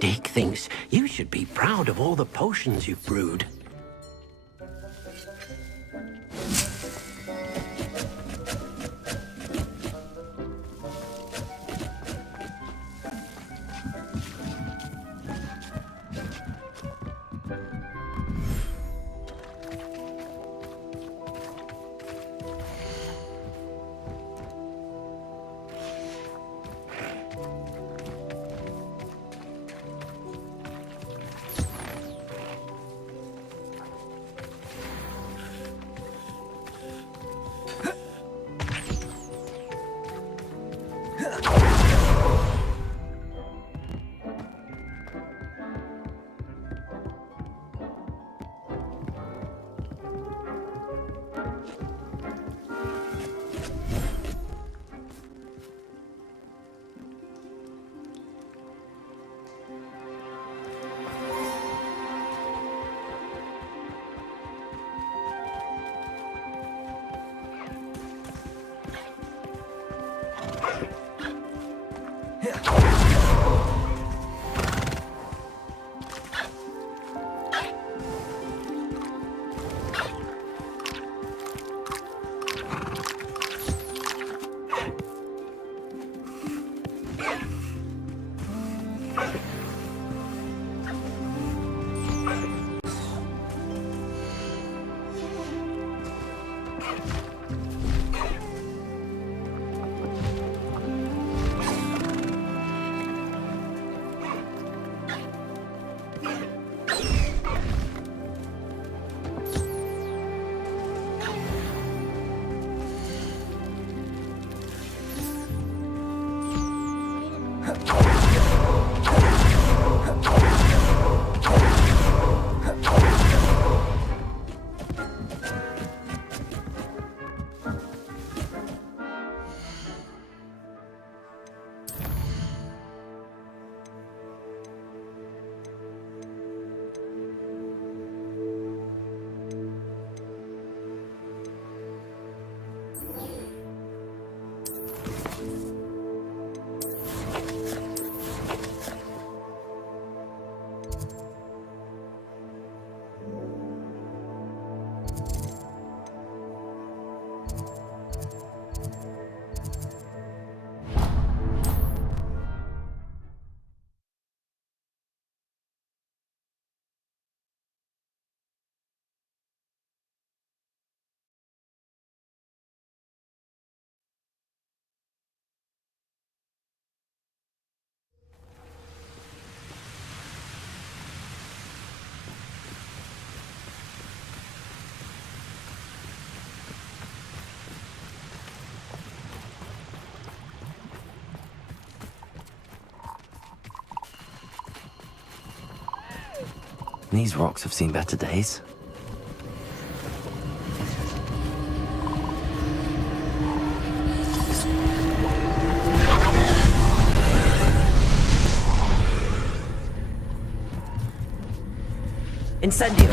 Dick thinks you should be proud of all the potions you've brewed. These rocks have seen better days. Incendio!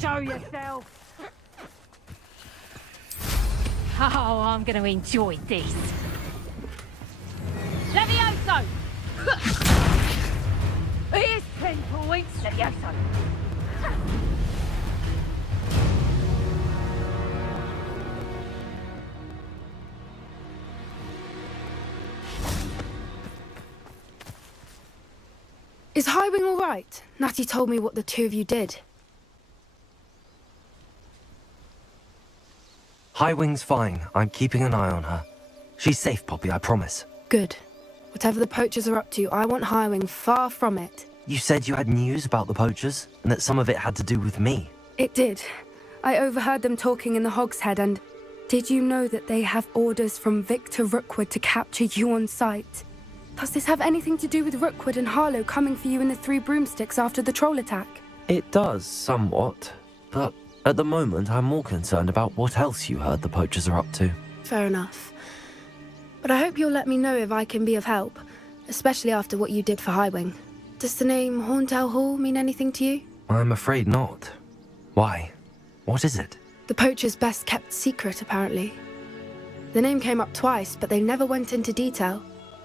Show yourself! Oh, I'm going to enjoy this. Levioso! Here's 10 points. Levioso. Is Highwing all right? Natty told me what the two of you did. Highwing's fine. I'm keeping an eye on her. She's safe, Poppy, I promise. Good. Whatever the poachers are up to, I want Highwing far from it. You said you had news about the poachers, and that some of it had to do with me. It did. I overheard them talking in the Hogshead, and did you know that they have orders from Victor Rookwood to capture you on sight? Does this have anything to do with Rookwood and Harlow coming for you in the Three Broomsticks after the troll attack? It does, somewhat. But at the moment, I'm more concerned about what else you heard the poachers are up to. Fair enough. But I hope you'll let me know if I can be of help, especially after what you did for Highwing. Does the name Horntail Hall mean anything to you? I'm afraid not. Why? What is it? The poachers' best kept secret, apparently. The name came up twice, but they never went into detail.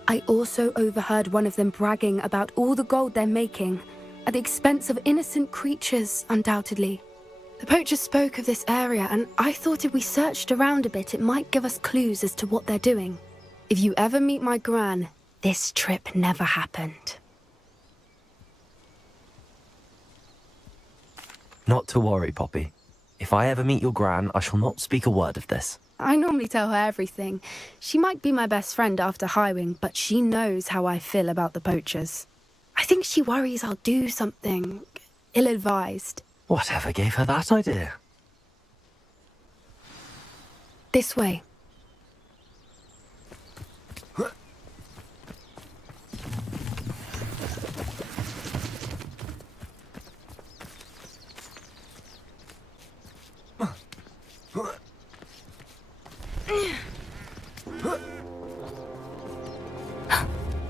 I also overheard one of them bragging about all the gold they're making, at the expense of innocent creatures, undoubtedly. The poachers spoke of this area, and I thought if we searched around a bit, it might give us clues as to what they're doing. If you ever meet my gran, this trip never happened. Not to worry, Poppy. If I ever meet your gran, I shall not speak a word of this. I normally tell her everything. She might be my best friend after Highwing, but she knows how I feel about the poachers. I think she worries I'll do something ill-advised. Whatever gave her that idea? This way.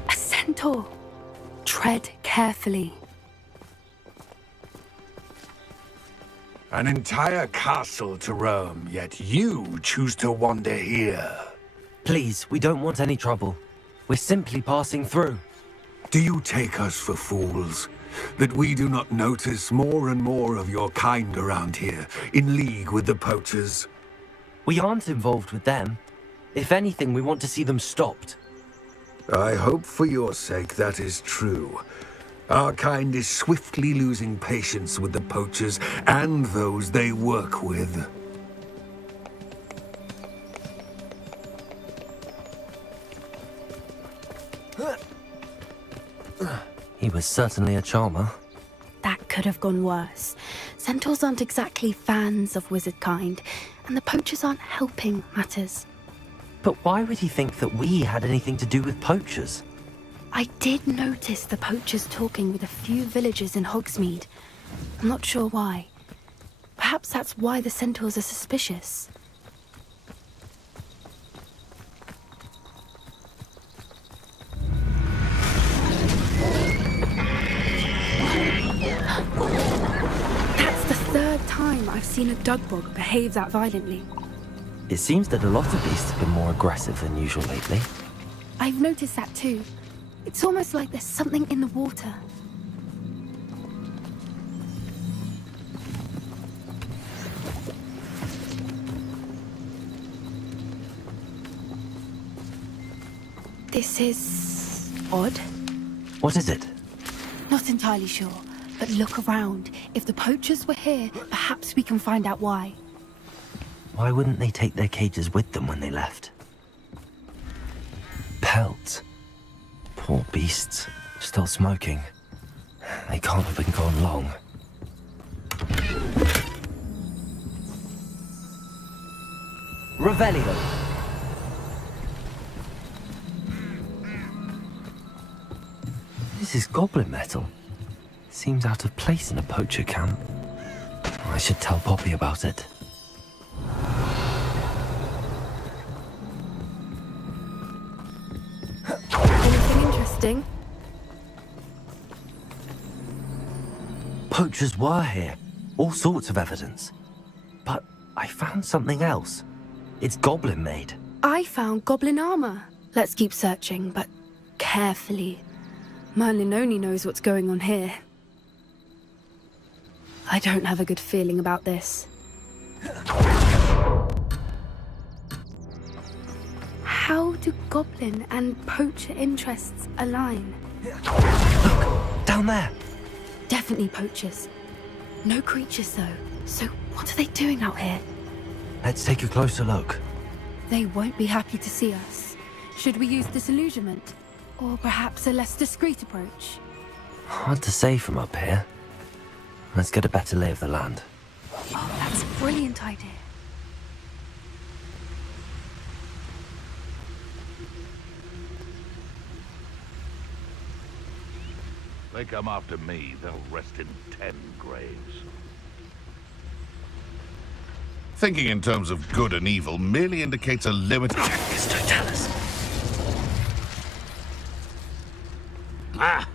A centaur. Tread carefully. An entire castle to roam, yet you choose to wander here. Please, we don't want any trouble. We're simply passing through. Do you take us for fools? That we do not notice more and more of your kind around here, in league with the poachers? We aren't involved with them. If anything, we want to see them stopped. I hope for your sake that is true. Our kind is swiftly losing patience with the poachers and those they work with. He was certainly a charmer. That could have gone worse. Centaurs aren't exactly fans of wizard kind, and the poachers aren't helping matters. But why would he think that we had anything to do with poachers? I did notice the poachers talking with a few villagers in Hogsmeade. I'm not sure why. Perhaps that's why the centaurs are suspicious. That's the third time I've seen a Dugbog behave that violently. It seems that a lot of beasts have been more aggressive than usual lately. I've noticed that too. It's almost like there's something in the water. This is odd. What is it? Not entirely sure, but look around. If the poachers were here, perhaps we can find out why. Why wouldn't they take their cages with them when they left? Pelts. Poor beasts. Still smoking. They can't have been gone long. Revelio. This is goblin metal. Seems out of place in a poacher camp. I should tell Poppy about it. Anything interesting? Poachers were here. All sorts of evidence. But I found something else. It's goblin made. I found goblin armor. Let's keep searching, but carefully. Merlin only knows what's going on here. I don't have a good feeling about this. How do goblin and poacher interests align? Look, down there. Definitely poachers. No creatures though. So what are they doing out here? Let's take a closer look. They won't be happy to see us. Should we use disillusionment? Or perhaps a less discreet approach? Hard to say from up here. Let's get a better lay of the land. Oh, that's a brilliant idea. They come after me, they'll rest in 10 graves. Thinking in terms of good and evil merely indicates a limit. Totalis. Ah!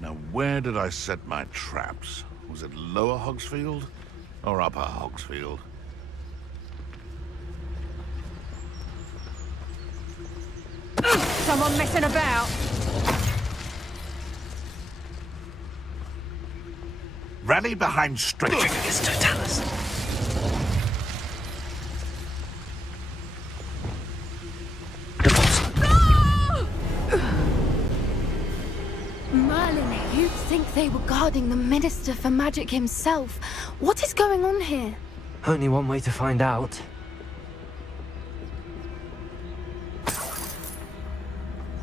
Now, where did I set my traps? Was it Lower Hogsfield or Upper Hogsfield? Someone messing about. Rally behind straight. Totalis. Merlin, you'd think they were guarding the Minister for Magic himself. What is going on here? Only one way to find out.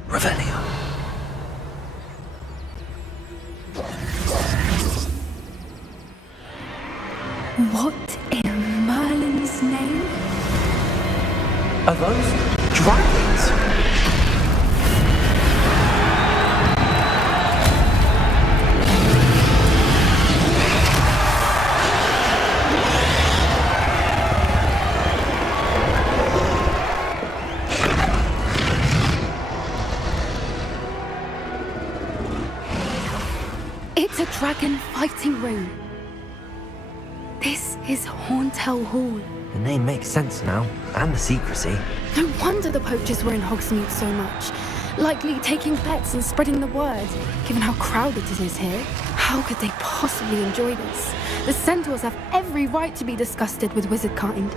Revelio. What in Merlin's name? Are those dragons? It's a dragon fighting ring. This is Horntail Hall. The name makes sense now, and the secrecy. No wonder the poachers were in Hogsmeade so much. Likely taking bets and spreading the word, given how crowded it is here. How could they possibly enjoy this? The centaurs have every right to be disgusted with wizard kind.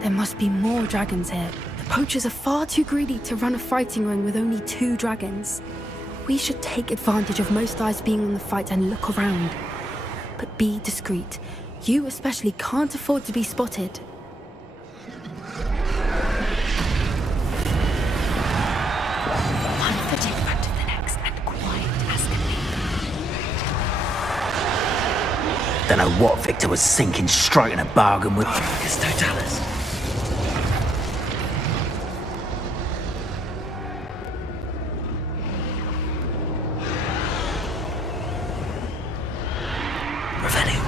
There must be more dragons here. The poachers are far too greedy to run a fighting ring with only 2 dragons. We should take advantage of most eyes being on the fight and look around. But be discreet. You especially can't afford to be spotted. One foot in front of the next and quiet as can be. Don't know what Victor was sinking straight in a bargain with. It's Totalis. Revelio.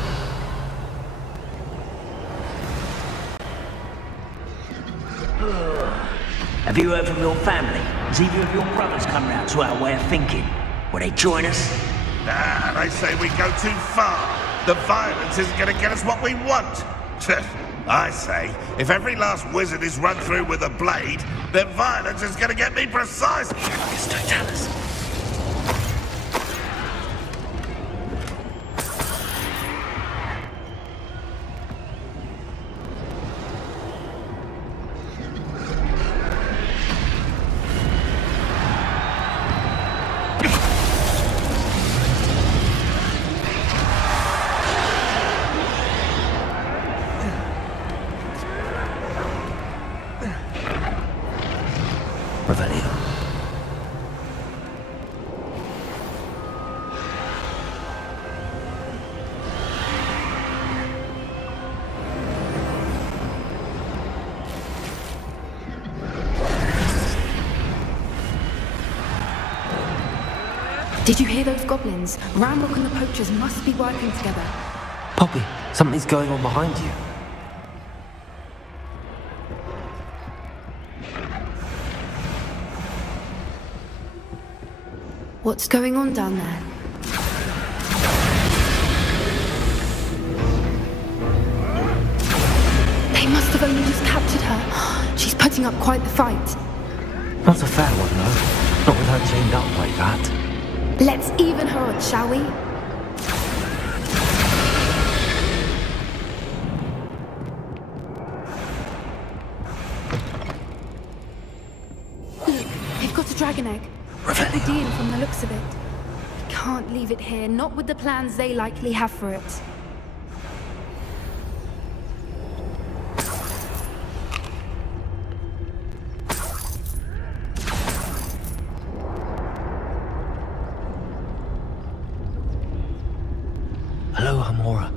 Have you heard from your family? Has either of your brothers come round to our way of thinking? Will they join us? Nah, they say we go too far. The violence isn't going to get us what we want. I say, if every last wizard is run through with a blade, then violence is going to get me precisely. It's Totalis. Revelio. Did you hear those goblins? Ramrock and the poachers must be working together. Poppy, something's going on behind you. What's going on down there? They must have only just captured her. She's putting up quite the fight. Not a fair one, though. Not with her chained up like that. Let's even her odds, shall we? Look, they've got a dragon egg. Dean from the looks of it. We can't leave it here, not with the plans they likely have for it. Hello, Hamora.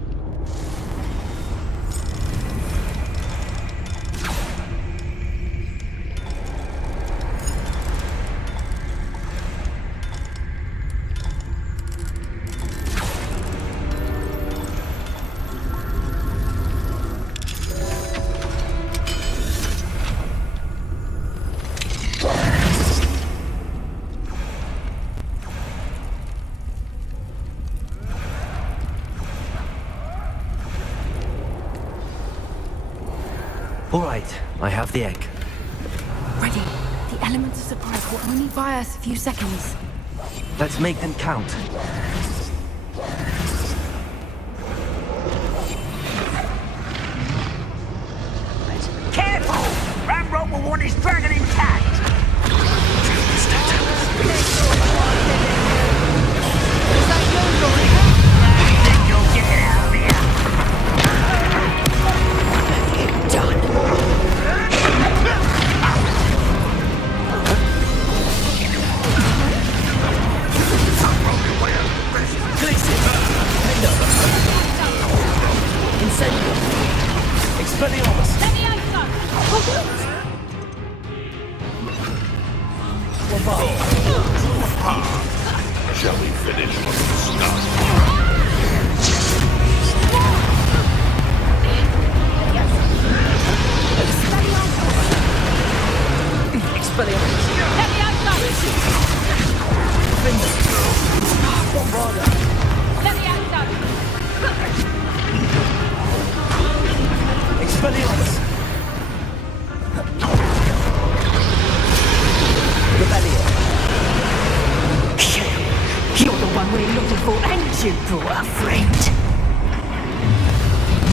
All right, I have the egg. Ready. The elements of surprise will only buy us a few seconds. Let's make them count. Careful! Ramrock will want his dragon intact! Think you'll get it out of here? Shall we finish what we started? You're the one we're looking for, and you brought a friend.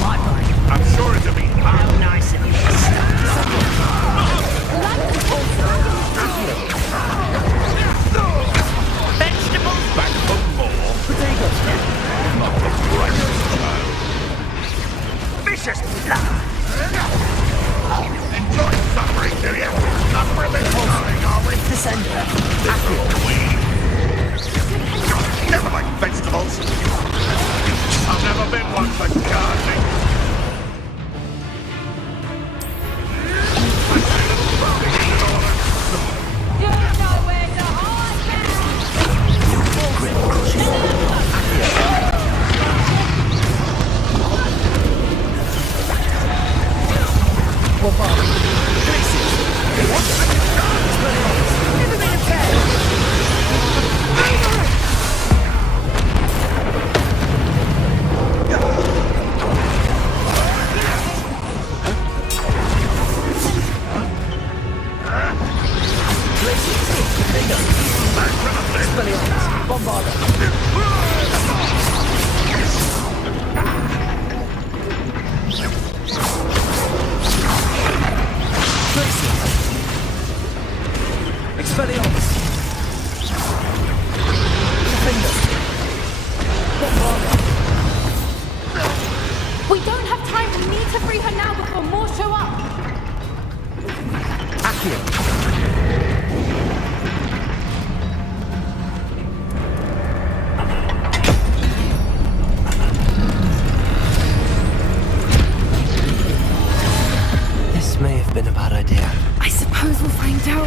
My boy. I'm sure it'll be How nice of you. Vegetables. back for more. Potatoes. Not the brightest style. Vicious blood. Enjoy suffering, do you? Not really sorry, are we? Descender. Never like vegetables. I've never been one for gardening. You know where to hide now! Places. her now before more show up! This may have been a bad idea. I suppose we'll find out.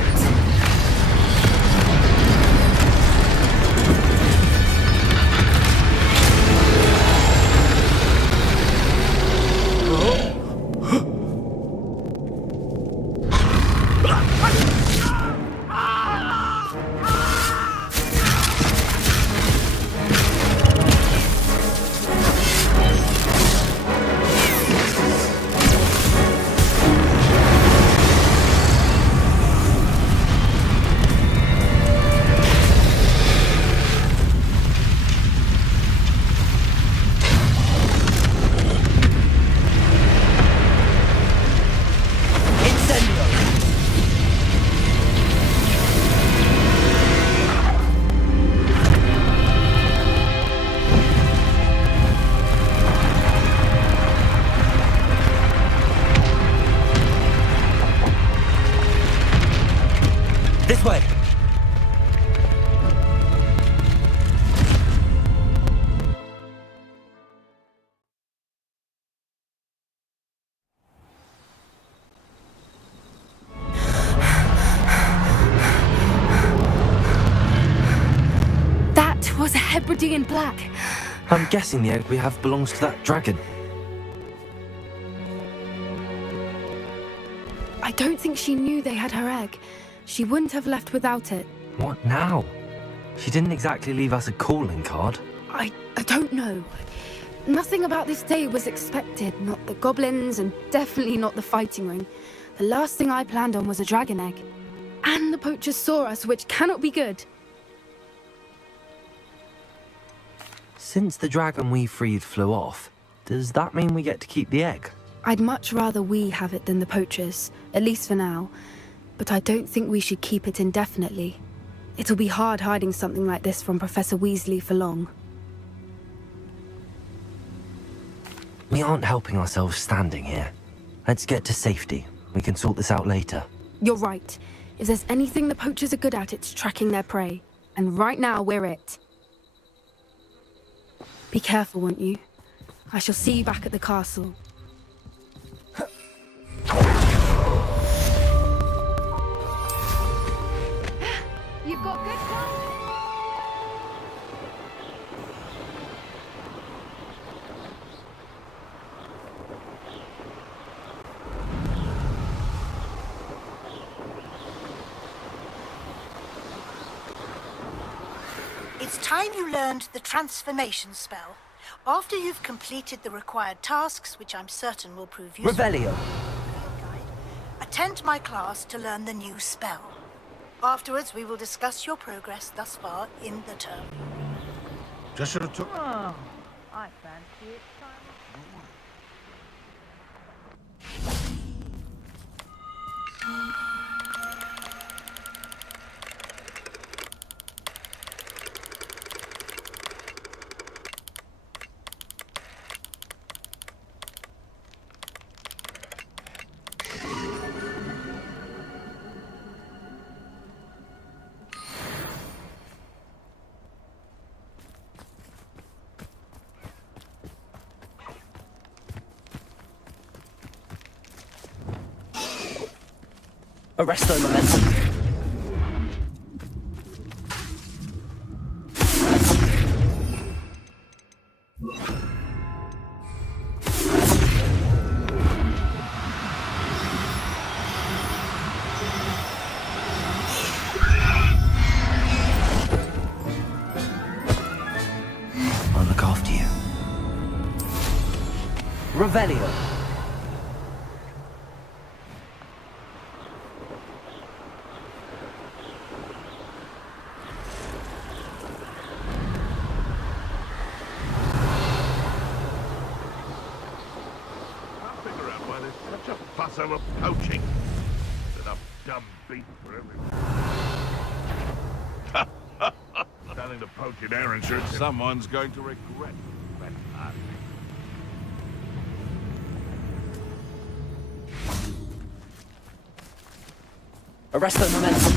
This way! That was a Hebridean black. I'm guessing the egg we have belongs to that dragon. I don't think she knew they had her egg. She wouldn't have left without it. What now? She didn't exactly leave us a calling card. I don't know. Nothing about this day was expected. Not the goblins, and definitely not the fighting ring. The last thing I planned on was a dragon egg. And the poachers saw us, which cannot be good. Since the dragon we freed flew off, does that mean we get to keep the egg? I'd much rather we have it than the poachers, at least for now. But I don't think we should keep it indefinitely. It'll be hard hiding something like this from Professor Weasley for long. We aren't helping ourselves standing here. Let's get to safety. We can sort this out later. You're right. If there's anything the poachers are good at, it's tracking their prey. And right now, we're it. Be careful, won't you? I shall see you back at the castle. You've got good fun. It's time you learned the transformation spell. After you've completed the required tasks, which I'm certain will prove useful, Revelio. attend my class to learn the new spell. Afterwards, we will discuss your progress thus far in the term. Just should have took... Oh, I fancy it. Arresto momentum. I'll look after you. Revelio. Such a fuss over poaching. Enough dumb beef for everyone. Telling the poaching errand shirt, someone's going to regret that. Arrest the momentum.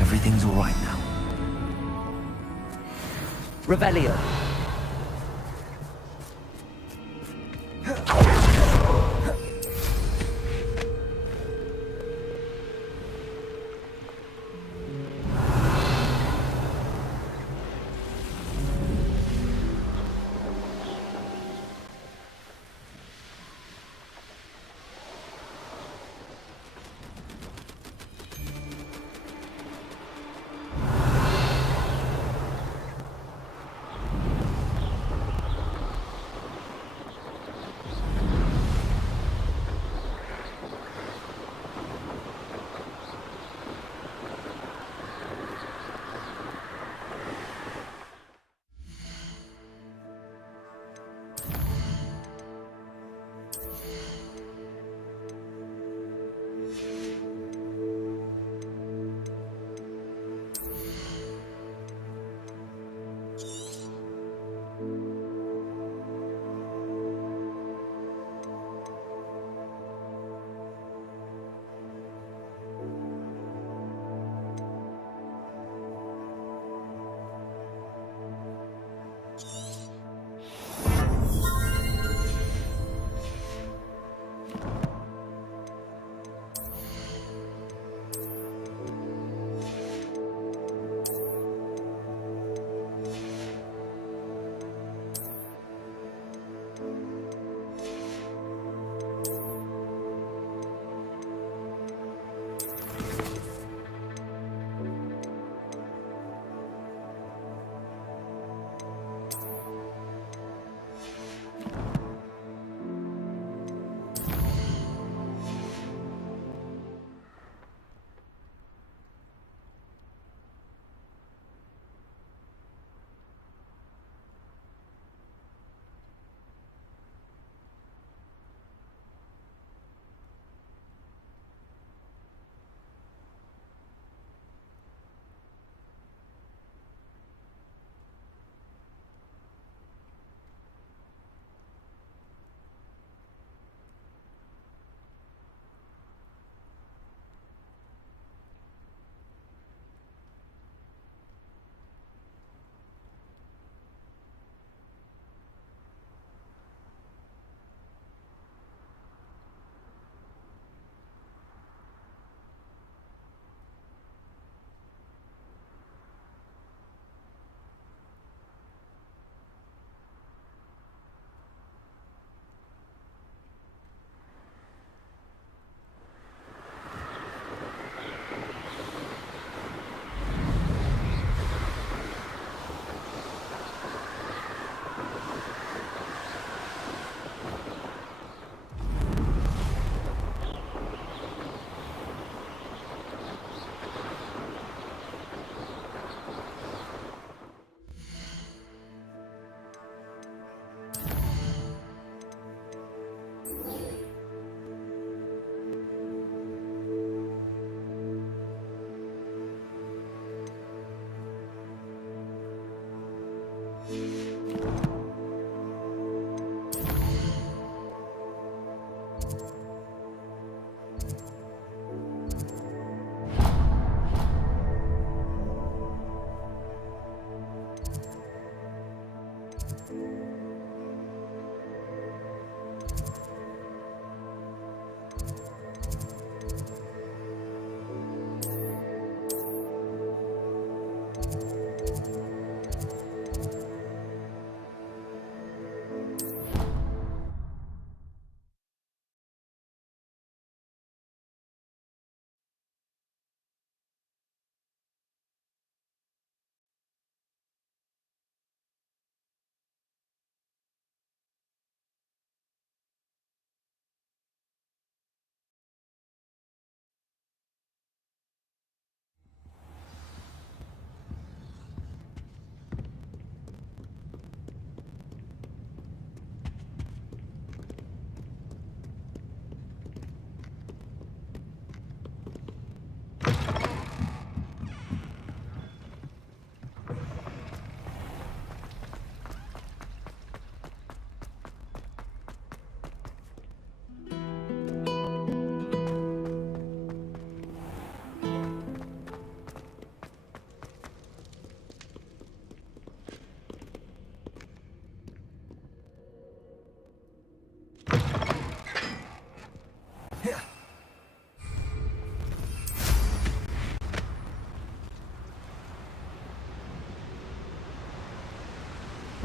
Everything's all right now. Revelio.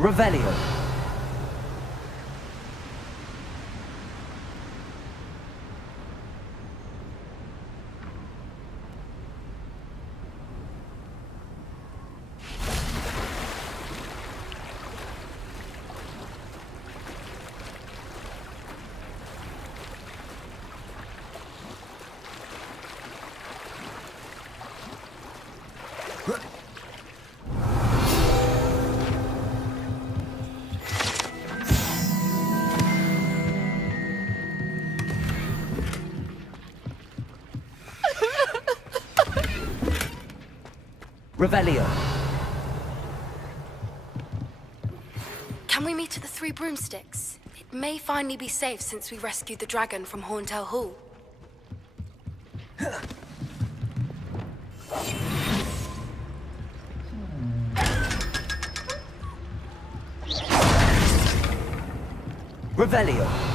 Revelio. Revelio. Can we meet at the Three Broomsticks? It may finally be safe since we rescued the dragon from Horntail Hall. Revelio.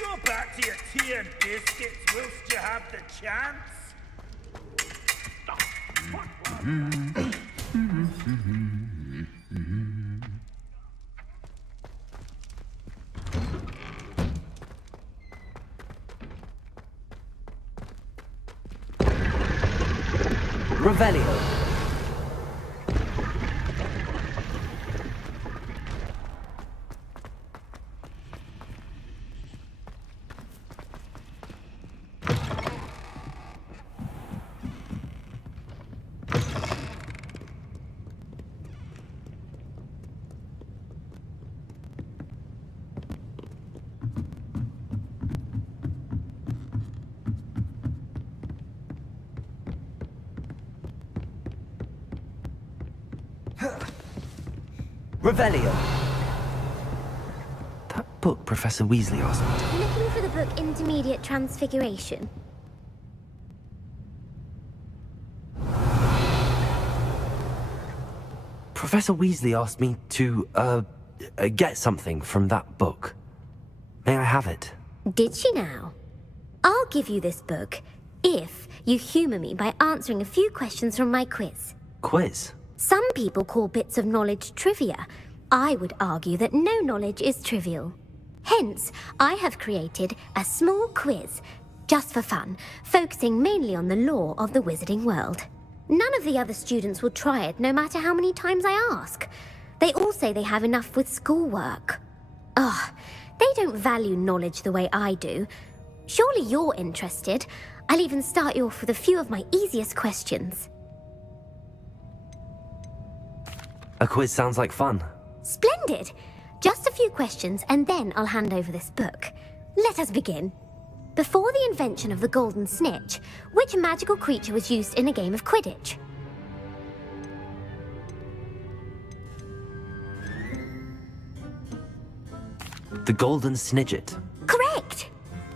Go back to your tea and biscuits whilst you have the chance. Revelio. Revelio. That book Professor Weasley asked me to... Looking for the book Intermediate Transfiguration? Professor Weasley asked me to, get something from that book. May I have it? Did she now? I'll give you this book if you humour me by answering a few questions from my quiz. Quiz? Some people call bits of knowledge trivia. I would argue that no knowledge is trivial. Hence, I have created a small quiz, just for fun, focusing mainly on the lore of the wizarding world. None of the other students will try it, no matter how many times I ask. They all say they have enough with schoolwork. Ugh, they don't value knowledge the way I do. Surely you're interested. I'll even start you off with a few of my easiest questions. A quiz sounds like fun. Splendid! Just a few questions, and then I'll hand over this book. Let us begin. Before the invention of the golden snitch, which magical creature was used in a game of Quidditch? The Golden Snidget. Correct!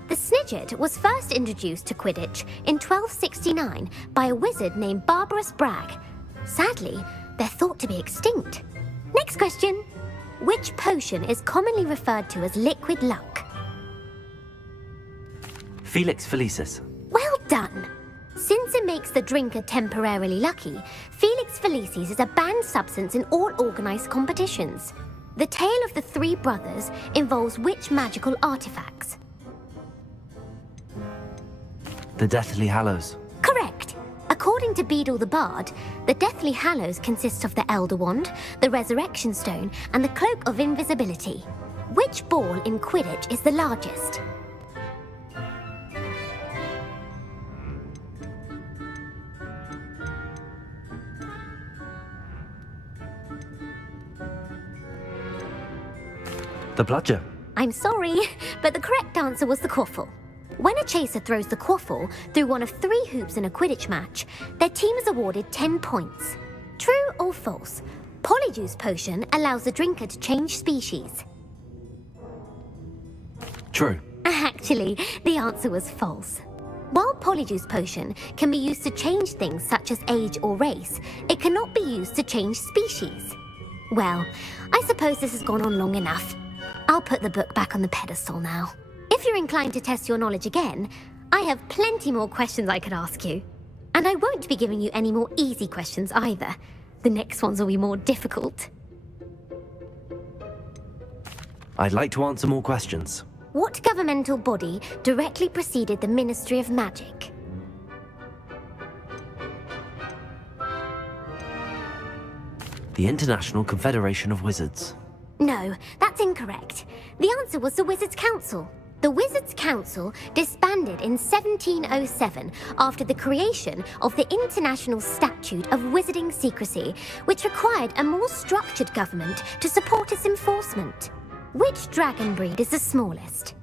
The Snidget was first introduced to Quidditch in 1269 by a wizard named Barbarous Bragg. Sadly, they're thought to be extinct. Next question. Which potion is commonly referred to as liquid luck? Felix Felicis. Well done! Since it makes the drinker temporarily lucky, Felix Felicis is a banned substance in all organised competitions. The tale of the three brothers involves which magical artifacts? The Deathly Hallows. Correct! A According to Beadle the Bard, the Deathly Hallows consist of the Elder Wand, the Resurrection Stone, and the Cloak of Invisibility. Which ball in Quidditch is the largest? The bludger. I'm sorry, but the correct answer was the quaffle. When a chaser throws the quaffle through one of 3 hoops in a Quidditch match, their team is awarded 10 points. True or false? Polyjuice Potion allows the drinker to change species. True. Actually, the answer was false. While Polyjuice Potion can be used to change things such as age or race, it cannot be used to change species. Well, I suppose this has gone on long enough. I'll put the book back on the pedestal now. If you're inclined to test your knowledge again, I have plenty more questions I could ask you. And I won't be giving you any more easy questions either. The next ones will be more difficult. I'd like to answer more questions. What governmental body directly preceded the Ministry of Magic? The International Confederation of Wizards. No, that's incorrect. The answer was the Wizards' Council. The Wizards' Council disbanded in 1707 after the creation of the International Statute of Wizarding Secrecy, which required a more structured government to support its enforcement. Which dragon breed is the smallest?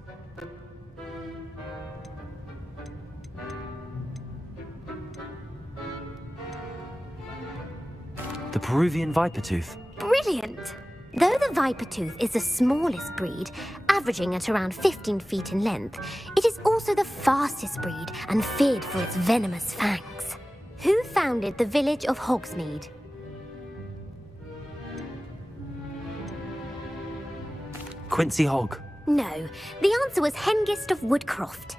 The Peruvian Vipertooth. Brilliant! Though the Vipertooth is the smallest breed, averaging at around 15 feet in length, it is also the fastest breed and feared for its venomous fangs. Who founded the village of Hogsmeade? Quincy Hogg. No, the answer was Hengist of Woodcroft.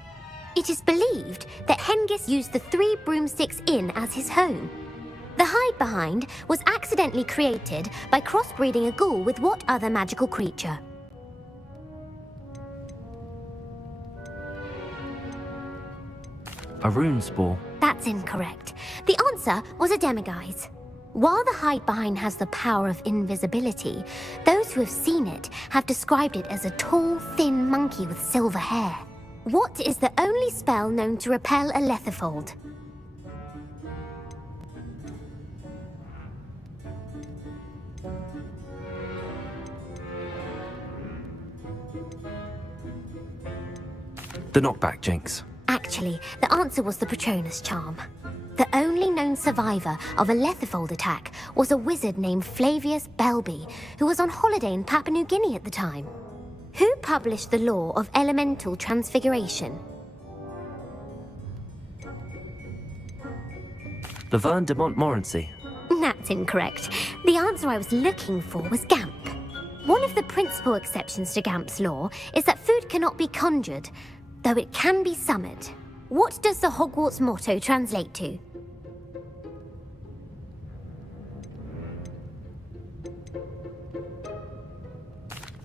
It is believed that Hengist used the 3 Broomsticks Inn as his home. The hide-behind was accidentally created by crossbreeding a ghoul with what other magical creature? A rune spore. That's incorrect. The answer was a demiguise. While the hide-behind has the power of invisibility, those who have seen it have described it as a tall, thin monkey with silver hair. What is the only spell known to repel a lethifold? The knockback jinx. Actually, the answer was the Patronus charm. The only known survivor of a lethifold attack was a wizard named Flavius Belby, who was on holiday in Papua New Guinea at the time. Who published the law of elemental transfiguration? Laverne de Montmorency. That's incorrect. The answer I was looking for was Gamp. One of the principal exceptions to Gamp's law is that food cannot be conjured, though it can be summoned. What does the Hogwarts motto translate to?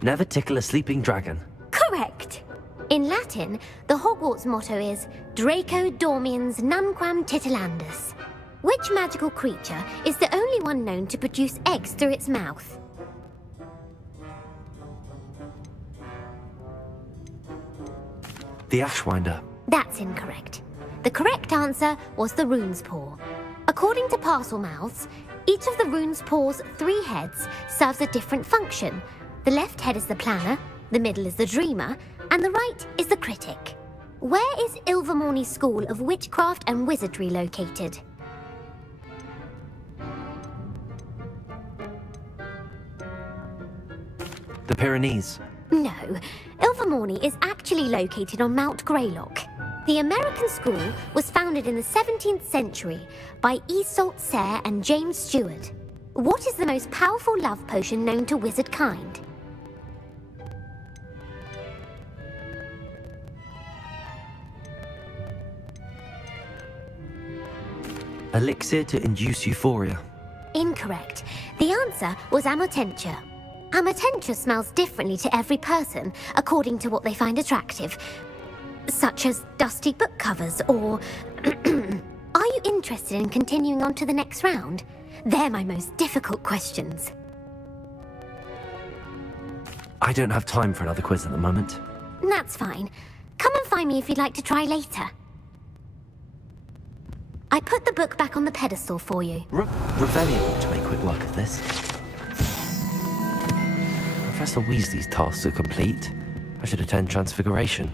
Never tickle a sleeping dragon. Correct! In Latin, the Hogwarts motto is Draco Dormiens Nunquam Titilandus. Which magical creature is the only one known to produce eggs through its mouth? The Ashwinder. That's incorrect. The correct answer was the Rune's Paw. According to Parselmouths, each of the Rune's Paw's 3 heads serves a different function. The left head is the planner, the middle is the dreamer, and the right is the critic. Where is Ilvermorny School of Witchcraft and Wizardry located? The Pyrenees. No, Ilvermorny is actually located on Mount Greylock. The American school was founded in the 17th century by Iseult Sayre and James Stewart. What is the most powerful love potion known to wizard kind? Elixir to induce euphoria. Incorrect. The answer was Amotentia. Amotentia smells differently to every person according to what they find attractive, such as dusty book covers or Are you interested in continuing on to the next round? They're my most difficult questions. I don't have time for another quiz at the moment. That's fine. Come and find me if you'd like to try later. I put the book back on the pedestal for you. Revelio ought to make quick work of this. Professor Weasley's tasks are complete. I should attend Transfiguration.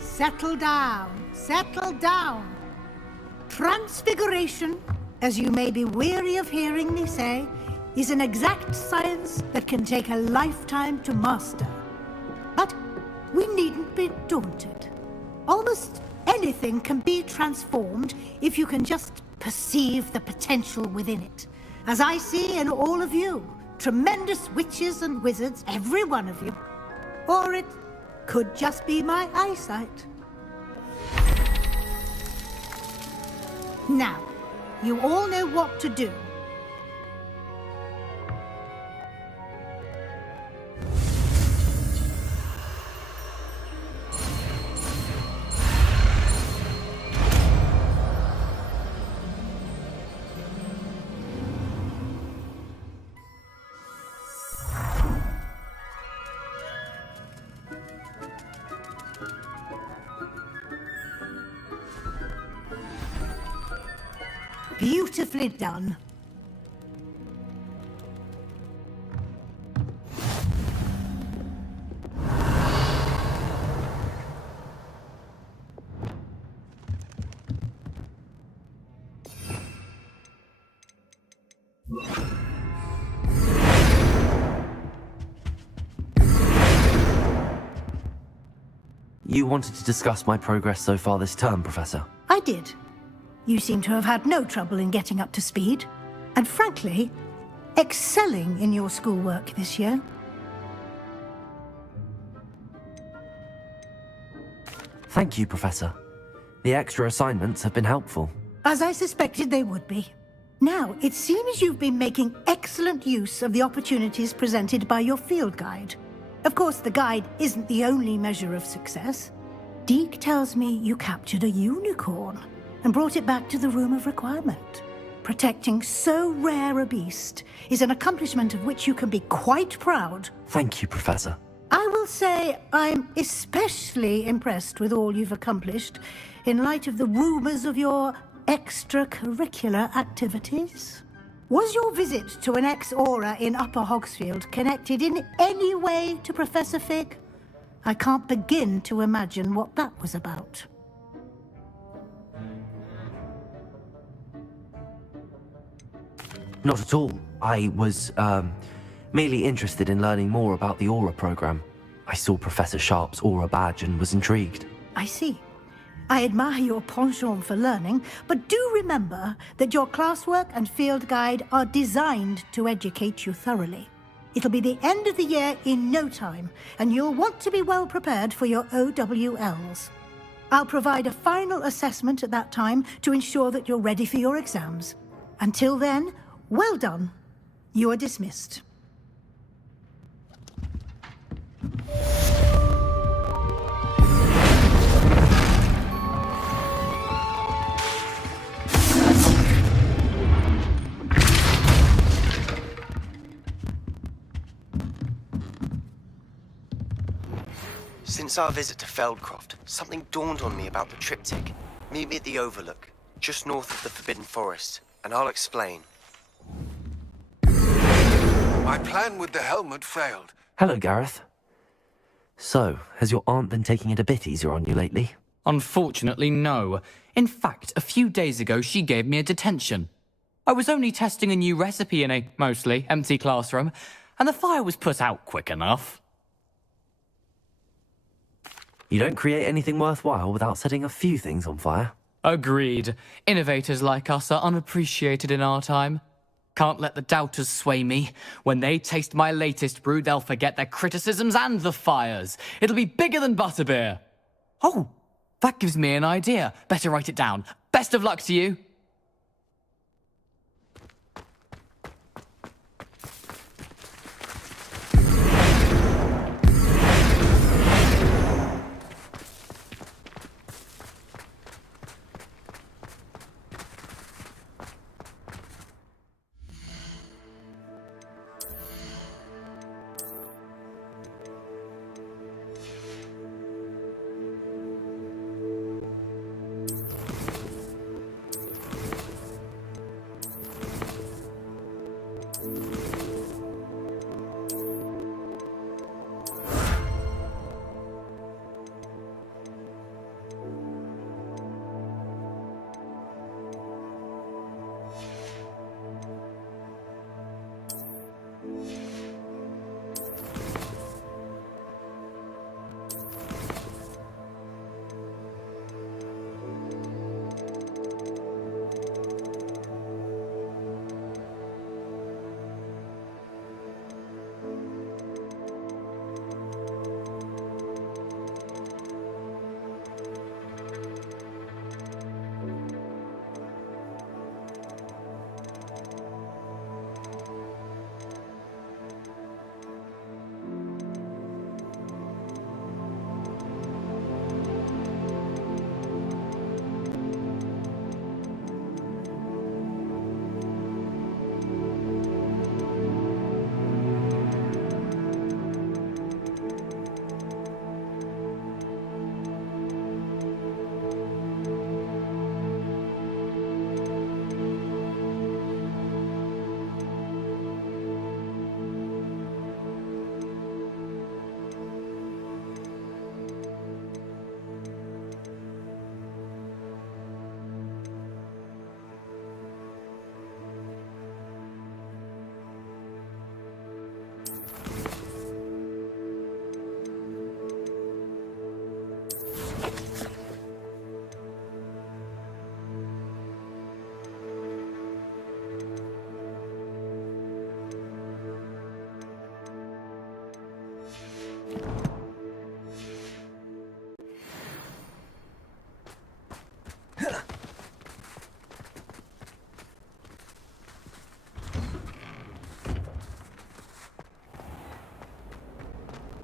Settle down, settle down. Transfiguration, as you may be weary of hearing me say, is an exact science that can take a lifetime to master. But we needn't be daunted. Almost anything can be transformed if you can just perceive the potential within it. As I see in all of you, tremendous witches and wizards, every one of you. Or it could just be my eyesight. Now, you all know what to do. Beautifully done. You wanted to discuss my progress so far this term, Professor? I did. You seem to have had no trouble in getting up to speed, and frankly, excelling in your schoolwork this year. Thank you, Professor. The extra assignments have been helpful. As I suspected they would be. Now, it seems you've been making excellent use of the opportunities presented by your field guide. Of course, the guide isn't the only measure of success. Deke tells me you captured a unicorn and brought it back to the Room of Requirement. Protecting so rare a beast is an accomplishment of which you can be quite proud. Thank you, Professor. I will say I'm especially impressed with all you've accomplished in light of the rumors of your extracurricular activities. Was your visit to an ex-aura in Upper Hogsfield connected in any way to Professor Fig? I can't begin to imagine what that was about. Not at all. I was, merely interested in learning more about the Aura program. I saw Professor Sharp's Aura badge and was intrigued. I see. I admire your penchant for learning, but do remember that your classwork and field guide are designed to educate you thoroughly. It'll be the end of the year in no time, and you'll want to be well prepared for your OWLs. I'll provide a final assessment at that time to ensure that you're ready for your exams. Until then, well done. You are dismissed. Since our visit to Feldcroft, something dawned on me about the triptych. Meet me at the Overlook, just north of the Forbidden Forest, and I'll explain. My plan with the helmet failed. Hello, Gareth. So, has your aunt been taking it a bit easier on you lately? Unfortunately, no. In fact, a few days ago, she gave me a detention. I was only testing a new recipe in a mostly empty classroom, and the fire was put out quick enough. You don't create anything worthwhile without setting a few things on fire. Agreed. Innovators like us are unappreciated in our time. Can't let the doubters sway me. When they taste my latest brew, they'll forget their criticisms and the fires. It'll be bigger than butterbeer. Oh, that gives me an idea. Better write it down. Best of luck to you.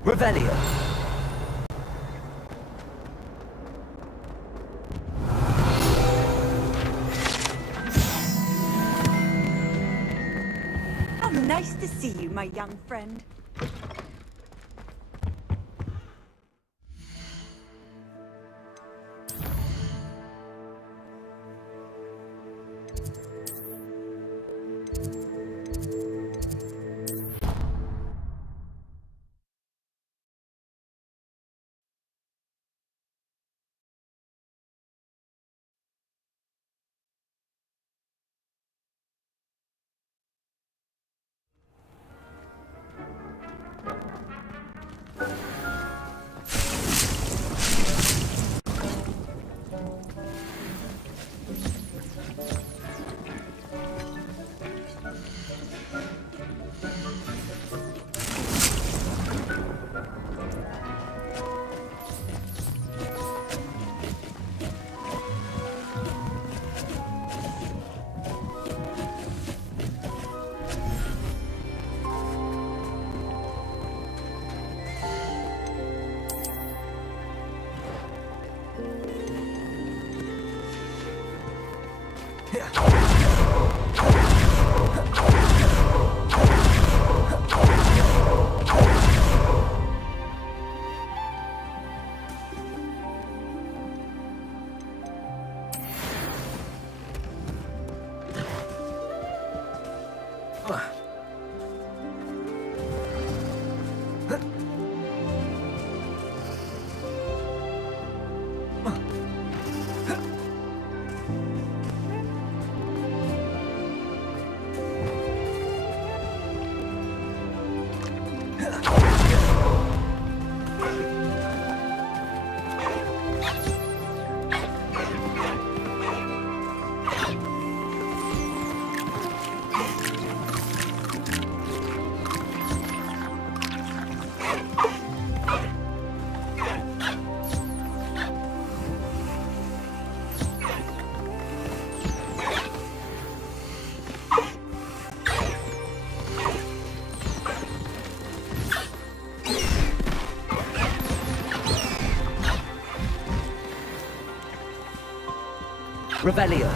Revelio. Oh, nice to see you, my young friend. Revelio.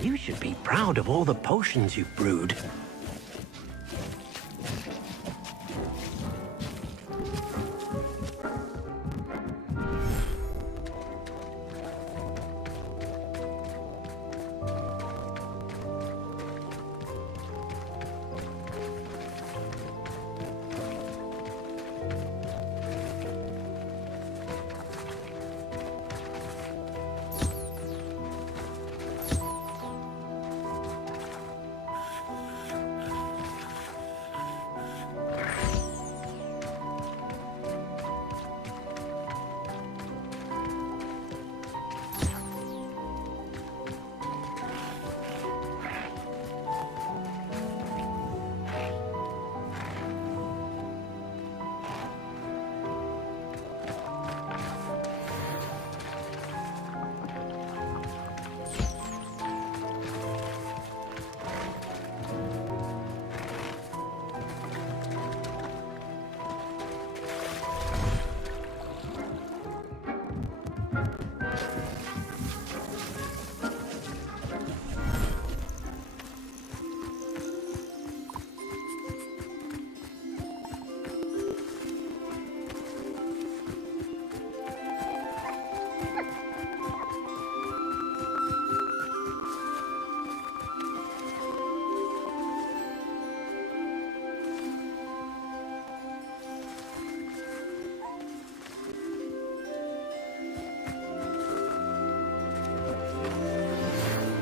You should be proud of all the potions you've brewed.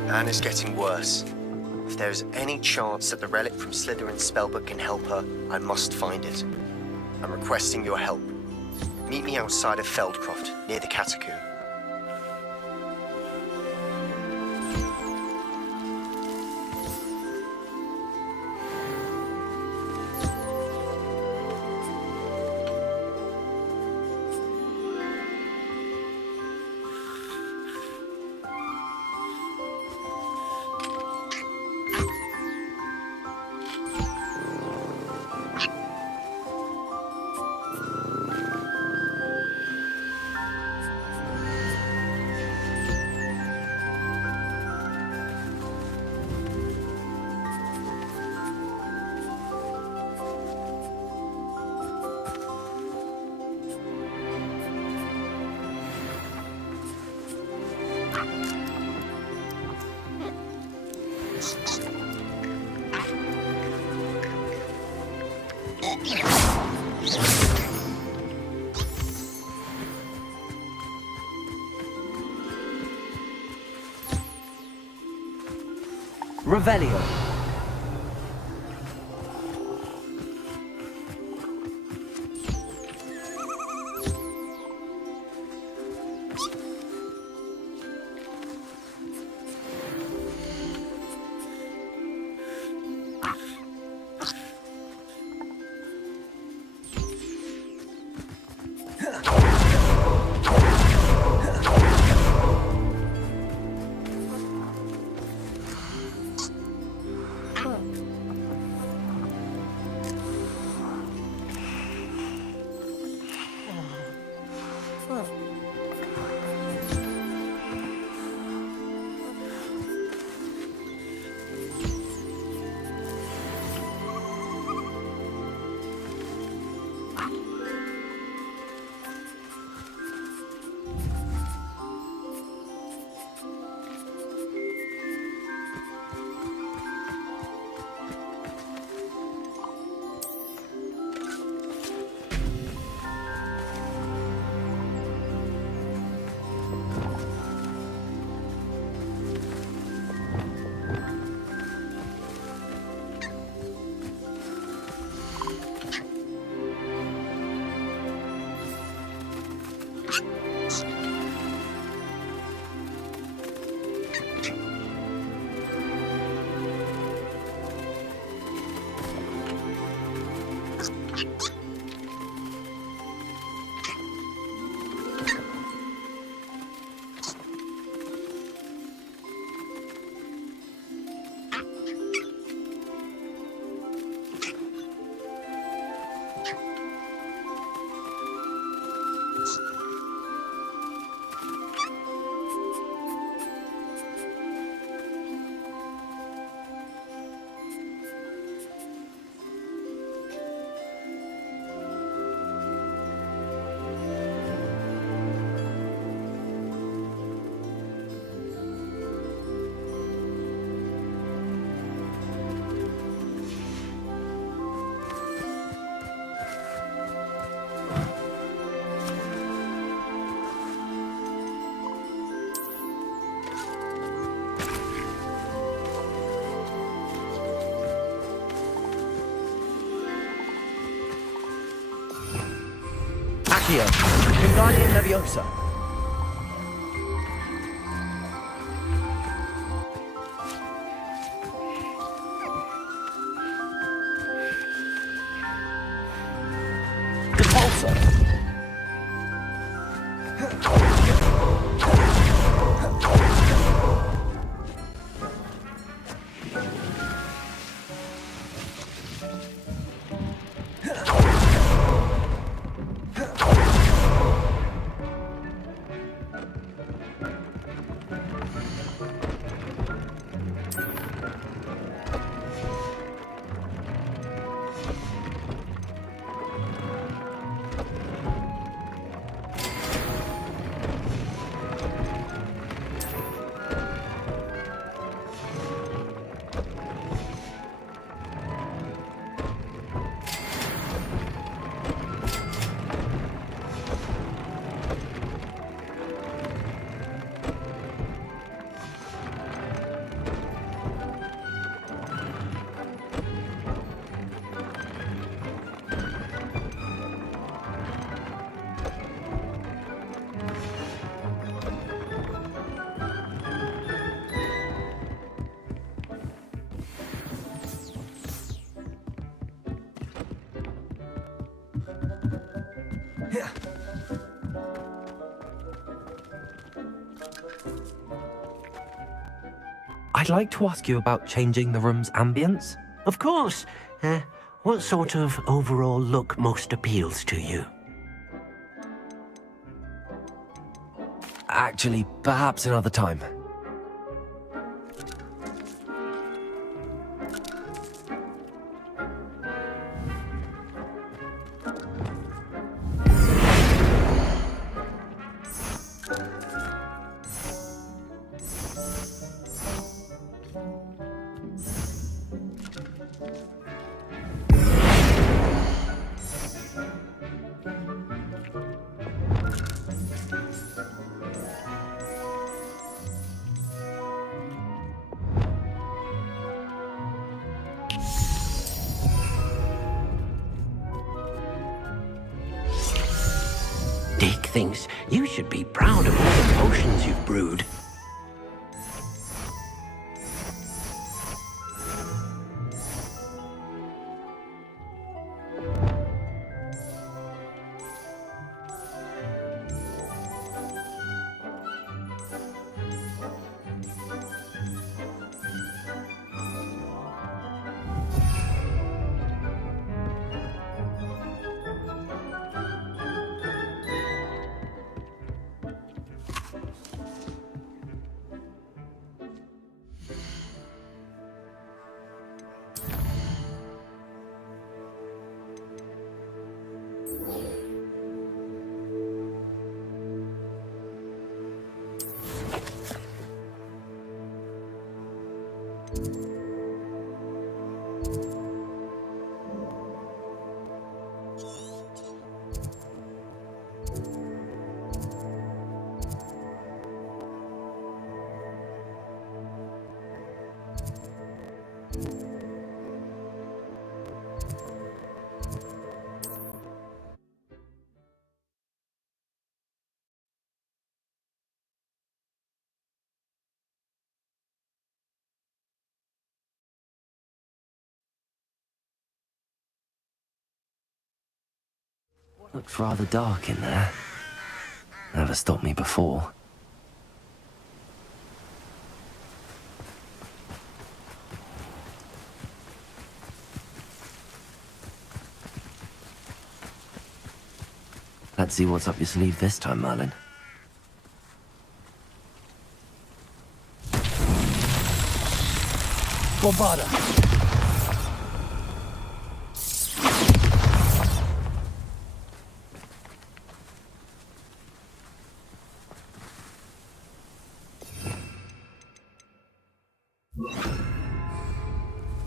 And it's getting worse. If there is any chance that the relic from Slytherin's spellbook can help her, I must find it. I'm requesting your help. Meet me outside of Feldcroft, near the Catacomb. Revelio. Revelio. Wingardium Leviosa. Repulsor. I'd like to ask you about changing the room's ambience. Of course. What sort of overall look most appeals to you? Actually, perhaps another time. Dick thinks you should be proud of all the potions you've brewed. Looks rather dark in there. Never stopped me before. Let's see what's up your sleeve this time, Merlin. Bombarda.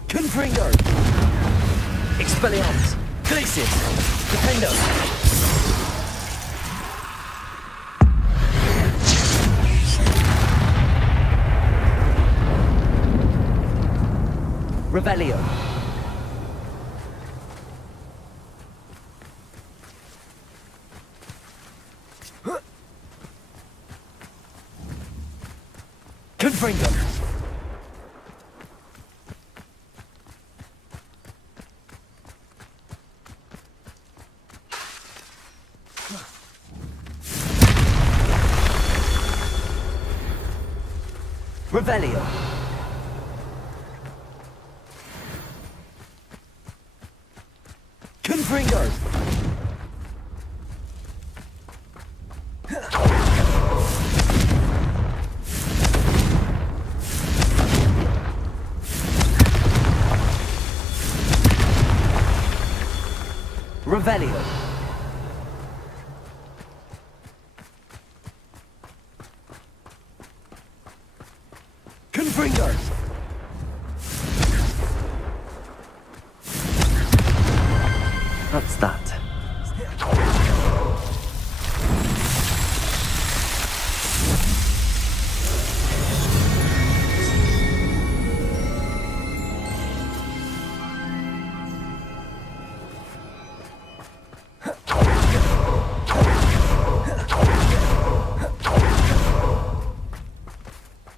Confringo! Expelliarmus! Glacius! Defendo! Revelio! Confringo. Revelio. Confringo. Revelio. Confringo. That's that.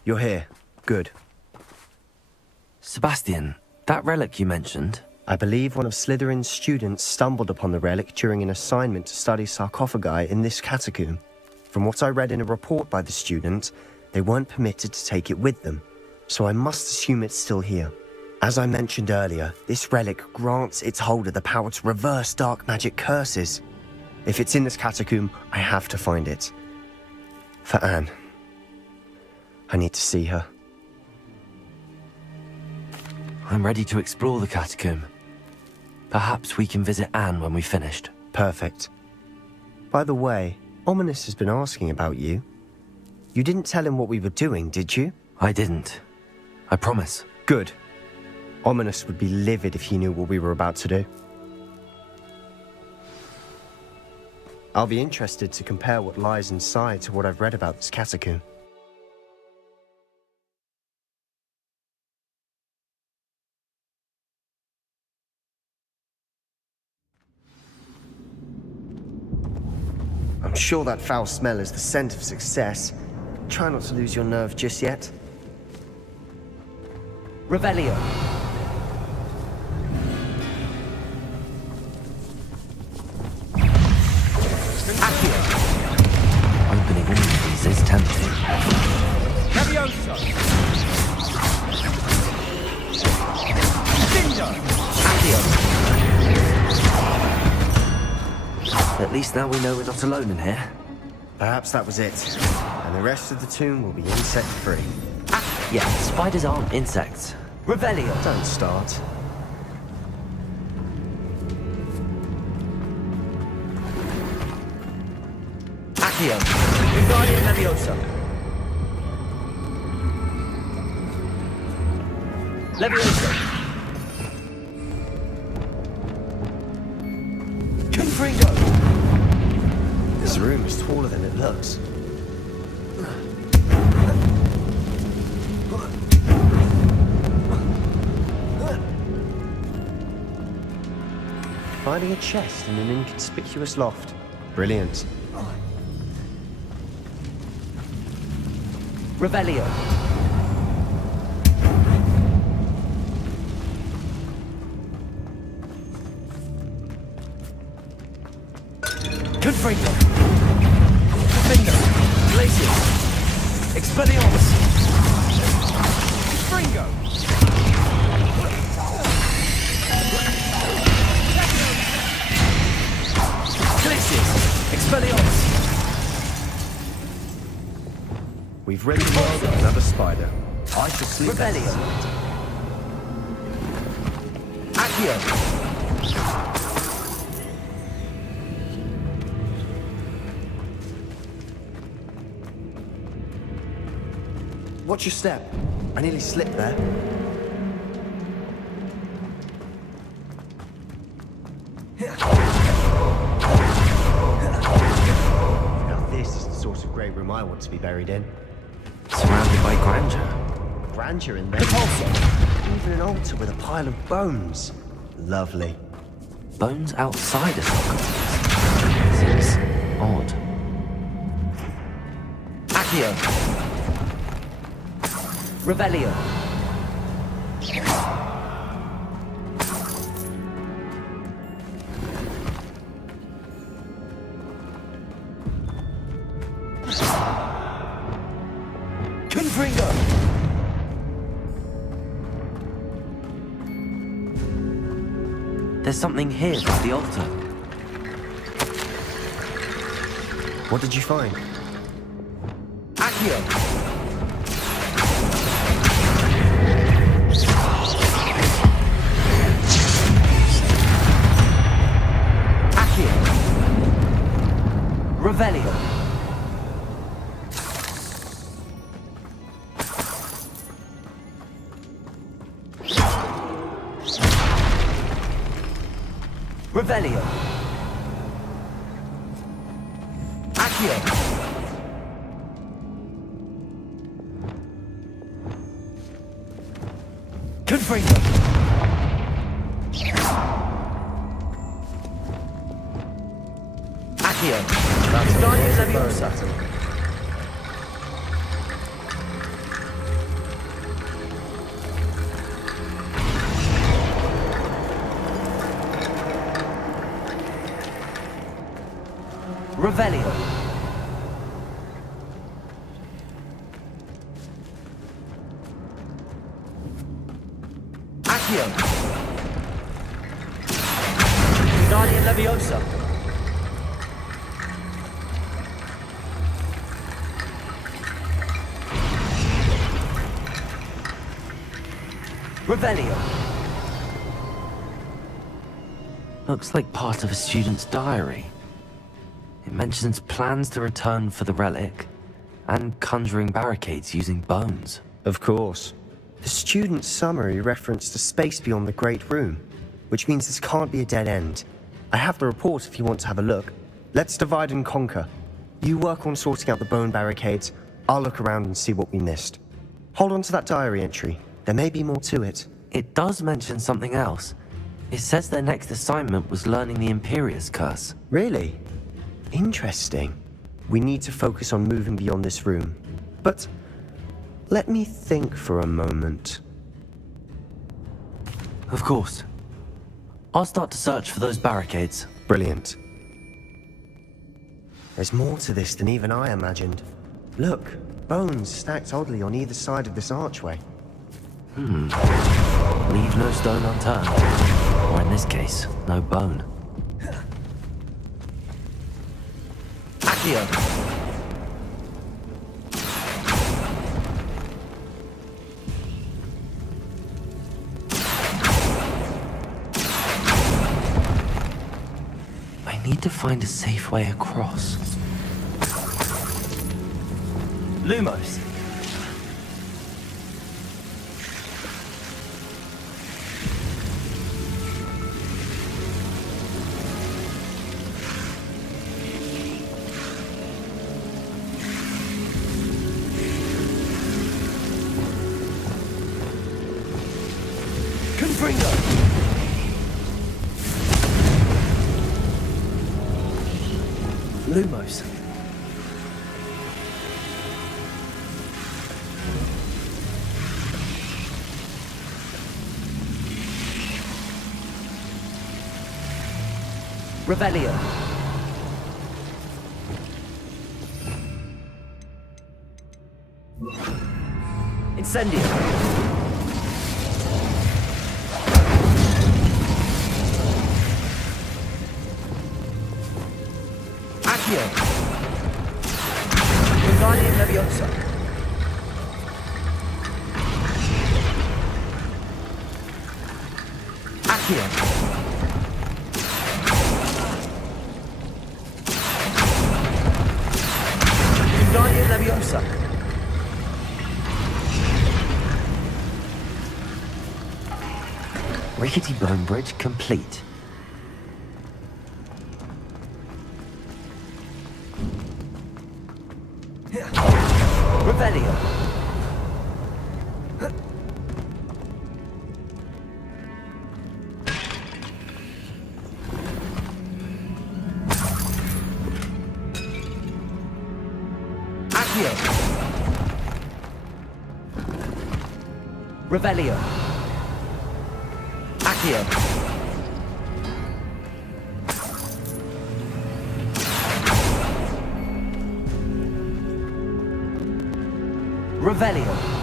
You're here. Good. Sebastian, that relic you mentioned, I believe one of Slytherin's students stumbled upon the relic during an assignment to study sarcophagi in this catacomb. From what I read in a report by the student, they weren't permitted to take it with them, so I must assume it's still here. As I mentioned earlier, this relic grants its holder the power to reverse dark magic curses. If it's in this catacomb, I have to find it. For Anne. I need to see her. I'm ready to explore the catacomb. Perhaps we can visit Anne when we've finished. Perfect. By the way, Ominous has been asking about you. You didn't tell him what we were doing, did you? I didn't. I promise. Good. Ominous would be livid if he knew what we were about to do. I'll be interested to compare what lies inside to what I've read about this catacomb. I'm sure that foul smell is the scent of success. Try not to lose your nerve just yet. Revelio. Opening all of these is tempting. Levioso! Cinder! At least now we know we're not alone in here. Perhaps that was it. And the rest of the tomb will be insect-free. Yeah, spiders aren't insects. Revelio. Don't start. Accio. Wingardium Leviosa. Leviosa. Confringo. This room is taller than it looks. Finding a chest in an inconspicuous loft. Brilliant. Revelio. Confringo. Finger. Glacius. Expelliarmus. Confringo. Glacius. Expelliarmus. We've rid the world of another spider. I shall sleep Revelio. Accio. Watch your step. I nearly slipped there. Now this is the sort of grey room I want to be buried in. Surrounded by grandeur. Grandeur in there. Even an altar with a pile of bones. Lovely. Bones outside a sarcophagus. Seems odd. Accio. Revelio. Confringo. There's something here by the altar. What did you find? Accio. Accio. Revelio. Revelio. Accio. Confringo. Accio. Guardian Leviosa. Revelio. Accio. Guardian Leviosa. Revelio. Looks like part of a student's diary. It mentions plans to return for the relic and conjuring barricades using bones. Of course. The student's summary referenced a space beyond the Great Room, which means this can't be a dead end. I have the report if you want to have a look. Let's divide and conquer. You work on sorting out the bone barricades. I'll look around and see what we missed. Hold on to that diary entry. There may be more to it. It does mention something else. It says their next assignment was learning the Imperious Curse. Really? Interesting. We need to focus on moving beyond this room. But let me think for a moment. Of course. I'll start to search for those barricades. Brilliant. There's more to this than even I imagined. Look, bones stacked oddly on either side of this archway. Leave no stone unturned. Or in this case, no bone. Accio. I need to find a safe way across. Lumos. Confringo. Lumos. Revelio. Incendio. Accio. Guardian Leviosa. Accio. Guardian Leviosa. Rickety bone bridge complete. Revelio. Accio. Revelio. Accio. Revelio.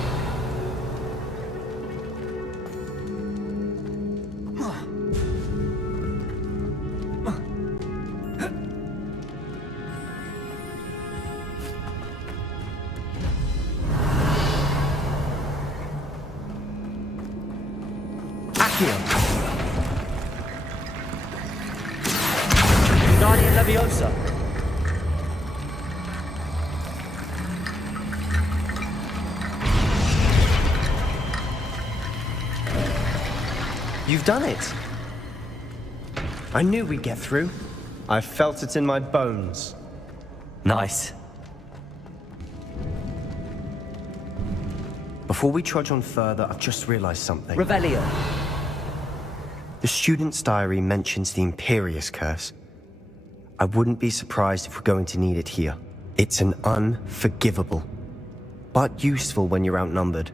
Guardian Leviosa. You've done it. I knew we'd get through. I felt it in my bones. Nice. Before we trudge on further, I've just realized something. Revelio. The student's diary mentions the Imperious Curse. I wouldn't be surprised if we're going to need it here. It's an unforgivable, but useful when you're outnumbered.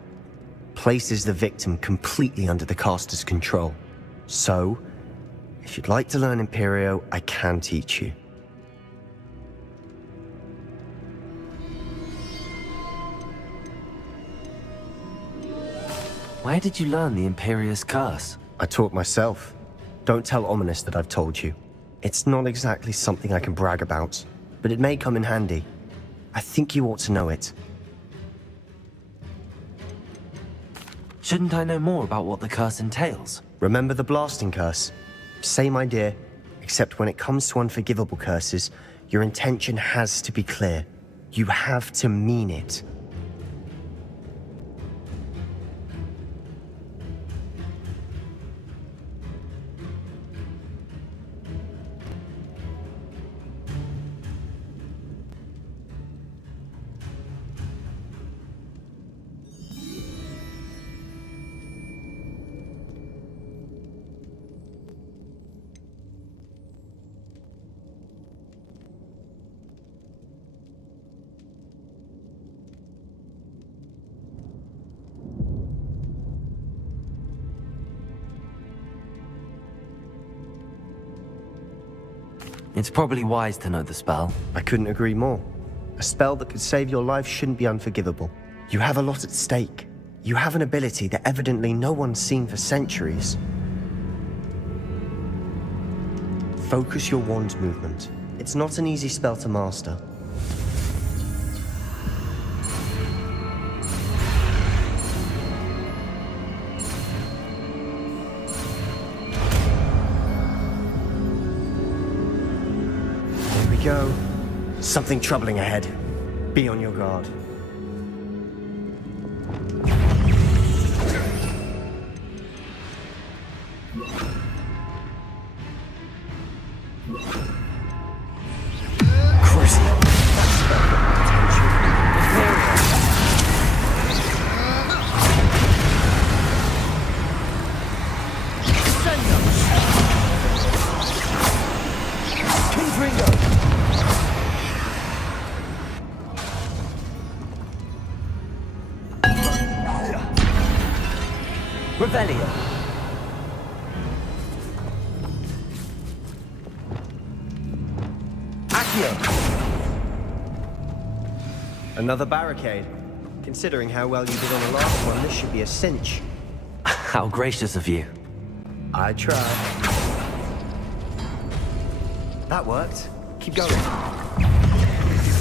Places the victim completely under the caster's control. So, if you'd like to learn Imperio, I can teach you. Where did you learn the Imperious Curse? I taught myself. Don't tell Ominous that I've told you. It's not exactly something I can brag about, but it may come in handy. I think you ought to know it. Shouldn't I know more about what the curse entails? Remember the blasting curse? Same idea, except when it comes to unforgivable curses, your intention has to be clear. You have to mean it. It's probably wise to know the spell. I couldn't agree more. A spell that could save your life shouldn't be unforgivable. You have a lot at stake. You have an ability that evidently no one's seen for centuries. Focus your wand movement. It's not an easy spell to master. Go. Something troubling ahead. Be on your guard. Revelio. Accio. Another barricade. Considering how well you did on the last one, this should be a cinch. How gracious of you. I tried. That worked. Keep going.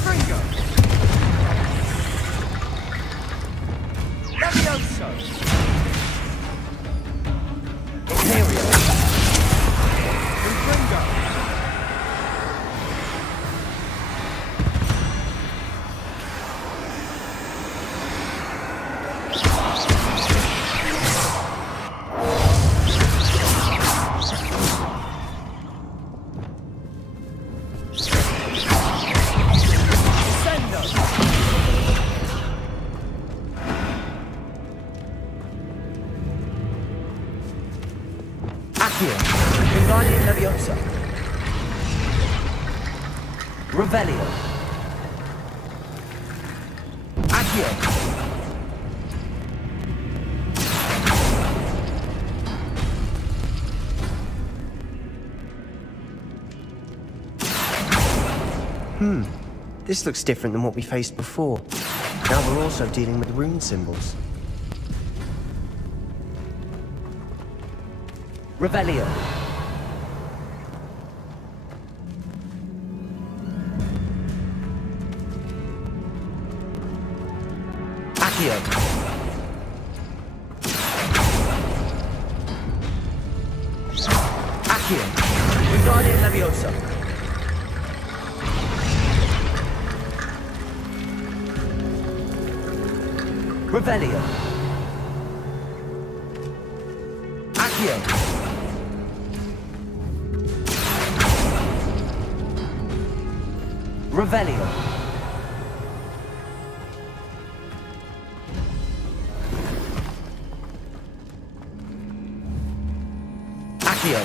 Fringo! Levioso. Imperial. Fringo. Guardian Leviosa. Revelio. Accio. This looks different than what we faced before. Now we're also dealing with rune symbols. Revelio. Accio. Accio. Wingardium Leviosa. Revelio. Accio. Revelio. Accio.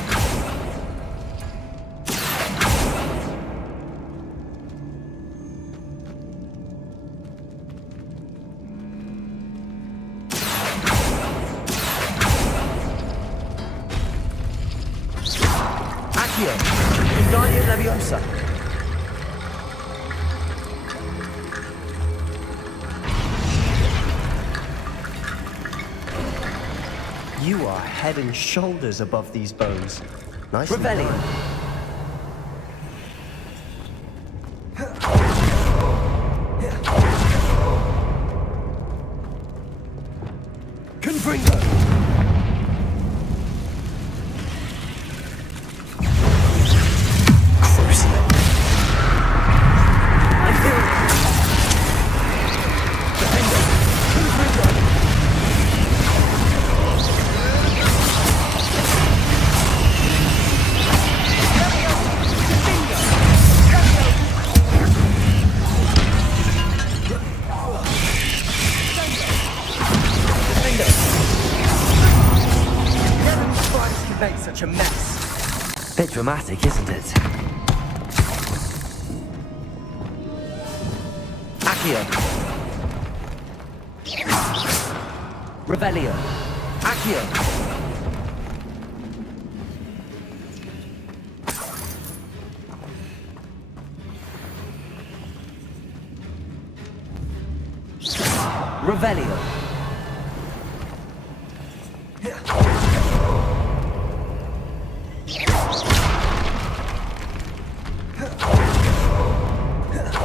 Accio. Wingardium Leviosa. You are head and shoulders above these bones. Nice. Revelio. Confringo. Make such a mess. Bit dramatic, isn't it? Accio. Revelio. Accio. Revelio.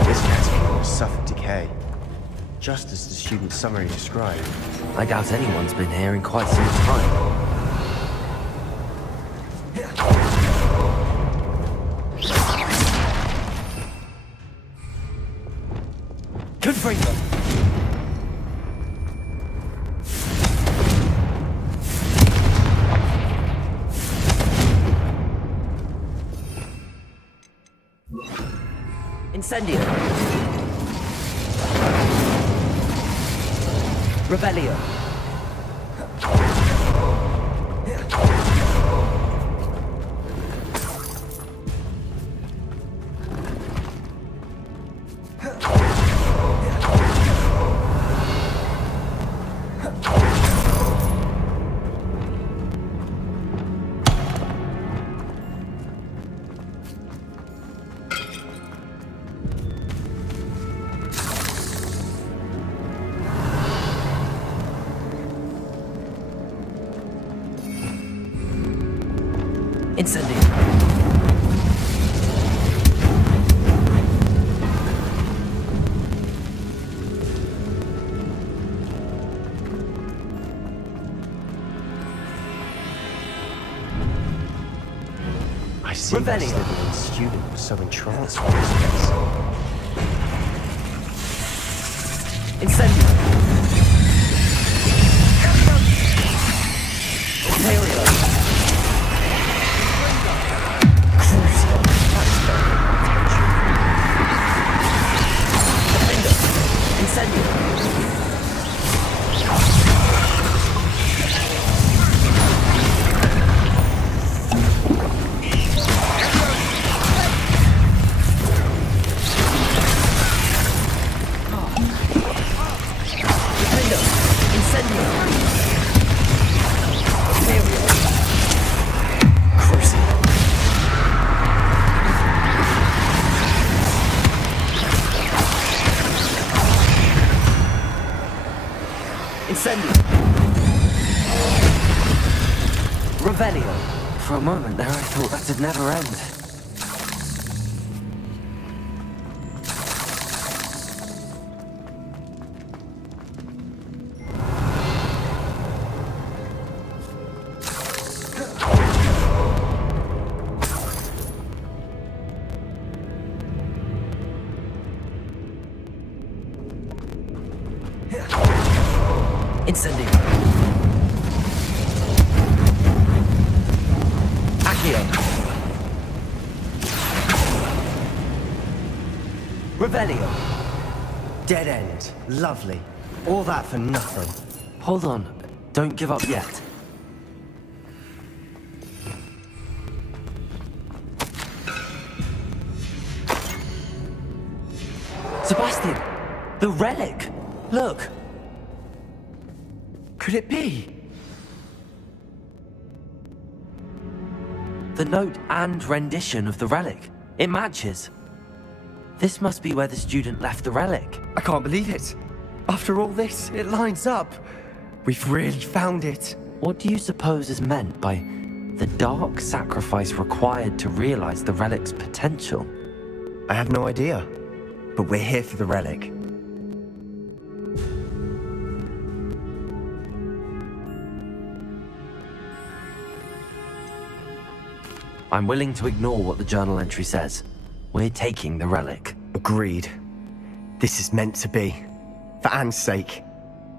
This caterpillar has suffered decay, just as the student summary described. I doubt anyone's been here in quite some time. Confringo. Incendio. Revelio. Incendio. I see why Revelio. Slytherin student was so entranced by this place. Incendio. Ontario. Incendio. Revelio. For a moment there, I thought that'd never end. Incendio. Accio. Revelio. Dead end. Lovely. All that for nothing. Hold on. Don't give up yet. Sebastian! The relic! Look! Could it be? The note and rendition of the relic. It matches. This must be where the student left the relic. I can't believe it. After all this, it lines up. We've really found it. What do you suppose is meant by the dark sacrifice required to realize the relic's potential? I have no idea. But we're here for the relic. I'm willing to ignore what the journal entry says. We're taking the relic. Agreed. This is meant to be. For Anne's sake,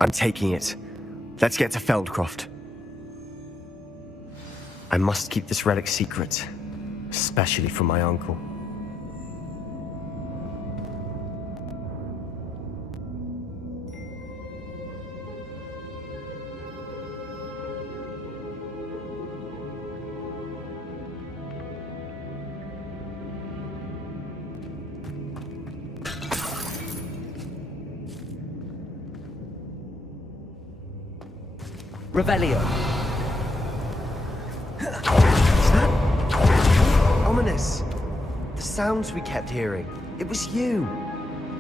I'm taking it. Let's get to Feldcroft. I must keep this relic secret, especially from my uncle. Revelio. Ominous. The sounds we kept hearing. It was you.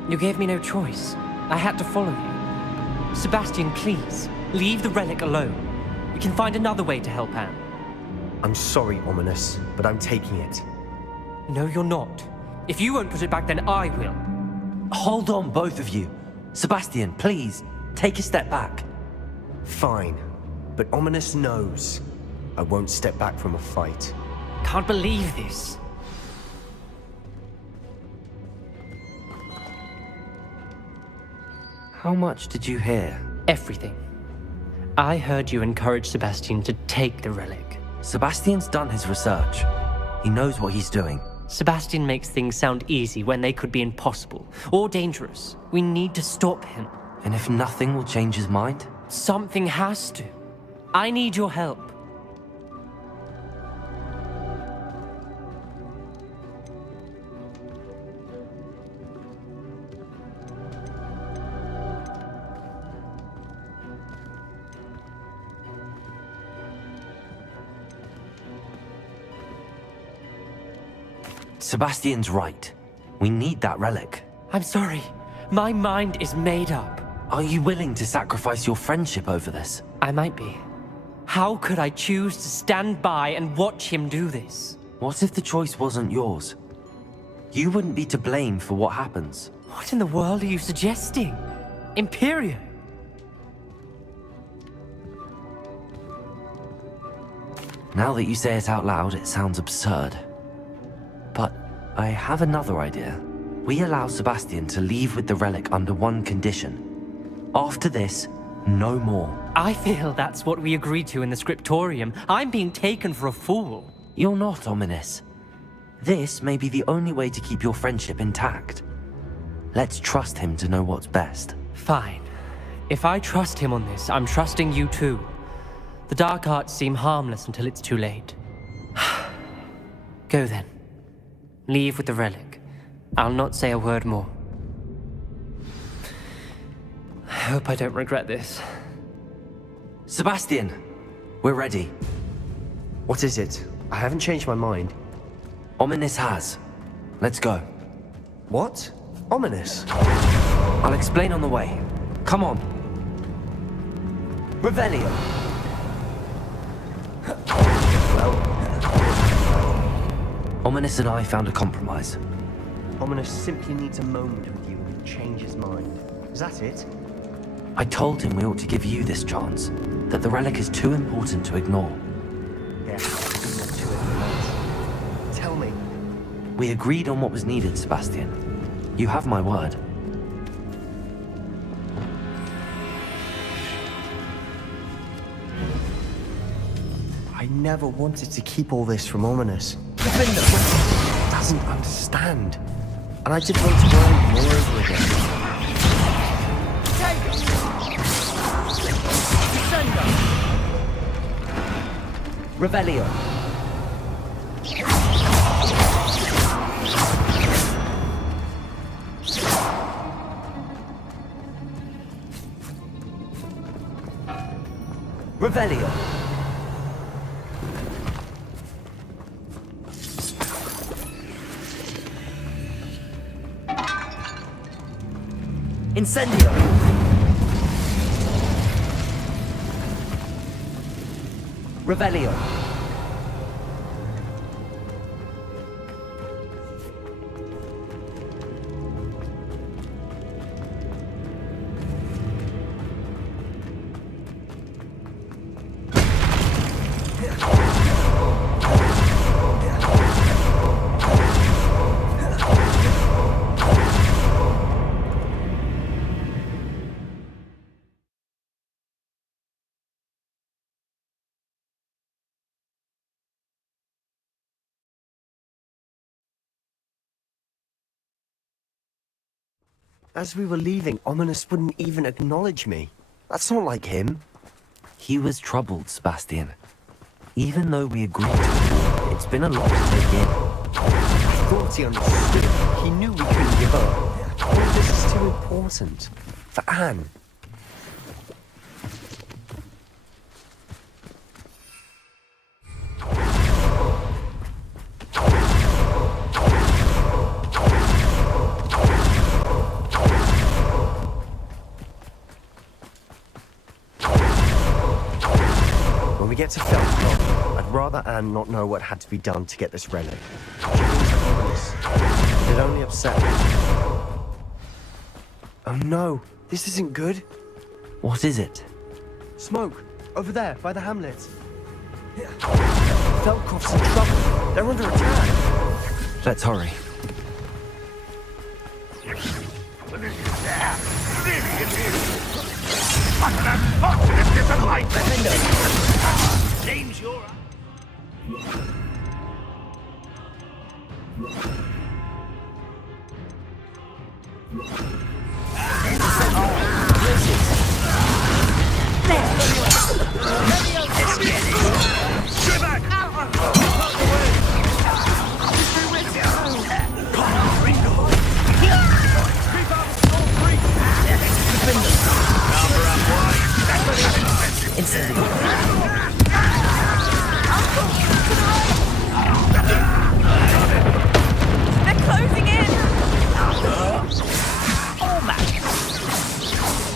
You gave me no choice. I had to follow you. Sebastian, please, leave the relic alone. We can find another way to help Anne. I'm sorry, Ominous, but I'm taking it. No, you're not. If you won't put it back, then I will. Hold on, both of you. Sebastian, please, take a step back. Fine. But Ominous knows I won't step back from a fight. Can't believe this. How much did you hear? Everything. I heard you encourage Sebastian to take the relic. Sebastian's done his research. He knows what he's doing. Sebastian makes things sound easy when they could be impossible or dangerous. We need to stop him. And if nothing will change his mind? Something has to. I need your help. Sebastian's right. We need that relic. I'm sorry. My mind is made up. Are you willing to sacrifice your friendship over this? I might be. How could I choose to stand by and watch him do this? What if the choice wasn't yours? You wouldn't be to blame for what happens. What in the world are you suggesting? Imperium? Now that you say it out loud, it sounds absurd. But I have another idea. We allow Sebastian to leave with the relic under one condition. After this, no more. I feel that's what we agreed to in the scriptorium. I'm being taken for a fool. You're not, Ominous. This may be the only way to keep your friendship intact. Let's trust him to know what's best. Fine. If I trust him on this, I'm trusting you too. The dark arts seem harmless until it's too late. Go then. Leave with the relic. I'll not say a word more. I hope I don't regret this. Sebastian, we're ready. What is it? I haven't changed my mind. Ominous has. Let's go. What? Ominous? I'll explain on the way. Come on. Revelio. Ominous and I found a compromise. Ominous simply needs a moment with you and change his mind. Is that it? I told him we ought to give you this chance, that the relic is too important to ignore. Yeah, not too important. Tell me. We agreed on what was needed, Sebastian. You have my word. I never wanted to keep all this from Ominous. He doesn't understand. And I just want to learn him all over again. Revelio. Revelio. Incendio. Revelio. As we were leaving, Ominous wouldn't even acknowledge me. That's not like him. He was troubled, Sebastian. Even though we agreed to it, it's been a lot to take in. I thought he understood. He knew we couldn't give up. All this is too important. For Anne. When we get to Feldcroft, I'd rather Anne not know what had to be done to get this relic. She thinks I'm Ominous, and it only upset her. Oh no, this isn't good. What is it? Smoke, over there, by the hamlet. Feldcroft's in trouble. They're under attack. Let's hurry. What an unfortunate disappointment! James, you're up. They're closing in!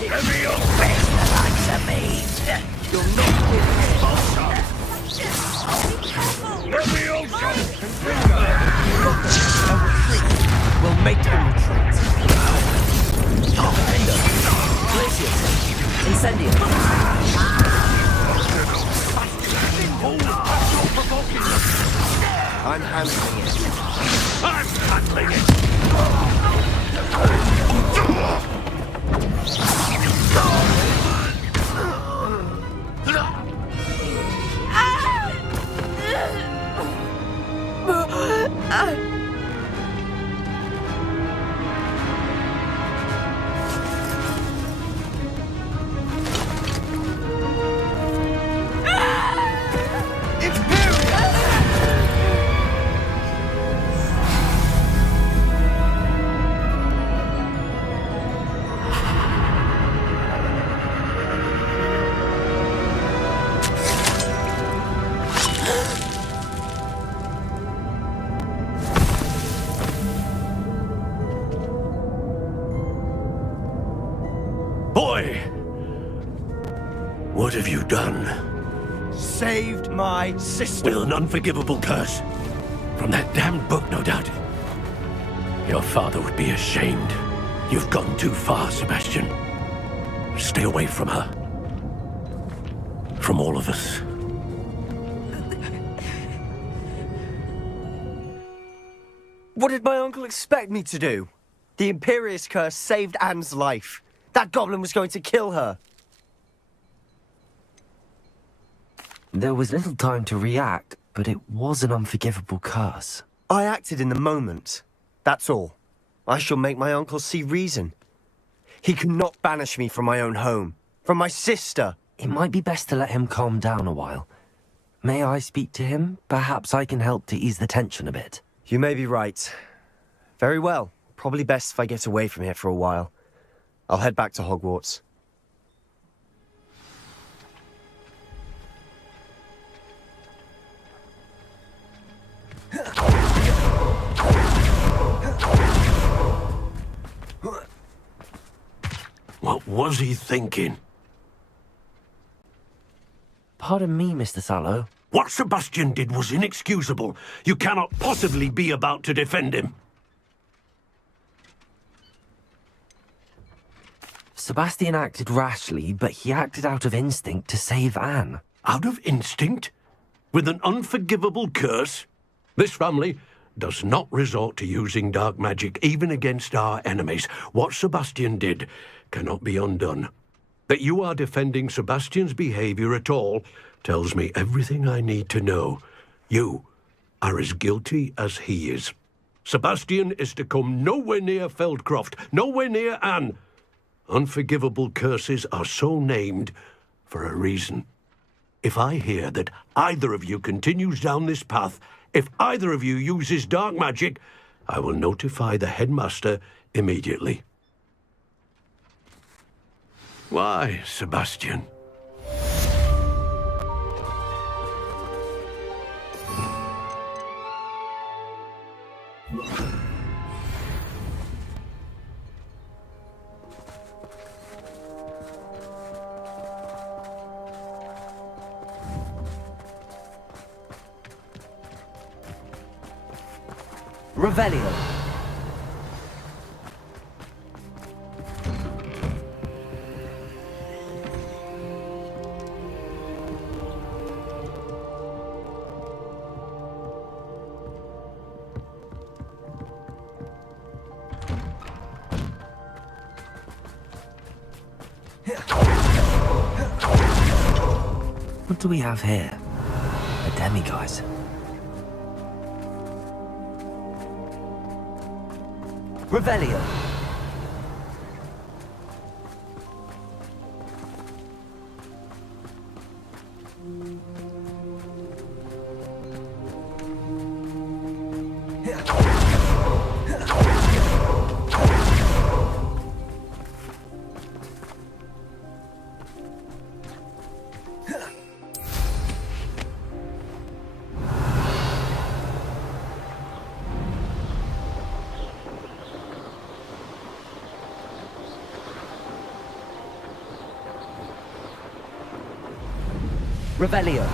Give me your best, the likes of me. You'll not win this also. Give me your shot. We'll make them retreat. Glacius. Incendio. I'm handling it. I'm handling it. What have you done? Saved my sister. With an unforgivable curse. From that damned book, no doubt. Your father would be ashamed. You've gone too far, Sebastian. Stay away from her. From all of us. What did my uncle expect me to do? The Imperious curse saved Anne's life. That goblin was going to kill her. There was little time to react, but it was an unforgivable curse. I acted in the moment. That's all. I shall make my uncle see reason. He cannot banish me from my own home. From my sister. It might be best to let him calm down a while. May I speak to him? Perhaps I can help to ease the tension a bit. You may be right. Very well. Probably best if I get away from here for a while. I'll head back to Hogwarts. What was he thinking? Pardon me, Mr. Sallow. What Sebastian did was inexcusable. You cannot possibly be about to defend him. Sebastian acted rashly, but he acted out of instinct to save Anne. Out of instinct? With an unforgivable curse? This family does not resort to using dark magic even against our enemies. What Sebastian did cannot be undone. That you are defending Sebastian's behavior at all tells me everything I need to know. You are as guilty as he is. Sebastian is to come nowhere near Feldcroft, nowhere near Anne. Unforgivable curses are so named for a reason. If I hear that either of you continues down this path, if either of you uses dark magic, I will notify the headmaster immediately. Why, Sebastian? Revelio. What do we have here? A demiguise. Revelio. Revelio.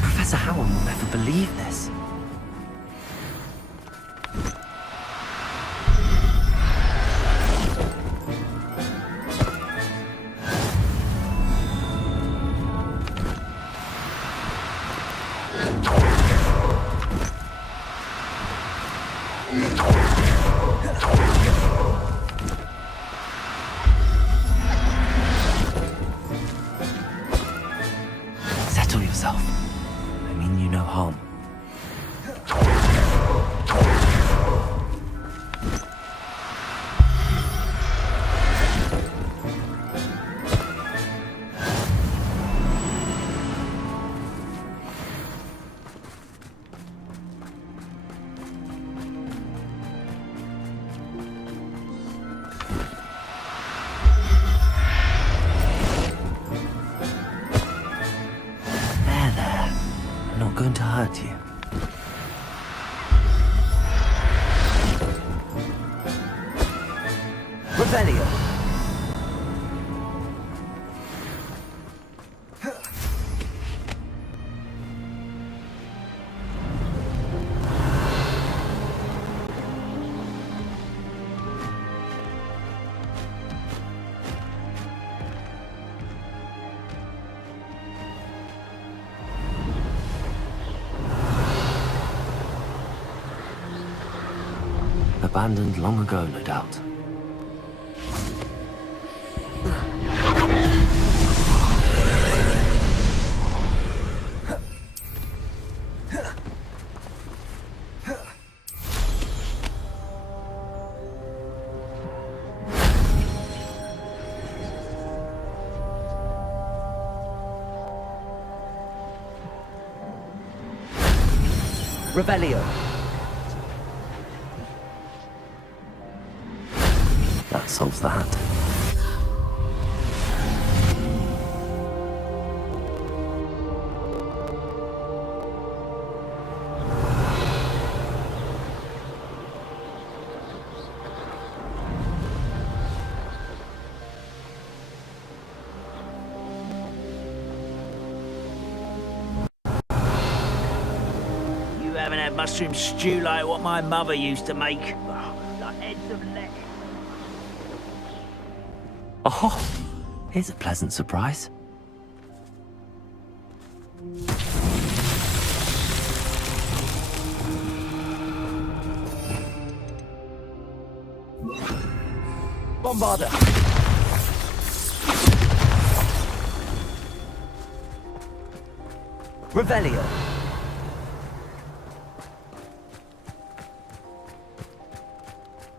Professor Howell will never believe this. Settle yourself. I mean you no harm. Revelio. Abandoned long ago, no doubt. Revelio. That solves that. You haven't had mushroom stew like what my mother used to make. Oh, like heads of lettuce. Oh, here's a pleasant surprise. Bombarder. Revelio.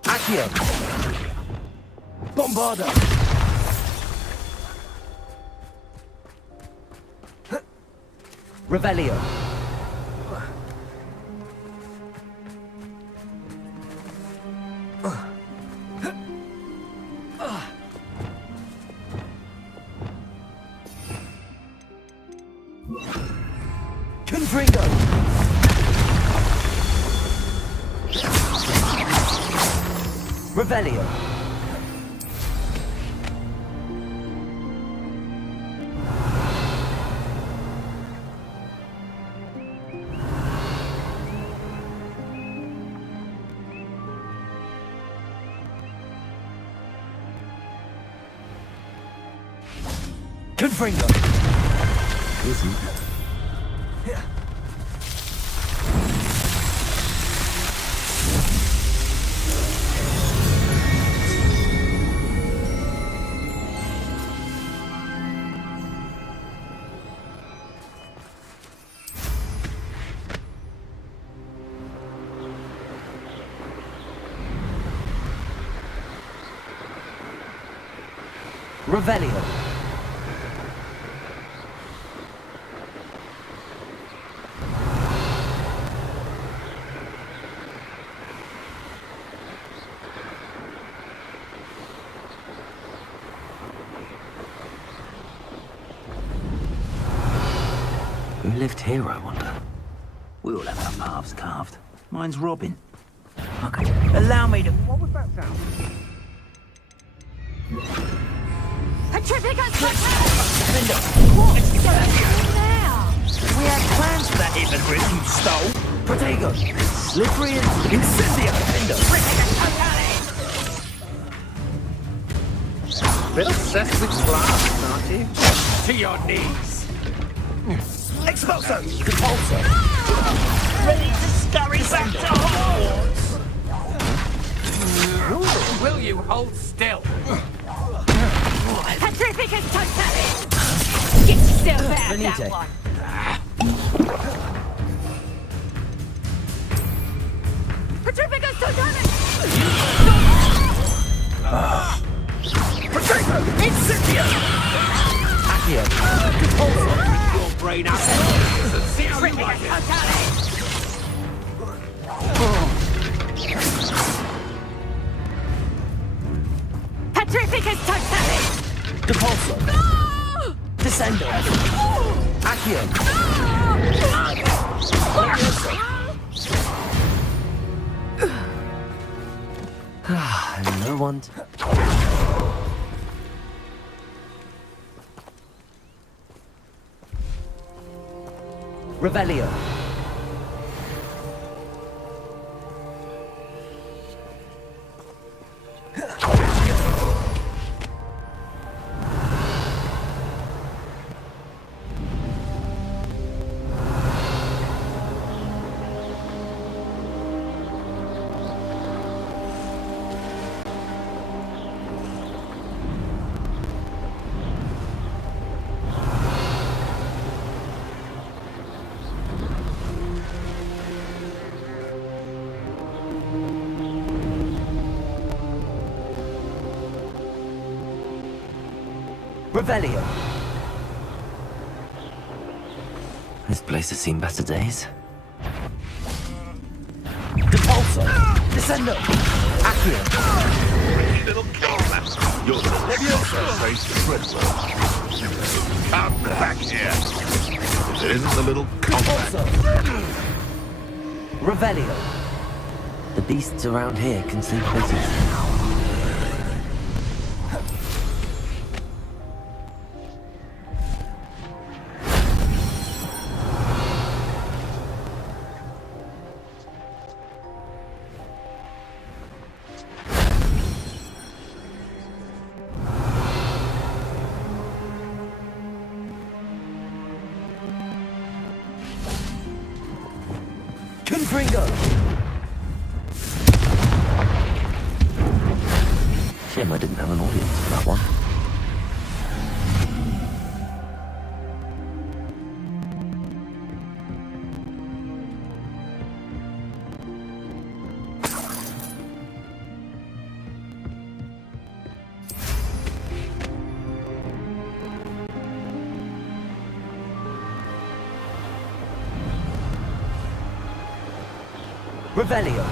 Accio. Bombarder. Revelio. Confringo. Revelio. Confringo. Isn't. Revelio. Who lived here, I wonder? We all have our paths carved. Mine's Robin. Okay, allow me to... What was that sound? Petrificus! Linda! What's going on there? We had plans for that hypocrite you stole. Protego. Slippery and incendio. Linda. Bit obsessed with glass, aren't you? To your knees. Expulso! Compulso! Ready to scurry back to Hogwarts! Will you hold still? Petrificus totalis! Get yourself out of that one! Petrificus totalis! Potato! Incendio! Accio. Your brain out. See how you like it. Petrificus totalis! Depulso. Descendo. Accio. And no one. Revelio. Revelio. This place has seen better days. Depulso! Descendo! Accio! Pretty little killer. You're the face Come back here. If it isn't the little compact. Revelio. The beasts around here can sleep busy. Confringo! Shame I didn't have an audience for that one. Revelio.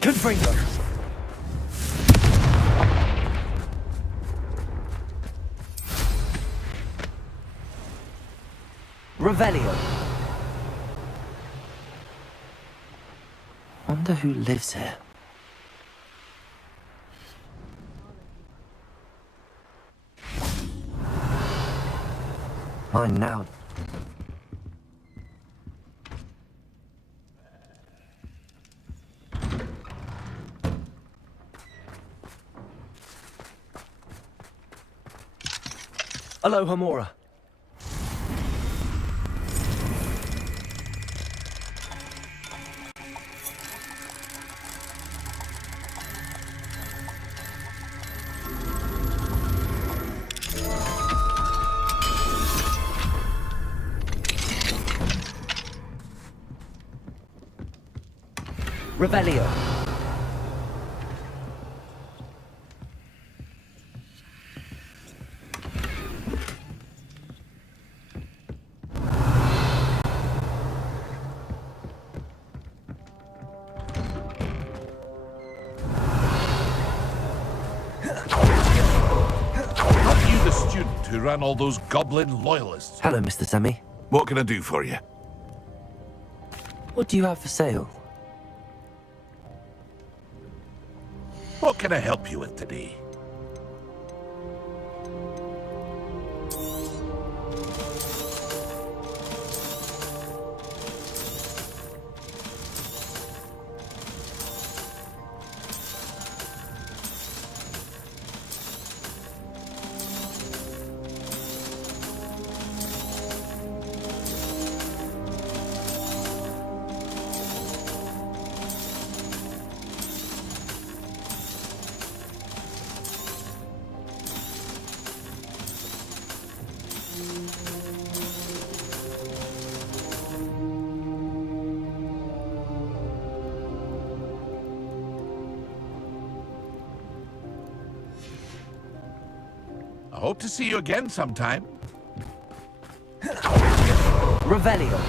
Confringo. Revelio. Wonder who lives here. Mine now. Aloha Mora. Revelio. Aren't you the student who ran all those goblin loyalists? Hello, Mr. Semi. What can I do for you? What do you have for sale? What can I help you with today? I hope to see you again sometime. Revelio.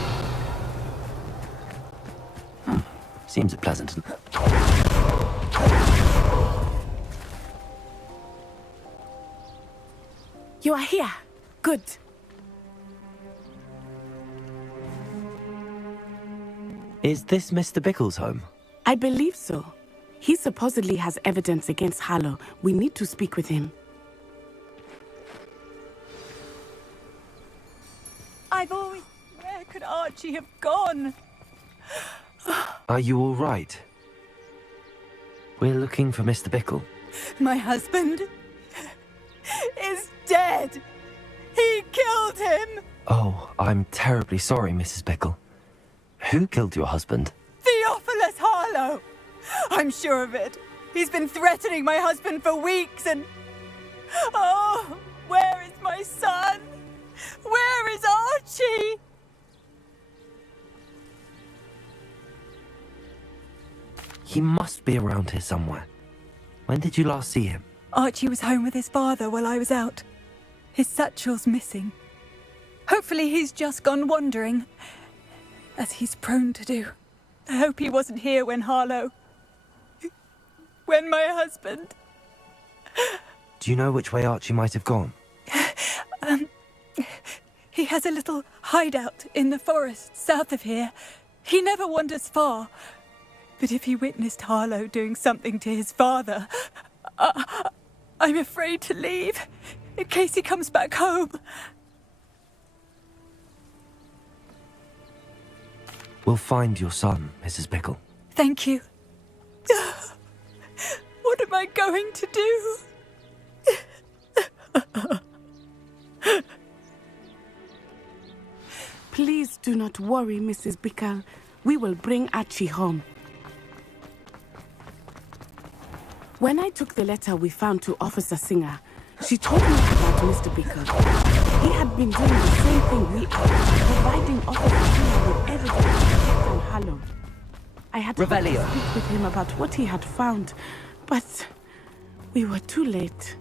Seems pleasant. You are here. Good. Is this Mr. Bickle's home? I believe so. He supposedly has evidence against Harlow. We need to speak with him. I've always... Where could Archie have gone? Are you all right? We're looking for Mr. Bickle. My husband is dead. He killed him. Oh, I'm terribly sorry, Mrs. Bickle. Who killed your husband? Theophilus Harlow. I'm sure of it. He's been threatening my husband for weeks and... Oh, where is my son? Where is Archie? He must be around here somewhere. When did you last see him? Archie was home with his father while I was out. His satchel's missing. Hopefully he's just gone wandering, as he's prone to do. I hope he wasn't here when Harlow... when my husband... Do you know which way Archie might have gone? He has a little hideout in the forest south of here. He never wanders far. But if he witnessed Harlow doing something to his father, I'm afraid to leave, in case he comes back home. We'll find your son, Mrs. Bickle. Thank you. What am I going to do? Please do not worry, Mrs. Bickle. We will bring Archie home. When I took the letter we found to Officer Singer, she told me about Mr. Bickle. He had been doing the same thing we are, providing Officer Singer with evidence on Harlow. I had to speak with him about what he had found, but we were too late.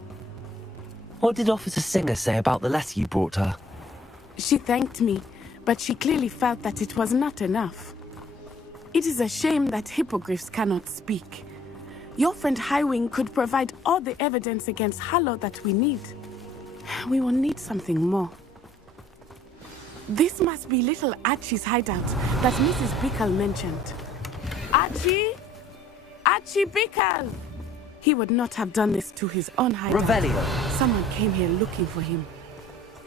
What did Officer Singer say about the letter you brought her? She thanked me, but she clearly felt that it was not enough. It is a shame that hippogriffs cannot speak. Your friend Highwing could provide all the evidence against Harlow that we need. We will need something more. This must be little Archie's hideout that Mrs. Bickle mentioned. Archie? Archie Bickle! He would not have done this to his own hideout. Revelio! Someone came here looking for him.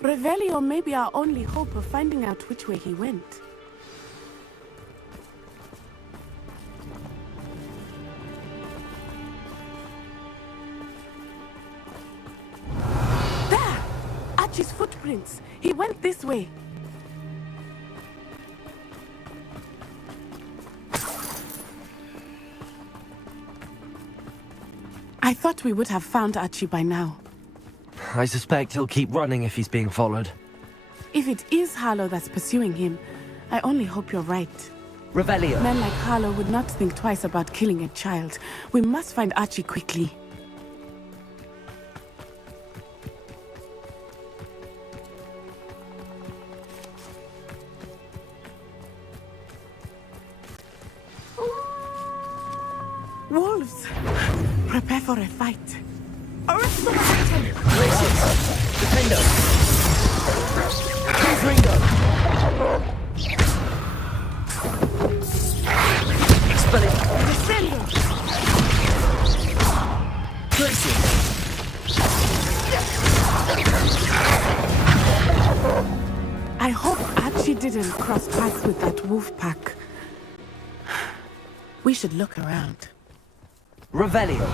Revelio may be our only hope of finding out which way he went. There! Archie's footprints. He went this way. I thought we would have found Archie by now. I suspect he'll keep running if he's being followed. If it is Harlow that's pursuing him, I only hope you're right. Revelio. Men like Harlow would not think twice about killing a child. We must find Archie quickly. Wolves! Prepare for a fight. Arrest the action! Defender! Please, Ringo! Expelling! Defender! Placing! I hope Archie didn't cross paths with that wolf pack. We should look around. Revelio.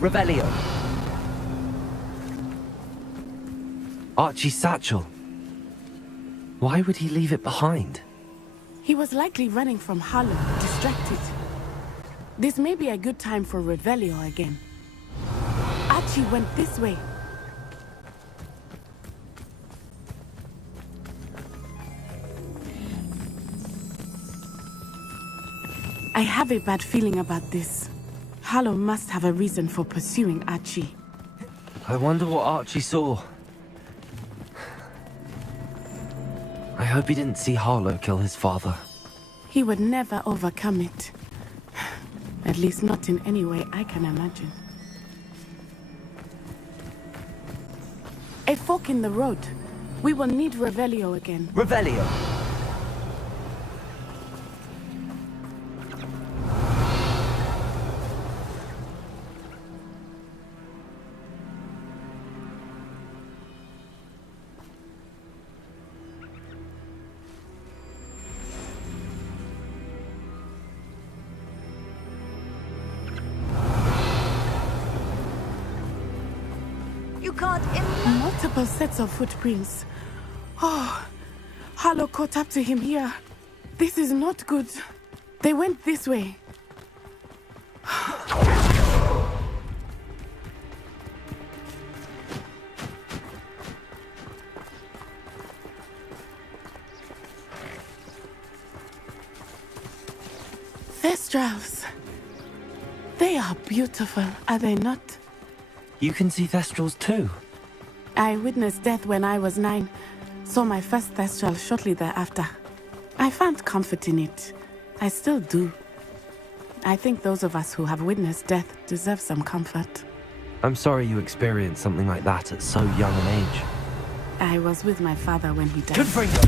Revelio. Archie's satchel. Why would he leave it behind? He was likely running from Harlow, distracted. This may be a good time for Revelio again. Archie went this way. I have a bad feeling about this. Harlow must have a reason for pursuing Archie. I wonder what Archie saw. I hope he didn't see Harlow kill his father. He would never overcome it. At least not in any way I can imagine. A fork in the road. We will need Revelio again. Revelio. You can't Multiple sets of footprints. Oh, Harlow caught up to him here. This is not good. They went this way. Thestrals. They are beautiful, are they not? You can see Thestrals too. I witnessed death when I was 9. Saw my first Thestral shortly thereafter. I found comfort in it. I still do. I think those of us who have witnessed death deserve some comfort. I'm sorry you experienced something like that at so young an age. I was with my father when he died. Good for you.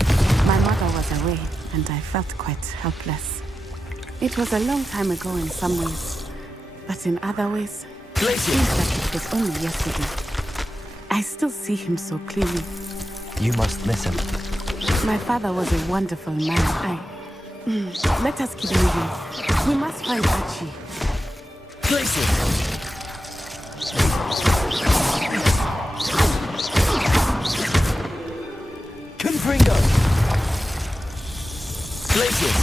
My mother was away, and I felt quite helpless. It was a long time ago in some ways, but in other ways, it seems like it was only yesterday. I still see him so clearly. You must miss him. My father was a wonderful man. Let us keep moving. We must find Archie. Places. Confringo. Places.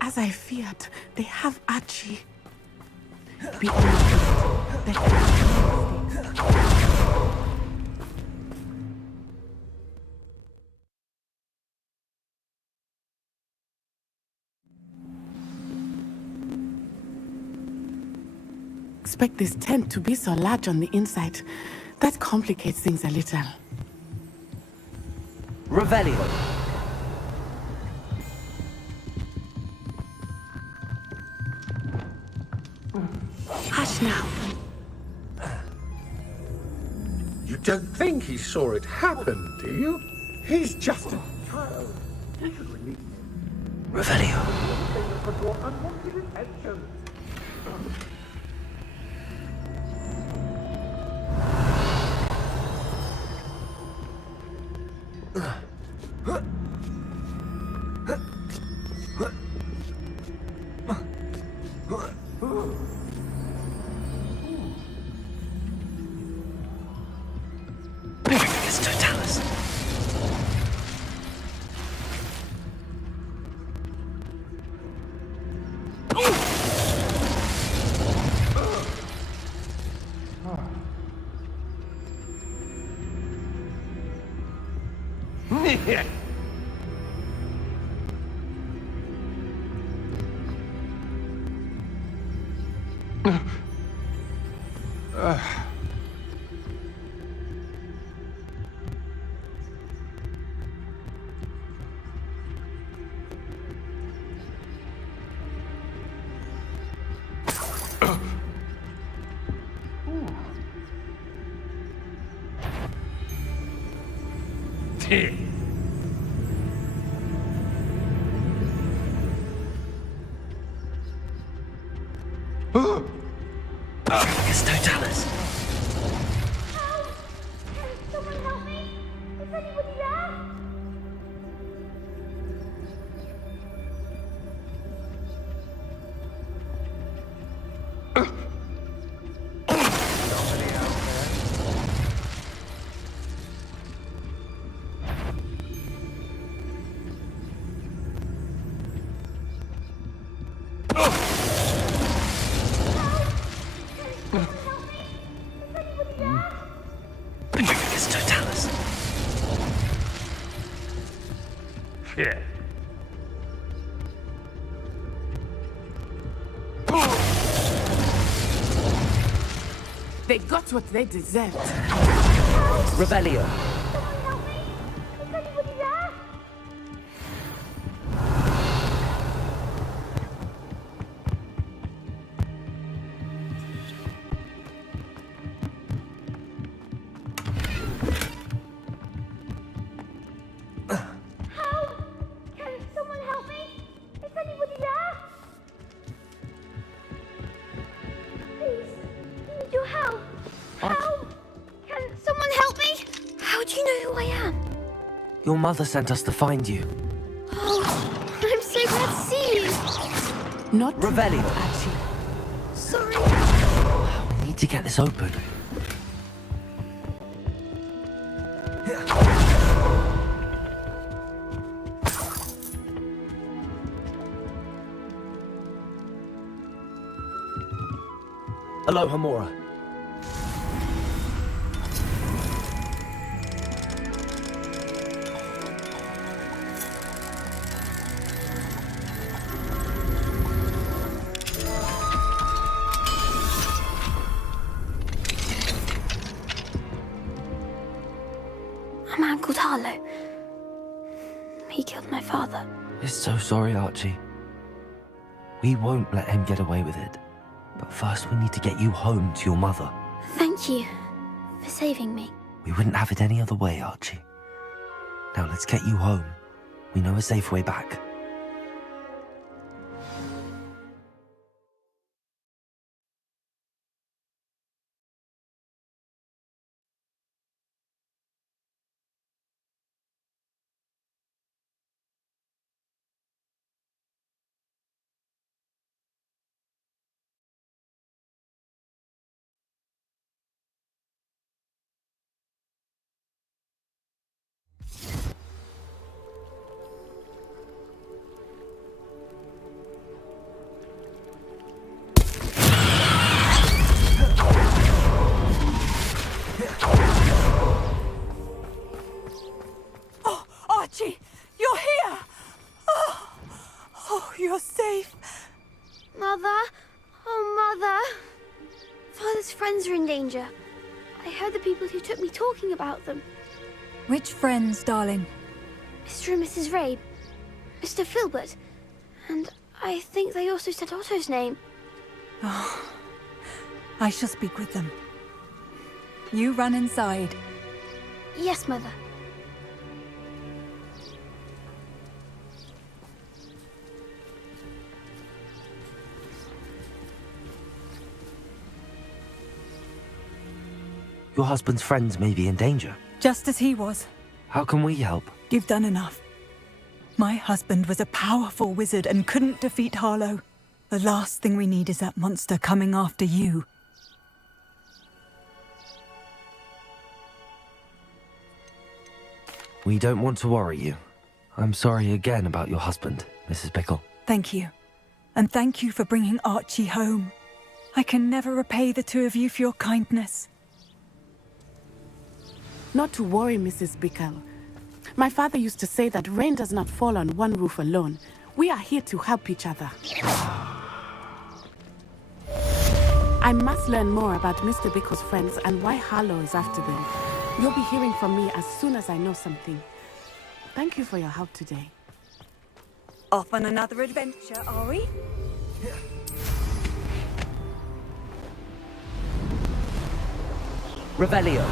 As I feared, they have Archie. Be honest, there can be no mistakes. Expect this tent to be so large on the inside. That complicates things a little. Revelio. Hush now. You don't think he saw it happen, do you? He's just a child. Revelio. It's Totalis. Someone help me! Is anybody there? It's Totalis. Yeah. They got what they deserved. Revelio. Can someone help me? Is anybody there? Please, I need your help. Help! Can someone help me? How do you know who I am? Your mother sent us to find you. Oh, I'm so glad to see you. Not Revelio. Sorry. We need to get this open. Aloha, Mora. A man called Harlow. He killed my father. We're so sorry, Archie. We won't let him get away with it. But first we need to get you home to your mother. Thank you for saving me. We wouldn't have it any other way, Archie. Now let's get you home. We know a safe way back. Oh, Archie, you're here! Oh, you're safe. Mother? Oh, Mother. Father's friends are in danger. I heard the people who took me talking about them. Which friends, darling? Mr. and Mrs. Rabe, Mr. Filbert, and I think they also said Otto's name. Oh, I shall speak with them. You run inside. Yes, Mother. Your husband's friends may be in danger. Just as he was. How can we help? You've done enough. My husband was a powerful wizard and couldn't defeat Harlow. The last thing we need is that monster coming after you. We don't want to worry you. I'm sorry again about your husband, Mrs. Pickle. Thank you. And thank you for bringing Archie home. I can never repay the two of you for your kindness. Not to worry, Mrs. Bickle. My father used to say that rain does not fall on one roof alone. We are here to help each other. I must learn more about Mr. Bickle's friends and why Harlow is after them. You'll be hearing from me as soon as I know something. Thank you for your help today. Off on another adventure, are we? Revelio.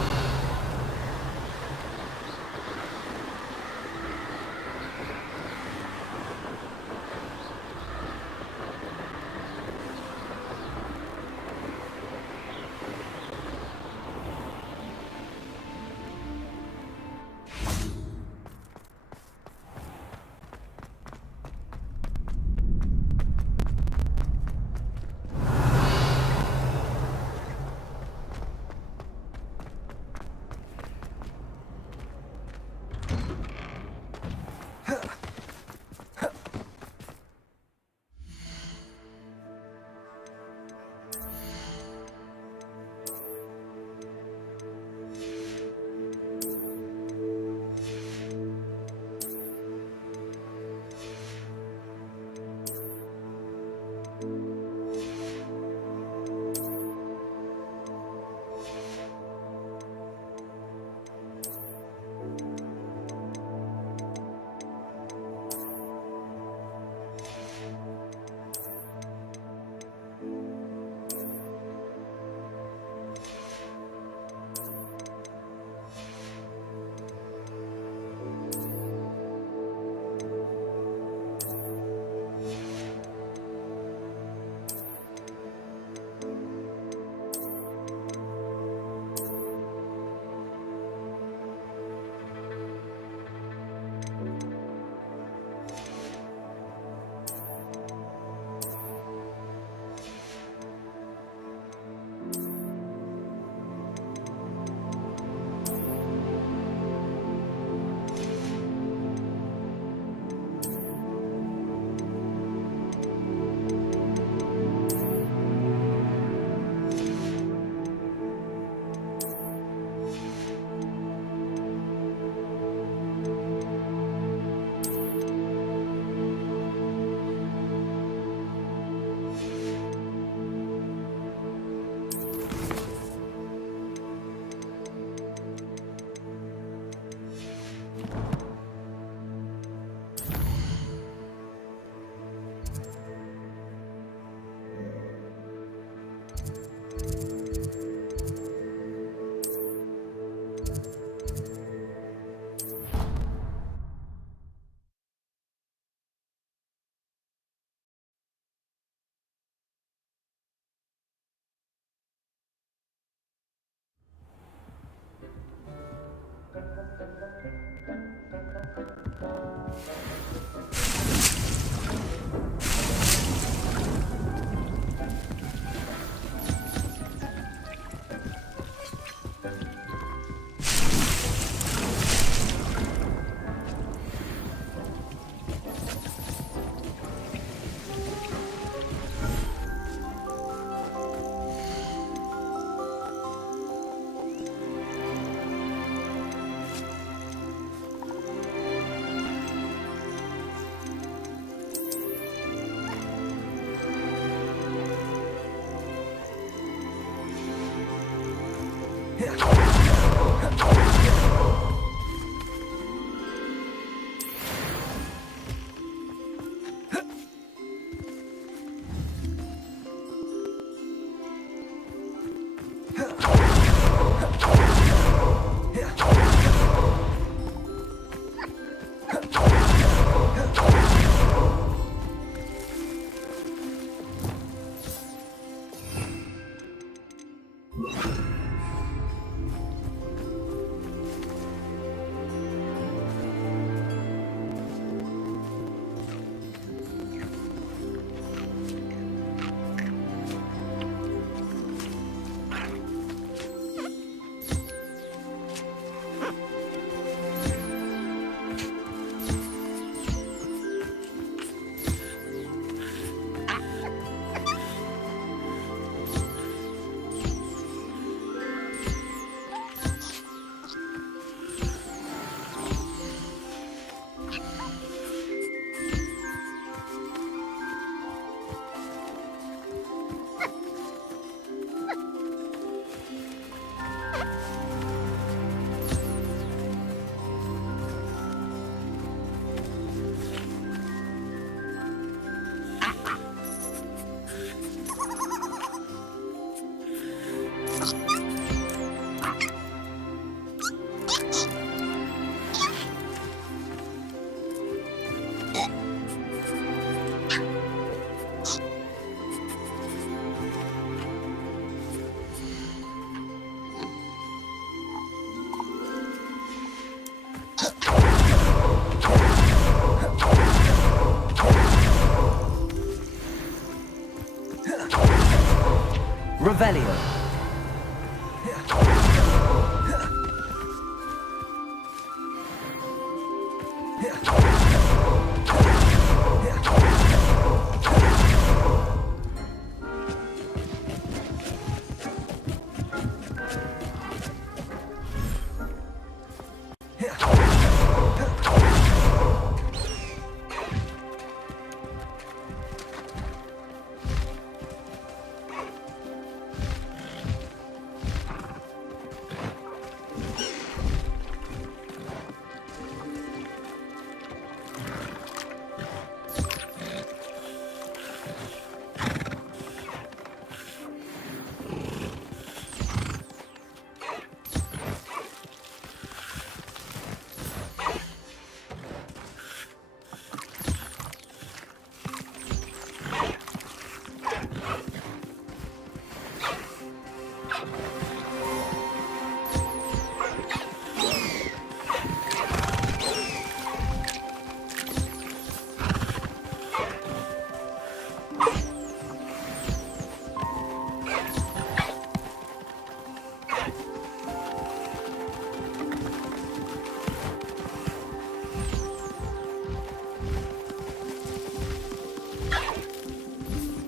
Revelio.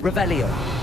Revelio.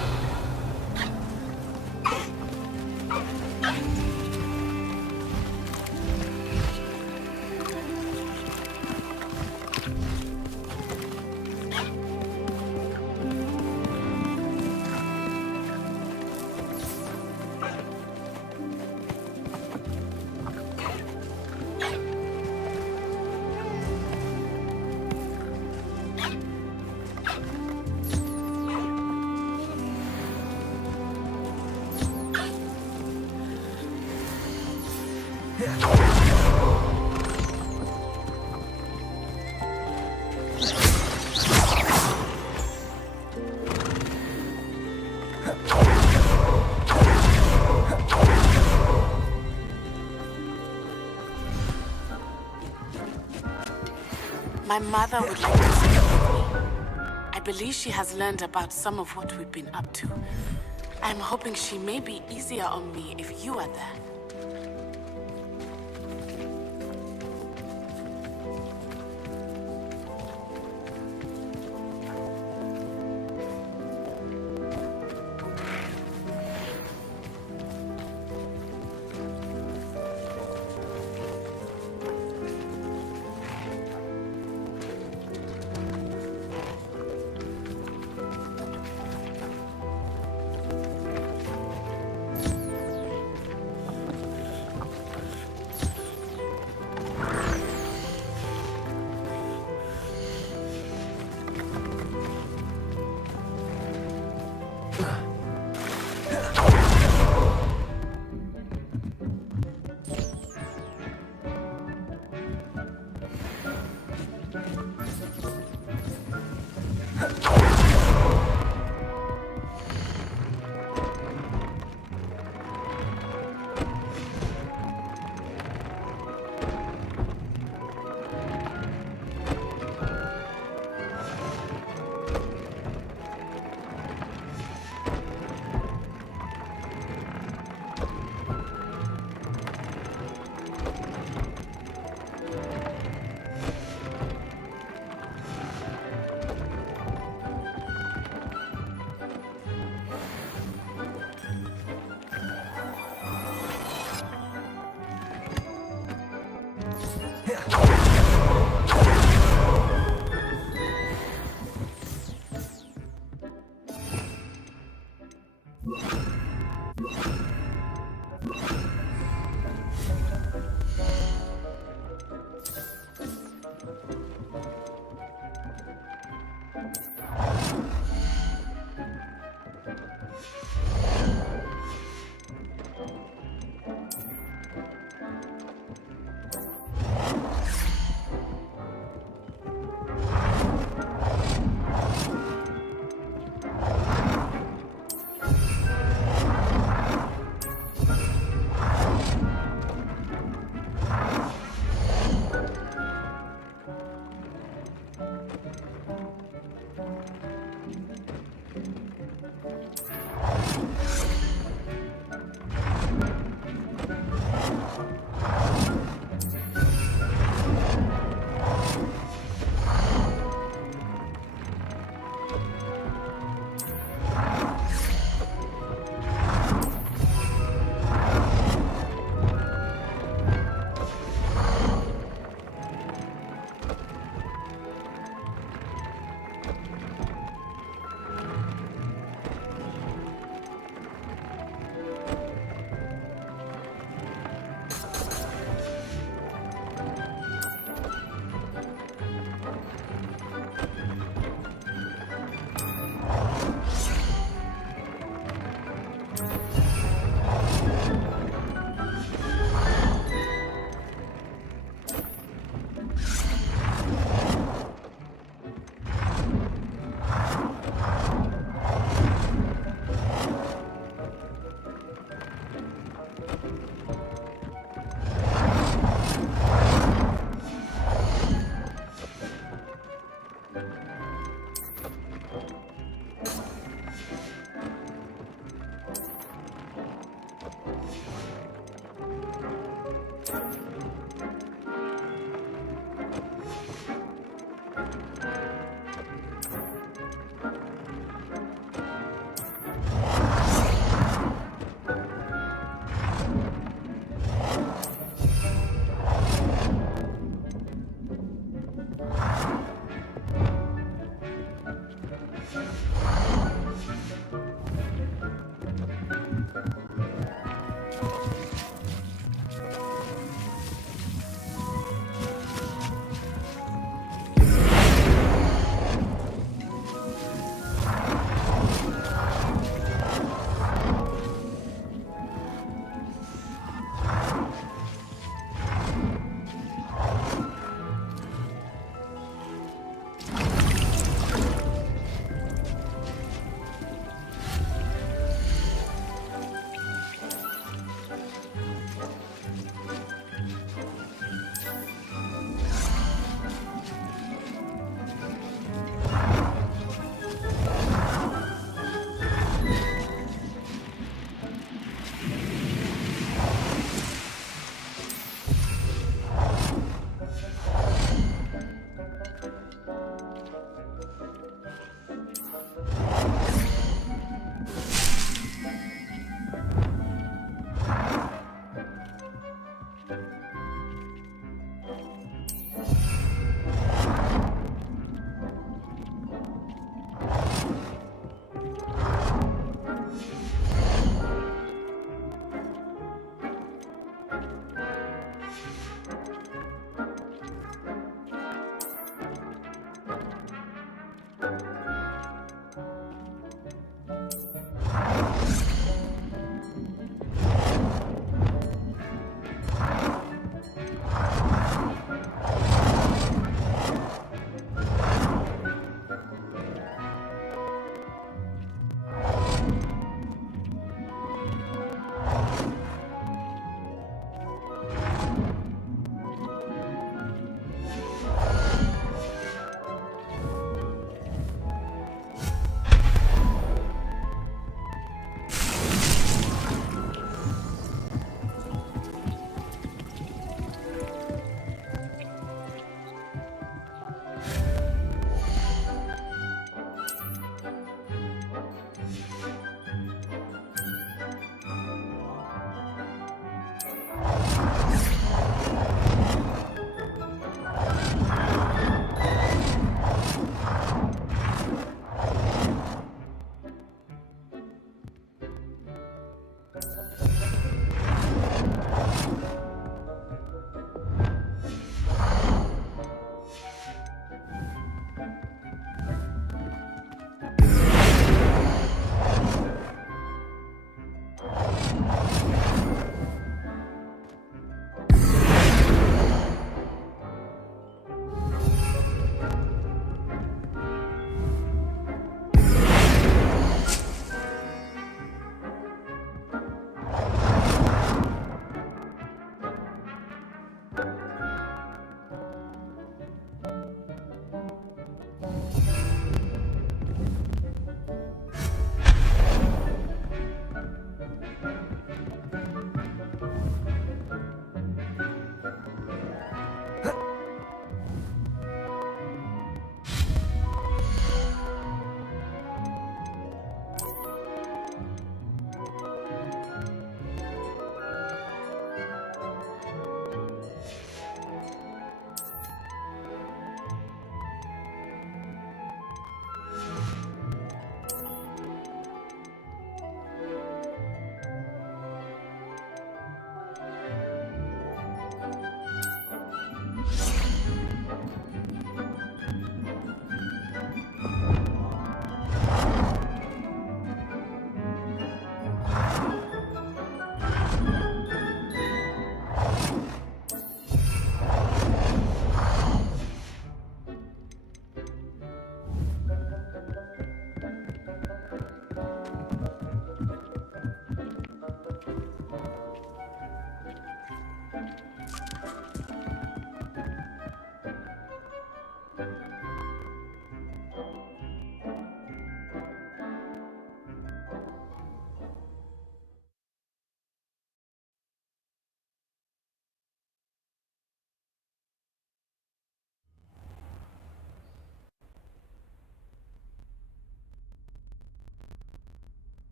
My mother would like to speak with me. I believe she has learned about some of what we've been up to. I'm hoping she may be easier on me if you are there.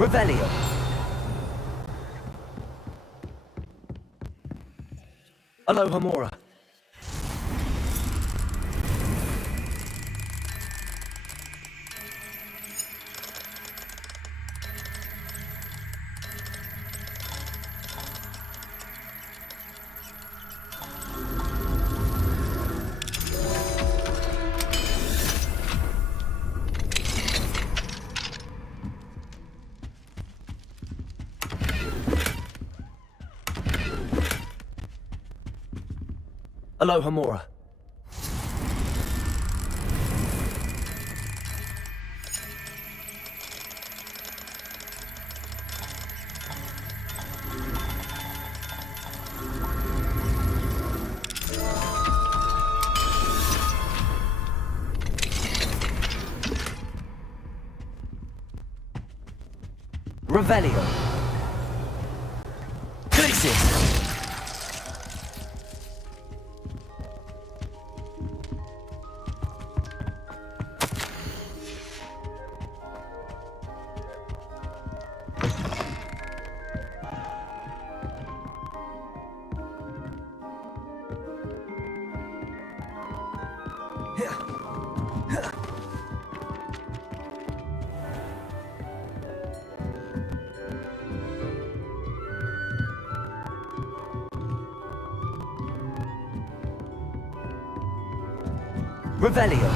Revelio. Alohomora. Alohomora. Revelio. Glixis. Revelio.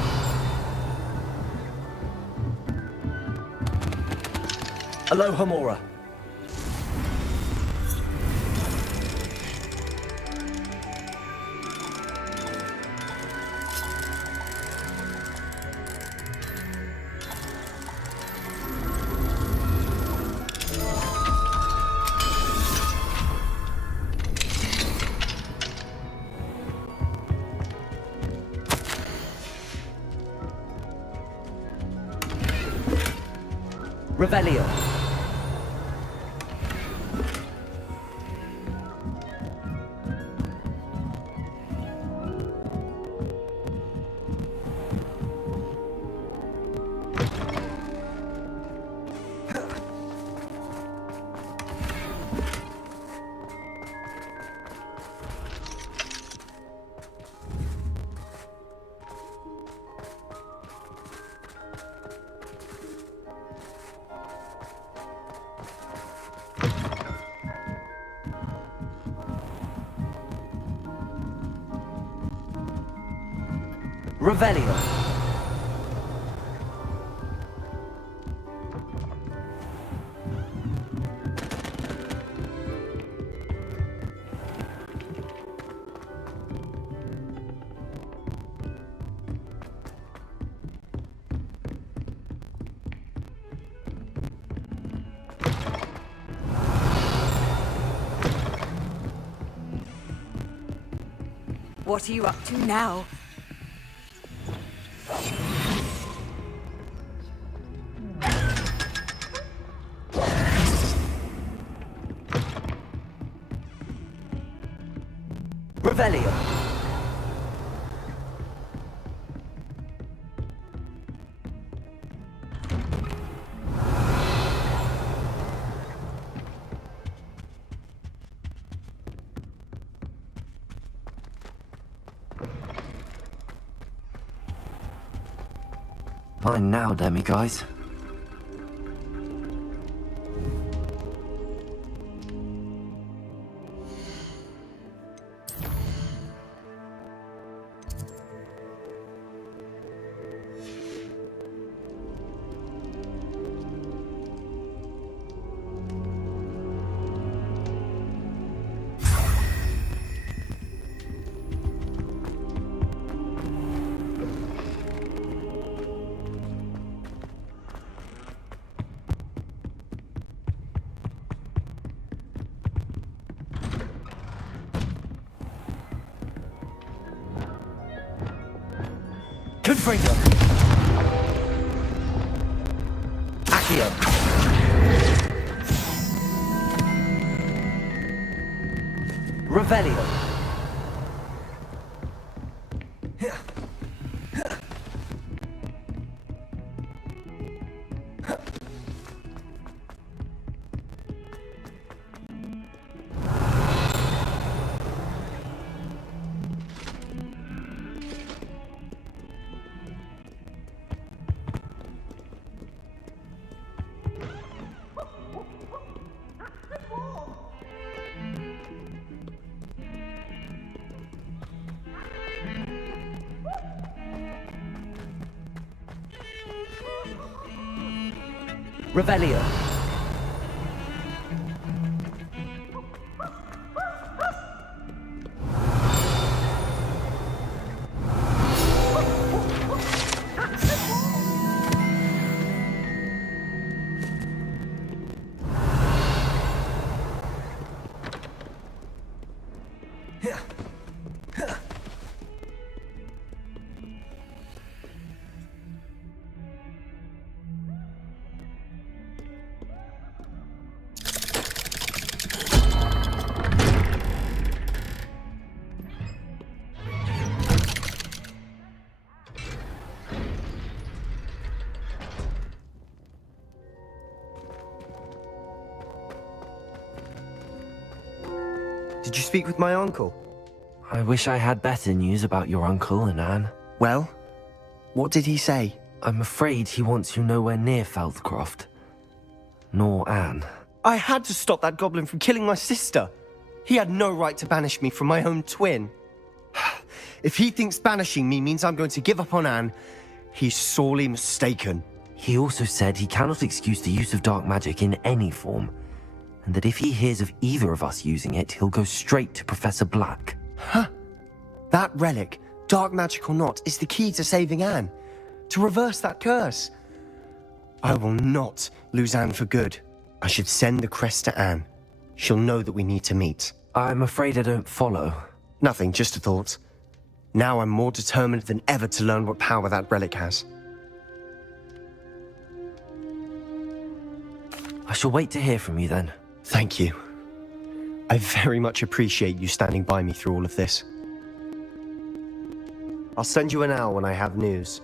Alohomora. Revelio. Revelio. What are you up to now? Revelio. Fine now, demiguys. Confringo. Accio. Revelio. Revelio. Did you speak with my uncle? I wish I had better news about your uncle and Anne. Well, what did he say? I'm afraid he wants you nowhere near Feldcroft. Nor Anne. I had to stop that goblin from killing my sister. He had no right to banish me from my own twin. If he thinks banishing me means I'm going to give up on Anne, he's sorely mistaken. He also said he cannot excuse the use of dark magic in any form, and that if he hears of either of us using it, he'll go straight to Professor Black. Huh. That relic, dark magic or not, is the key to saving Anne. To reverse that curse. I will not lose Anne for good. I should send the crest to Anne. She'll know that we need to meet. I'm afraid I don't follow. Nothing, just a thought. Now I'm more determined than ever to learn what power that relic has. I shall wait to hear from you then. Thank you. I very much appreciate you standing by me through all of this. I'll send you an owl when I have news.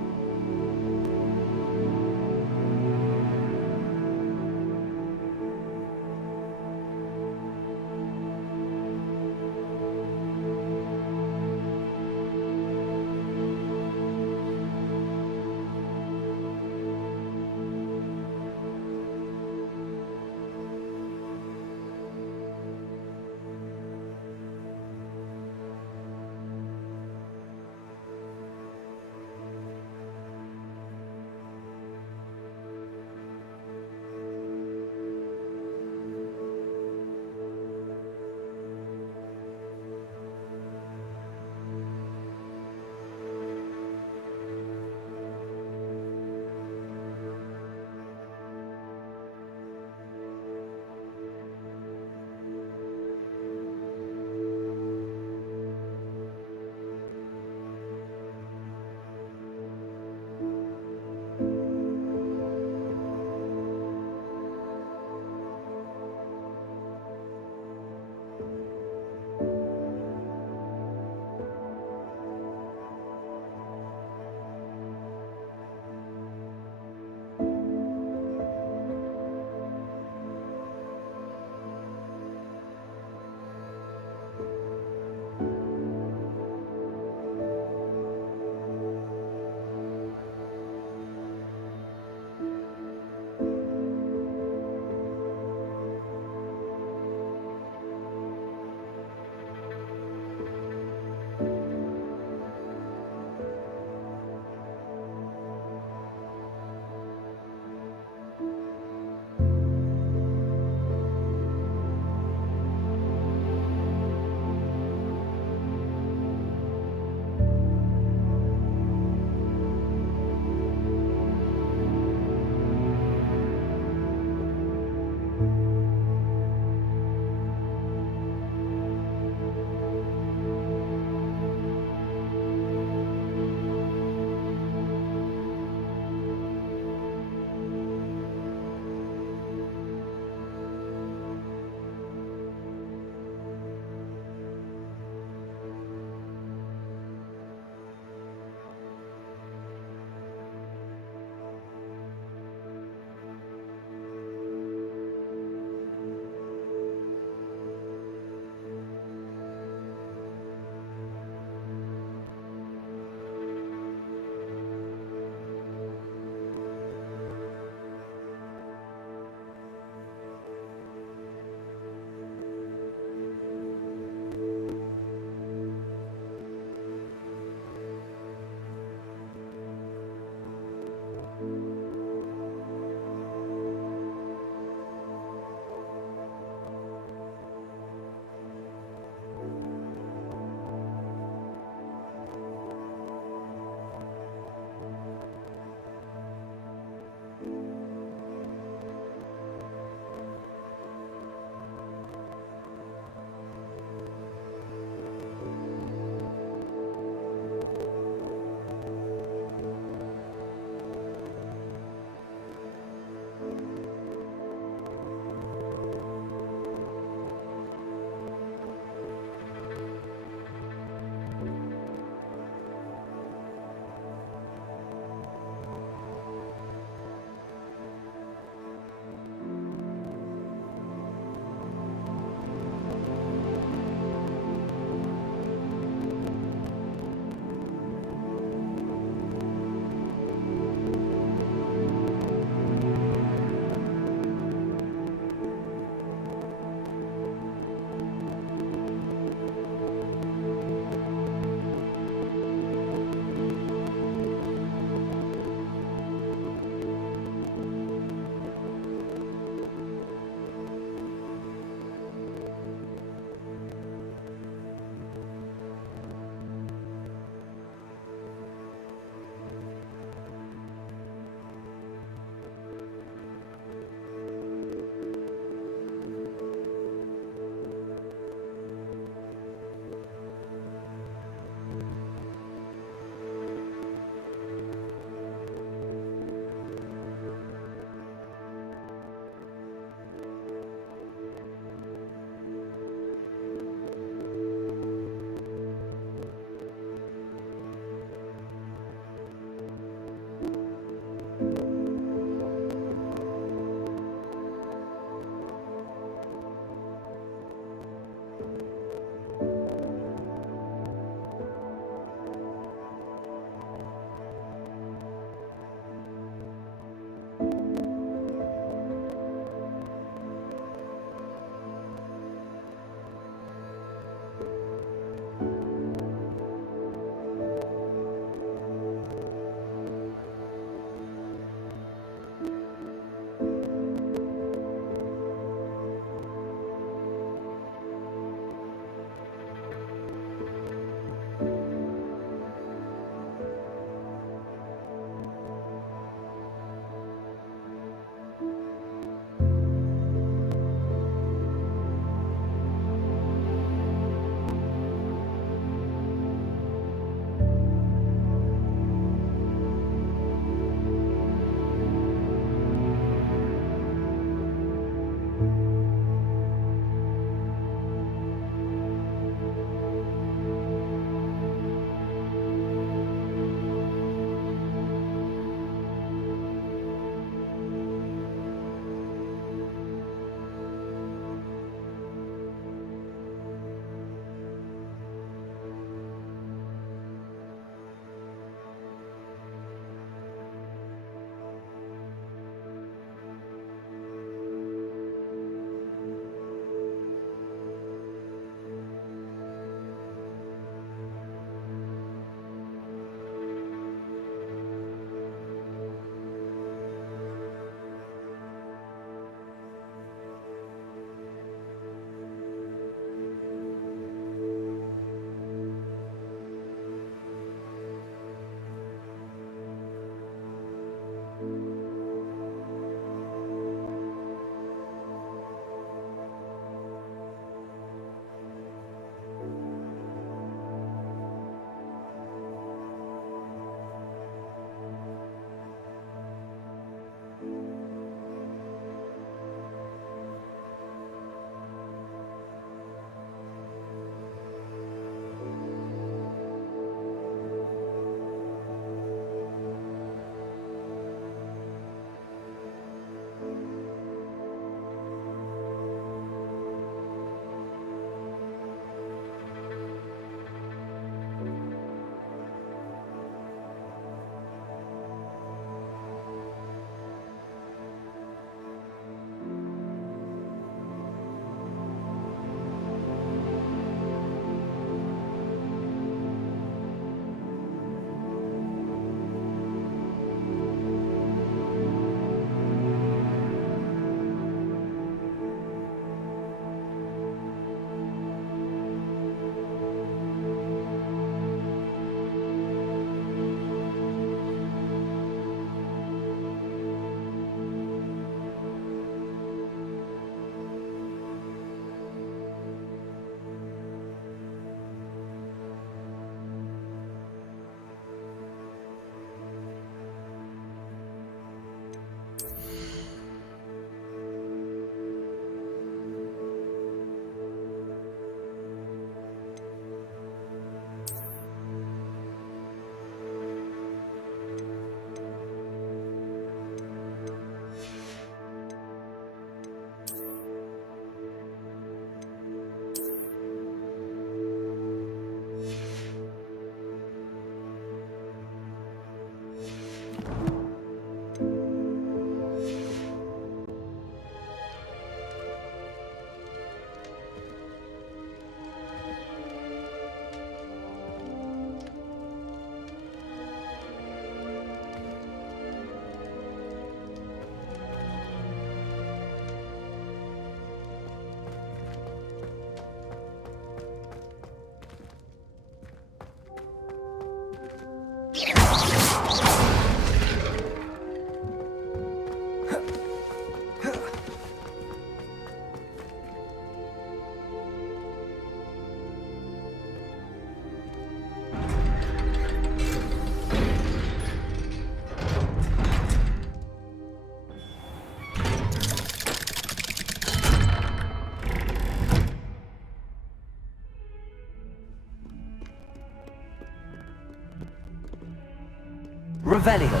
Revelio.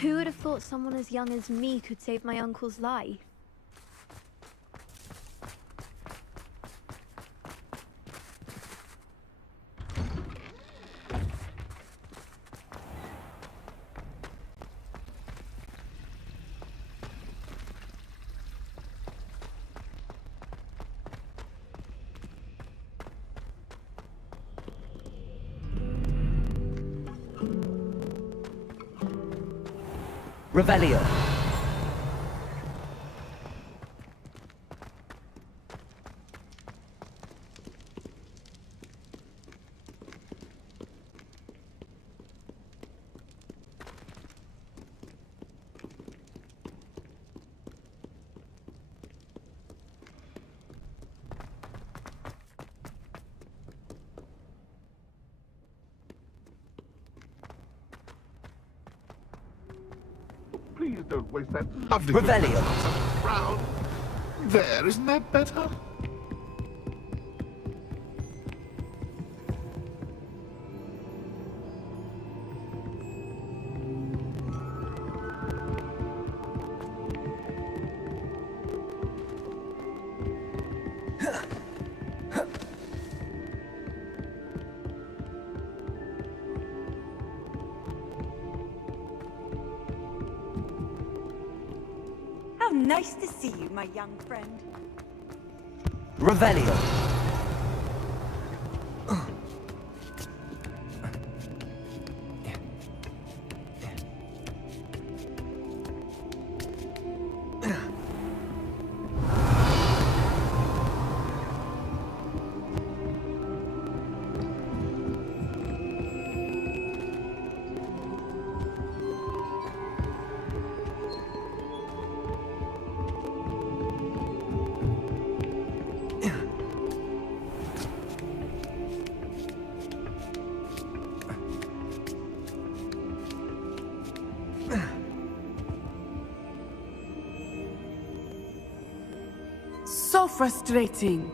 Who would have thought someone as young as me could save my uncle's life? Revelio. Please don't waste that lovely Revelio. on such a crowd. There, isn't that better? How nice to see you, my young friend. Revelio. So frustrating.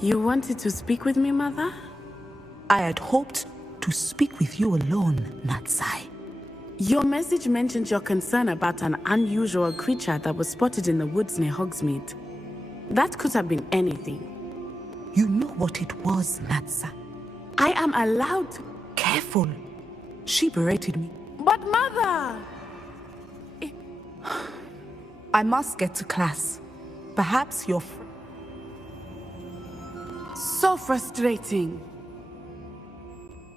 You wanted to speak with me, Mother? I had hoped to speak with you alone, Natsai. Your message mentioned your concern about an unusual creature that was spotted in the woods near Hogsmeade. That could have been anything. You know what it was, Natsa. I am allowed to... Careful. She berated me. But Mother! I must get to class. Perhaps your... So frustrating.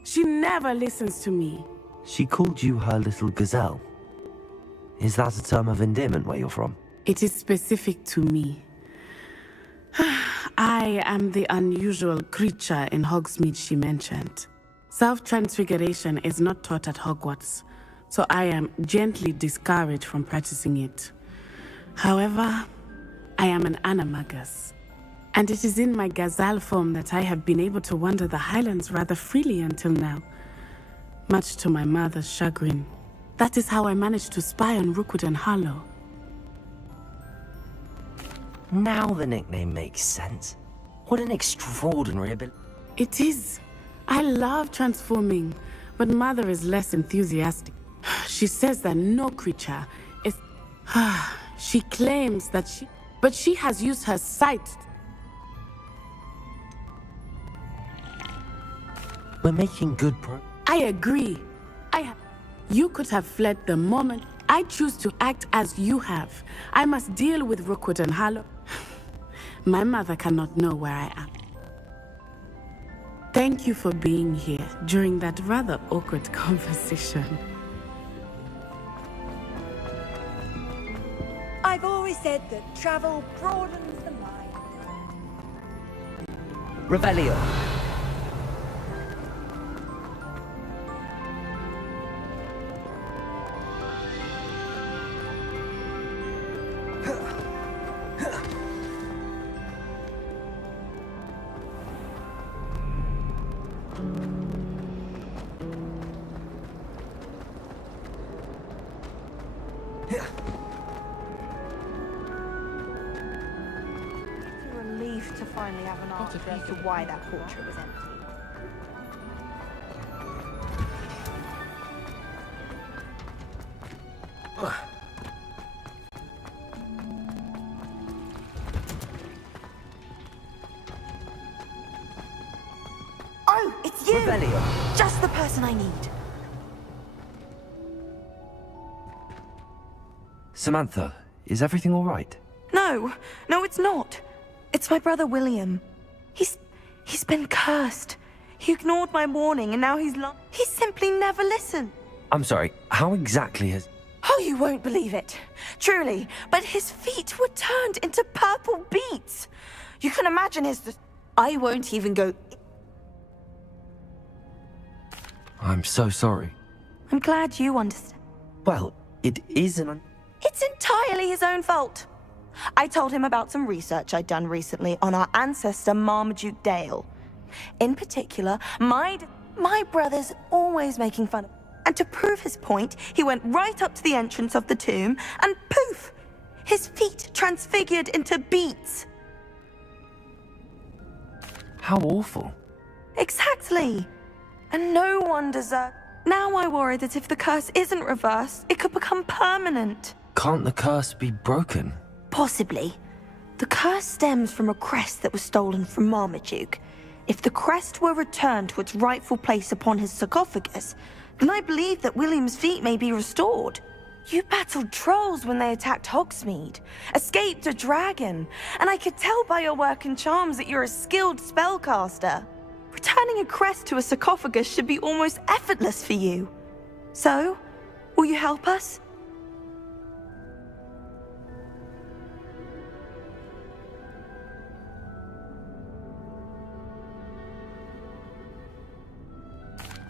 She never listens to me. She called you her little gazelle. Is that a term of endearment where you're from? It is specific to me. I am the unusual creature in Hogsmeade she mentioned. Self-transfiguration is not taught at Hogwarts, so I am gently discouraged from practicing it. However, I am an animagus, and it is in my gazelle form that I have been able to wander the Highlands rather freely until now, much to my mother's chagrin. That is how I managed to spy on Rookwood and Harlow. Now the nickname makes sense. What an extraordinary ability. It is. I love transforming, but Mother is less enthusiastic. She says that no creature is... She claims that she... But she has used her sight. We're making good progress. I agree. You could have fled the moment. I choose to act as you have. I must deal with Rookwood and Harlow. My mother cannot know where I am. Thank you for being here during that rather awkward conversation. I've always said that travel broadens the mind. Revelio. an answer as to why that portrait was empty. Oh, it's you! Revelio. Just the person I need. Samantha, is everything all right? No, it's not. It's my brother William. He's been cursed. He ignored my warning and now he's simply never listened. I'm sorry, how exactly has... Oh, you won't believe it. Truly, but his feet were turned into purple beets. You can imagine I won't even go... I'm so sorry. I'm glad you understand. Well, it isn't... It's entirely his own fault. I told him about some research I'd done recently on our ancestor Marmaduke Dale. In particular, my brother's always making fun of him. And to prove his point, he went right up to the entrance of the tomb and poof! His feet transfigured into beets. How awful. Exactly. And no one deserves... Now I worry that if the curse isn't reversed, it could become permanent. Can't the curse be broken? Possibly. The curse stems from a crest that was stolen from Marmaduke. If the crest were returned to its rightful place upon his sarcophagus, then I believe that William's feet may be restored. You battled trolls when they attacked Hogsmeade, escaped a dragon, and I could tell by your work and charms that you're a skilled spellcaster. Returning a crest to a sarcophagus should be almost effortless for you. So, will you help us?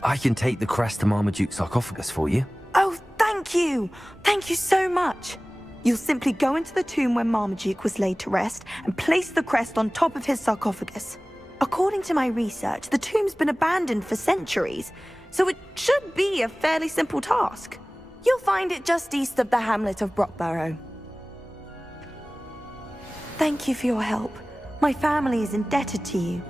I can take the crest to Marmaduke's sarcophagus for you. Oh, thank you! Thank you so much! You'll simply go into the tomb where Marmaduke was laid to rest and place the crest on top of his sarcophagus. According to my research, the tomb's been abandoned for centuries, so it should be a fairly simple task. You'll find it just east of the hamlet of Brockborough. Thank you for your help. My family is indebted to you.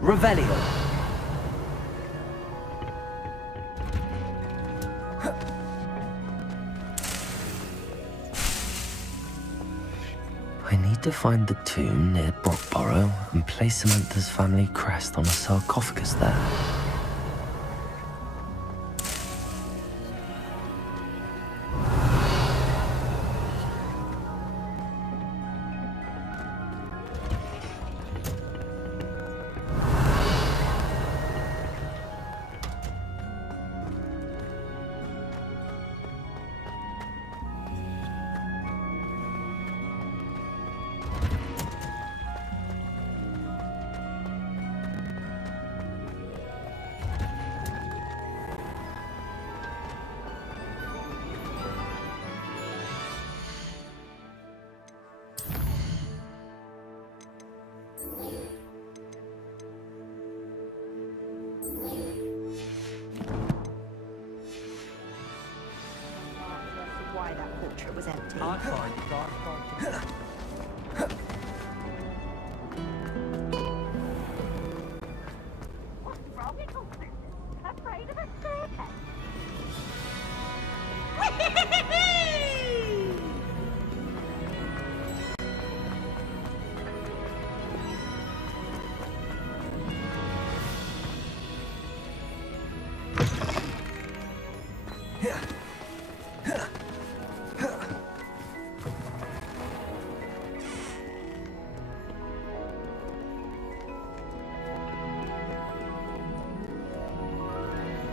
Revelio. I need to find the tomb near Brockborough and place Samantha's family crest on a sarcophagus there. Why that portrait was empty. What's wrong, little princess? Afraid of a staircase?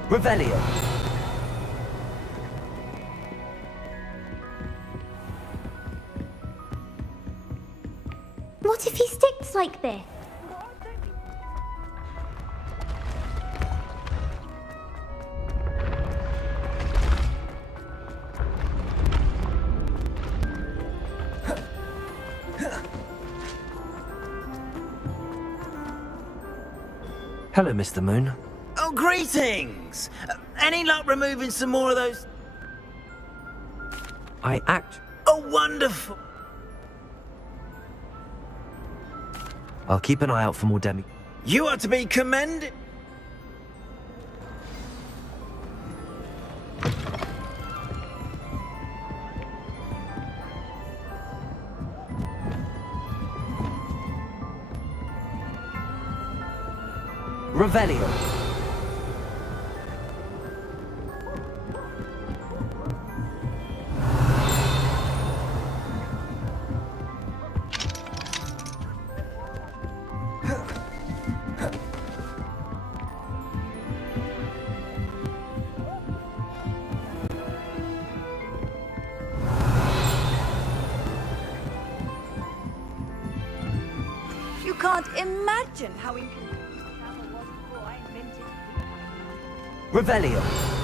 Revelio. What if he sticks like this? Hello, Mr. Moon. Oh, greetings! Any luck removing some more of those... Oh, wonderful! I'll keep an eye out for more You are to be commended. Revelio. You can't imagine how inconvenient travel was before I invented it. Revelio.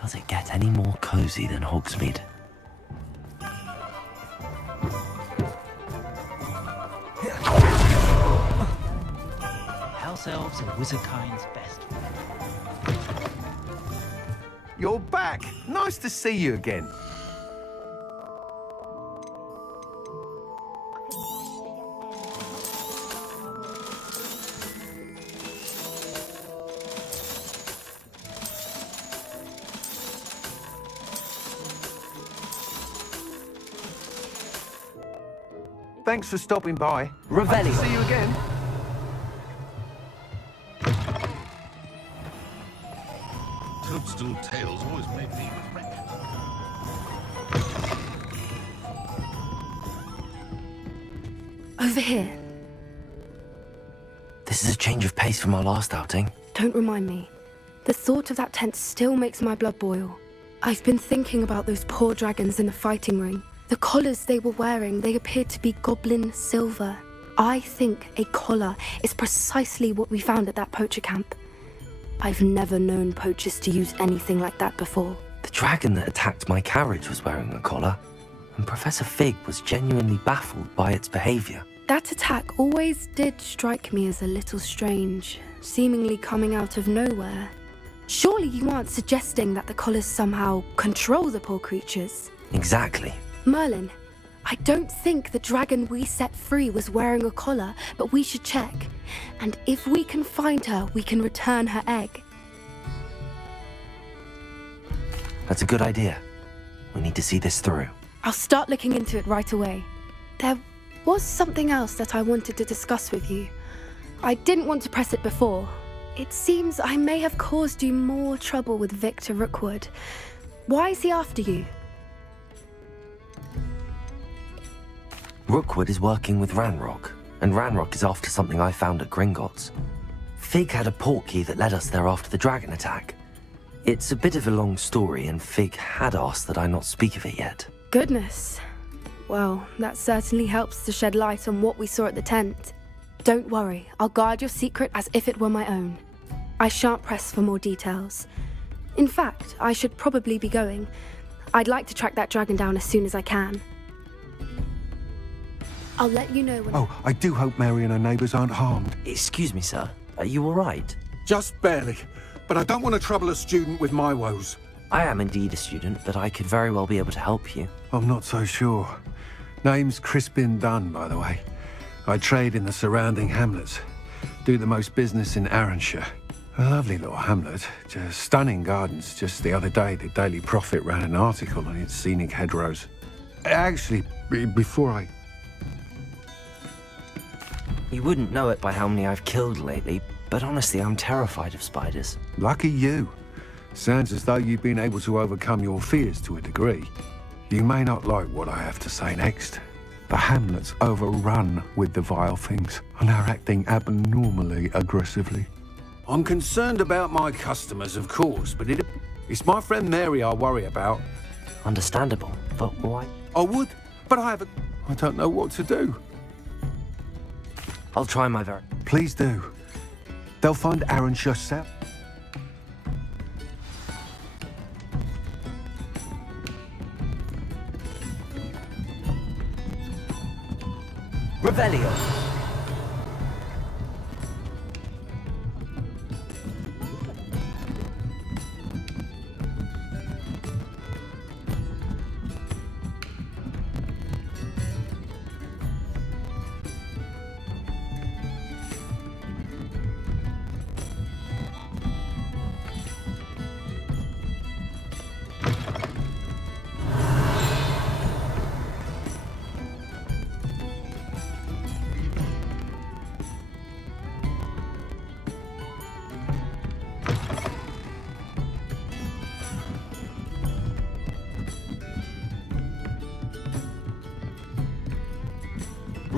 Does it get any more cozy than Hogsmeade? House elves and wizardkind's best. You're back. Nice to see you again. Thanks for stopping by. Revelio. See you again. Toadstool tales always made me reflect. Over here. This is a change of pace from our last outing. Don't remind me. The thought of that tent still makes my blood boil. I've been thinking about those poor dragons in the fighting ring. The collars they were wearing, they appeared to be goblin silver. I think a collar is precisely what we found at that poacher camp. I've never known poachers to use anything like that before. The dragon that attacked my carriage was wearing a collar, and Professor Fig was genuinely baffled by its behavior. That attack always did strike me as a little strange, seemingly coming out of nowhere. Surely you aren't suggesting that the collars somehow control the poor creatures? Exactly. Merlin, I don't think the dragon we set free was wearing a collar, but we should check. And if we can find her, we can return her egg. That's a good idea. We need to see this through. I'll start looking into it right away. There was something else that I wanted to discuss with you. I didn't want to press it before. It seems I may have caused you more trouble with Victor Rookwood. Why is he after you? Rookwood is working with Ranrock, and Ranrock is after something I found at Gringotts. Fig had a portkey that led us there after the dragon attack. It's a bit of a long story, and Fig had asked that I not speak of it yet. Goodness. Well, that certainly helps to shed light on what we saw at the tent. Don't worry, I'll guard your secret as if it were my own. I shan't press for more details. In fact, I should probably be going. I'd like to track that dragon down as soon as I can. I'll let you know when... Oh, I do hope Mary and her neighbours aren't harmed. Excuse me, sir. Are you all right? Just barely. But I don't want to trouble a student with my woes. I am indeed a student, but I could very well be able to help you. I'm not so sure. Name's Crispin Dunn, by the way. I trade in the surrounding hamlets. Do the most business in Arranshire. A lovely little hamlet. Just stunning gardens. Just the other day, the Daily Prophet ran an article on its scenic hedgerows. Actually, before I... You wouldn't know it by how many I've killed lately, but honestly, I'm terrified of spiders. Lucky you. Sounds as though you've been able to overcome your fears to a degree. You may not like what I have to say next. The hamlet's overrun with the vile things, and are acting abnormally aggressively. I'm concerned about my customers, of course, but it's my friend Mary I worry about. Understandable, but why? I would, but I don't know what to do. I'll try my very... Please do. They'll find Arranshire South. Revelio.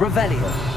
Revelio.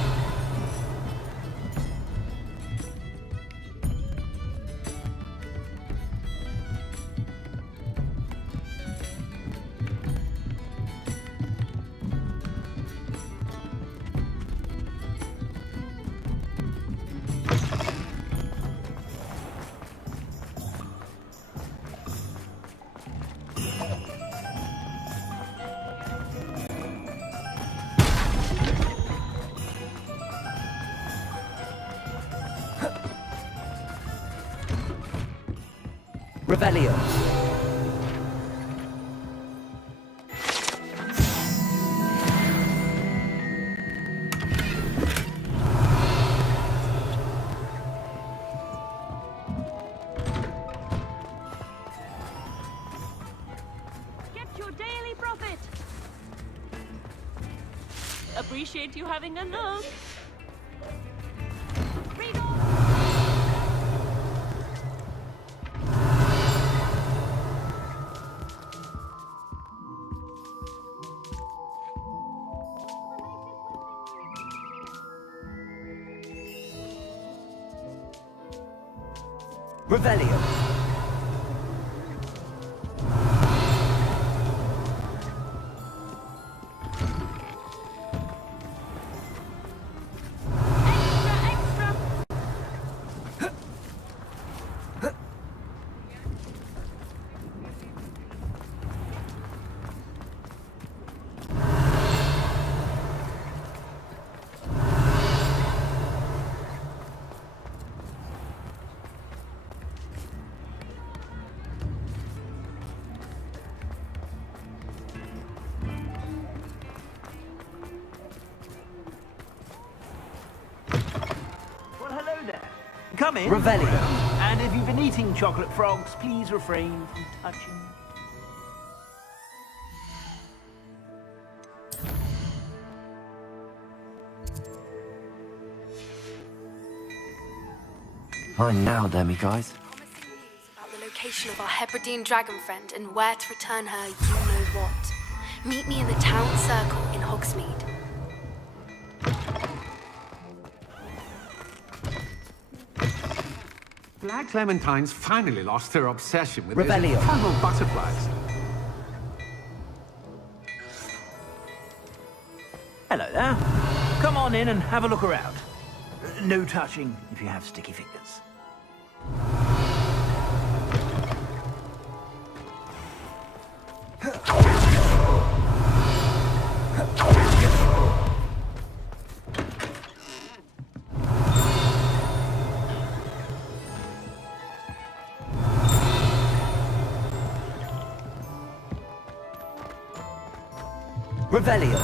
Revelio. Get your daily profit. Appreciate you having a look. Read on. Revelio. Well, hello there. Come in. Revelio. And if you've been eating chocolate frogs, please refrain from touching. Fine now, Demi, guys. About the location of our Hebridean dragon friend and where to return her, you know what. Meet me in the town circle in Hogsmeade. Black Clementine's finally lost her obsession with Revelio. these infernal butterflies. Hello there. Come on in and have a look around. No touching if you have sticky fingers. Revelio.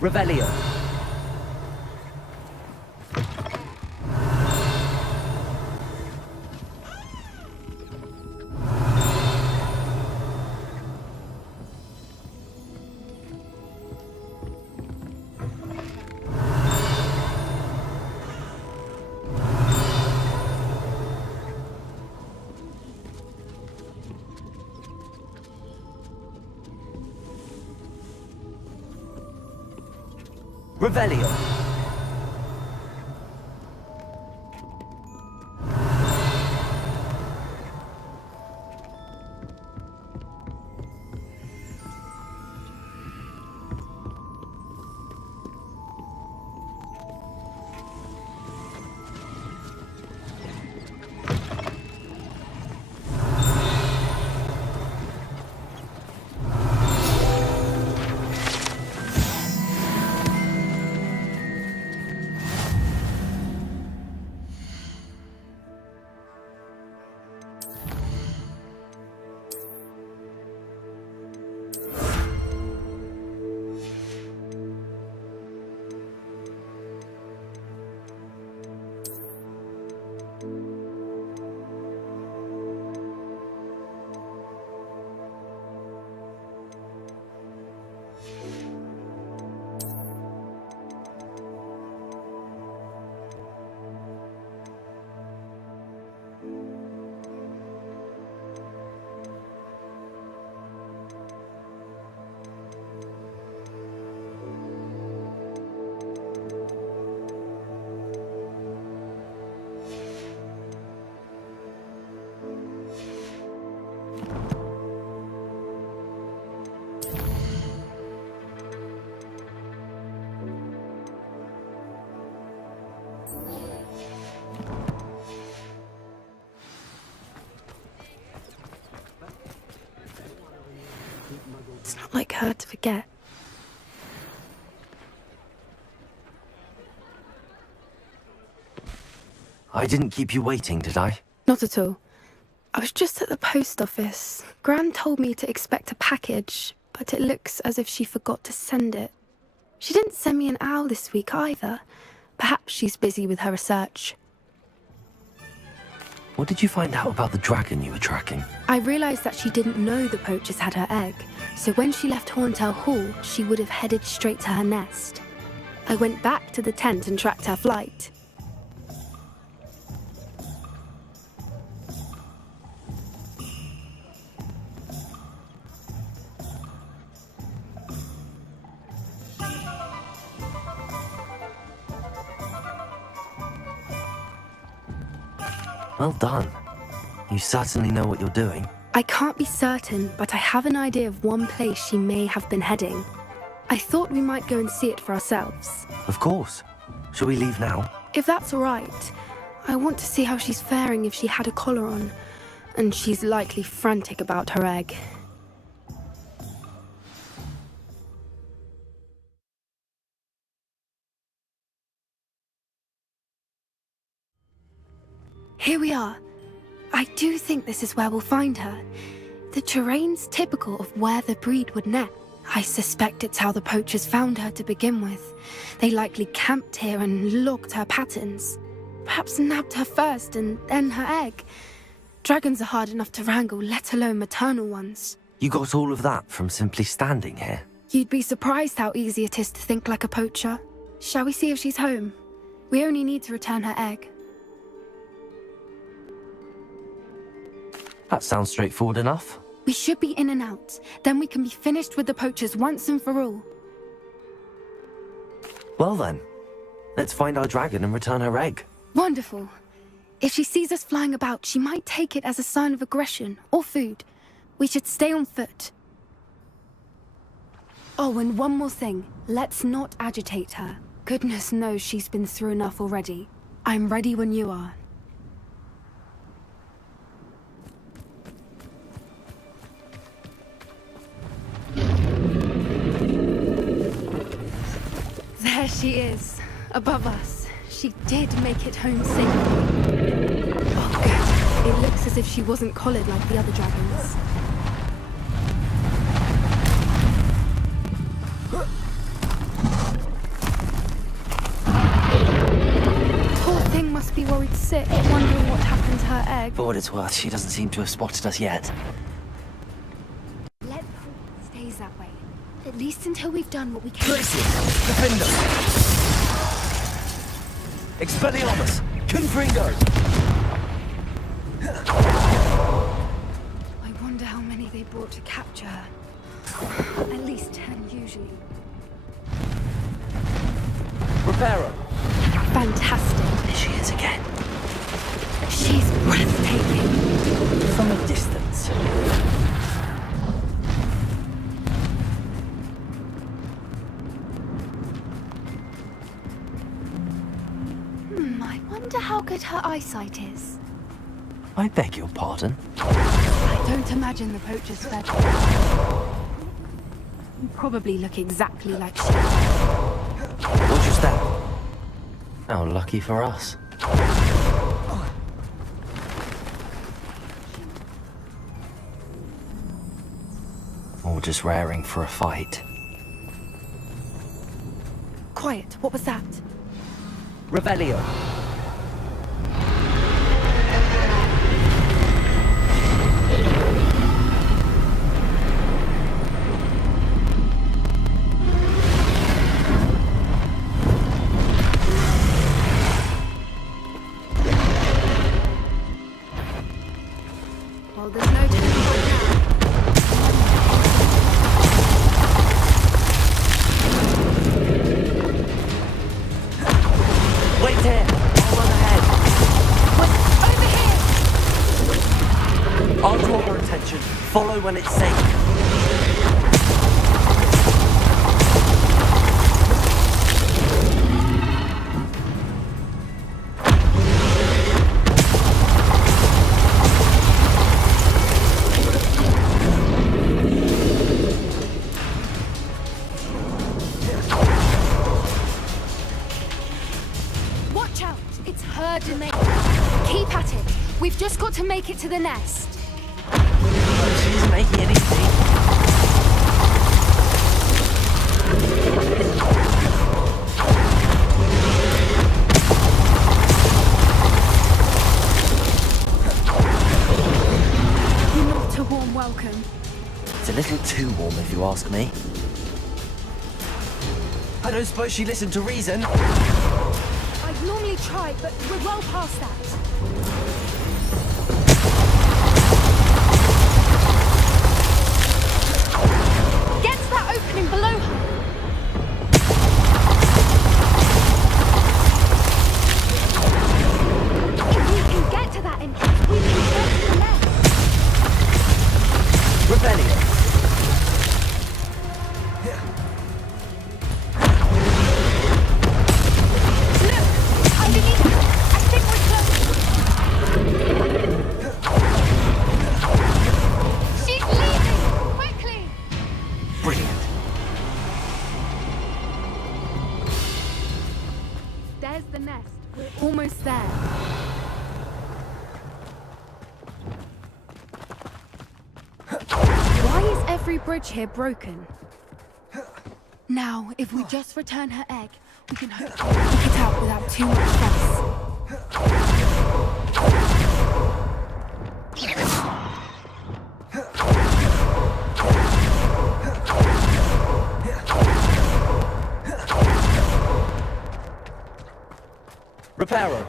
Revelio. Revelio. It's not like her to forget. I didn't keep you waiting, did I? Not at all. I was just at the post office. Gran told me to expect a package, but it looks as if she forgot to send it. She didn't send me an owl this week either. Perhaps she's busy with her research. What did you find out about the dragon you were tracking? I realized that she didn't know the poachers had her egg, so when she left Horntail Hall, she would have headed straight to her nest. I went back to the tent and tracked her flight. Well done. You certainly know what you're doing. I can't be certain, but I have an idea of one place she may have been heading. I thought we might go and see it for ourselves. Of course. Shall we leave now? If that's all right. I want to see how she's faring if she had a collar on. And she's likely frantic about her egg. Here we are. I do think this is where we'll find her. The terrain's typical of where the breed would nest. I suspect it's how the poachers found her to begin with. They likely camped here and logged her patterns. Perhaps nabbed her first and then her egg. Dragons are hard enough to wrangle, let alone maternal ones. You got all of that from simply standing here? You'd be surprised how easy it is to think like a poacher. Shall we see if she's home? We only need to return her egg. That sounds straightforward enough. We should be in and out. Then we can be finished with the poachers once and for all. Well then, let's find our dragon and return her egg. Wonderful. If she sees us flying about, she might take it as a sign of aggression or food. We should stay on foot. Oh, and one more thing. Let's not agitate her. Goodness knows she's been through enough already. I'm ready when you are. There she is, above us. She did make it home safely. Oh, good. It looks as if she wasn't collared like the other dragons. Poor thing must be worried sick, wondering what happened to her egg. For what it's worth, she doesn't seem to have spotted us yet. Let's hope it stays that way. At least until we've done what we can. Gracie, defend us. Expelliarmus, Confringo. I wonder how many they brought to capture her. At least 10 usually. Reparo. Fantastic. There she is again. She's breathtaking. From a distance. I wonder how good her eyesight is. I beg your pardon? I don't imagine the poachers fed her. You probably look exactly like she. Watch your step. How lucky for us. Or just raring for a fight. Quiet, what was that? Revelio. Well, there's no telling what now. Wait here. I'll run ahead. Wait, over here! I'll draw her attention. Follow when it's safe. Watch out! It's herd in there. Keep at it. We've just got to make it to the nest. She's making it easy. Not a warm welcome. It's a little too warm, if you ask me. I don't suppose she listened to reason. I'd normally try, but we're well past that. Get to that opening below her. If we can get to that entrance, we can get to the nest. Rebellion. There's the nest. We're almost there. Why is every bridge here broken? Now, if we just return her egg, we can hopefully pick it out without too much fuss. Reparo.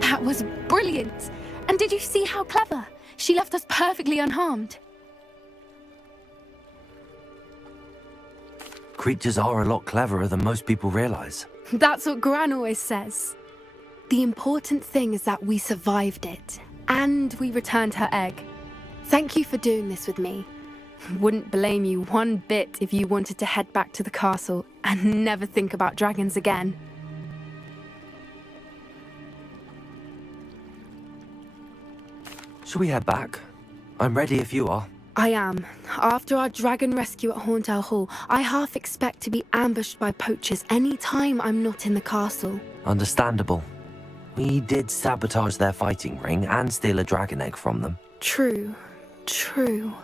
That was brilliant! And did you see how clever? She left us perfectly unharmed. Creatures are a lot cleverer than most people realize. That's what Gran always says. The important thing is that we survived it, and we returned her egg. Thank you for doing this with me. Wouldn't blame you one bit if you wanted to head back to the castle and never think about dragons again. Shall we head back? I'm ready if you are. I am. After our dragon rescue at Hauntel Hall, I half expect to be ambushed by poachers any time I'm not in the castle. Understandable. We did sabotage their fighting ring and steal a dragon egg from them. True. True.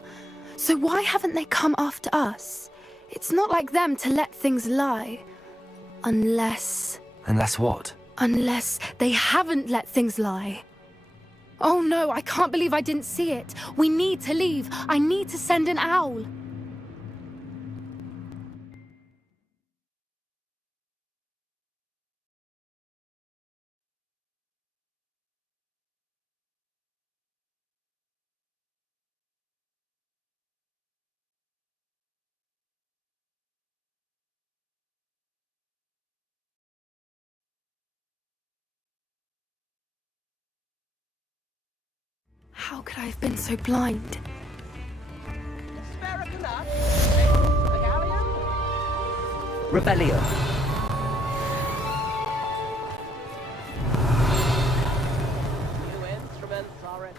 So why haven't they come after us? It's not like them to let things lie. Unless... Unless what? Unless they haven't let things lie. Oh no, I can't believe I didn't see it. We need to leave. I need to send an owl. How could I have been so blind? Rebellion. New instruments are at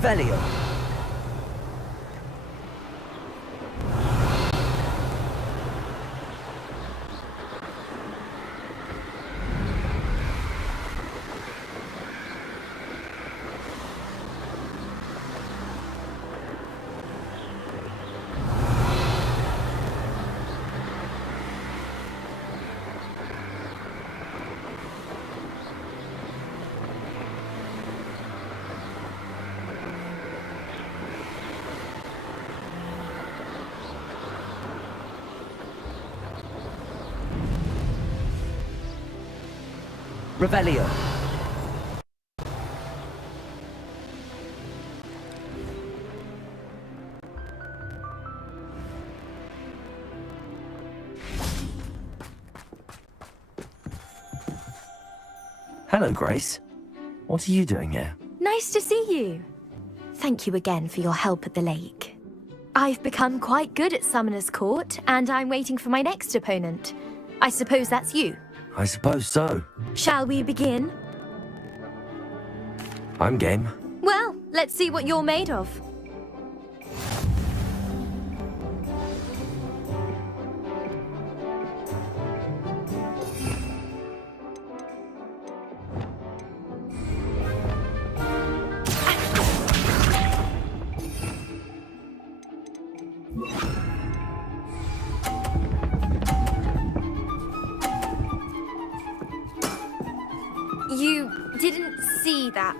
Revelio. Revelio. Hello, Grace. What are you doing here? Nice to see you. Thank you again for your help at the lake. I've become quite good at Summoner's Court, and I'm waiting for my next opponent. I suppose that's you. I suppose so. Shall we begin? I'm game. Well, let's see what you're made of. You didn't see that.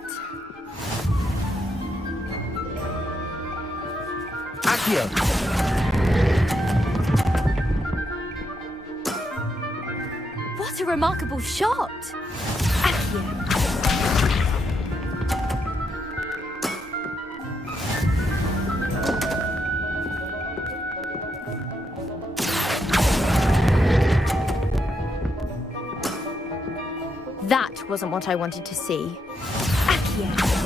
Accio. What a remarkable shot! Accio. That wasn't what I wanted to see. Accio.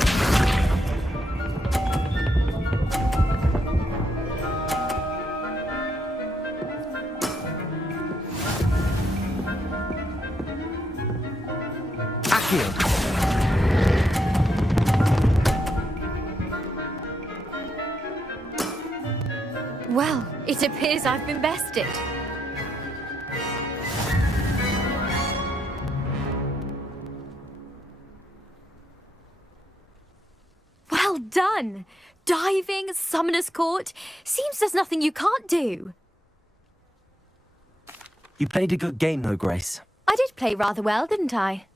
Well, it appears I've been bested. Well done! Diving, Summoner's Court. Seems there's nothing you can't do. You played a good game though, Grace. I did play rather well, didn't I?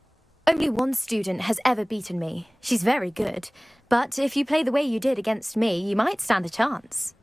Only one student has ever beaten me. She's very good. But if you play the way you did against me, you might stand a chance.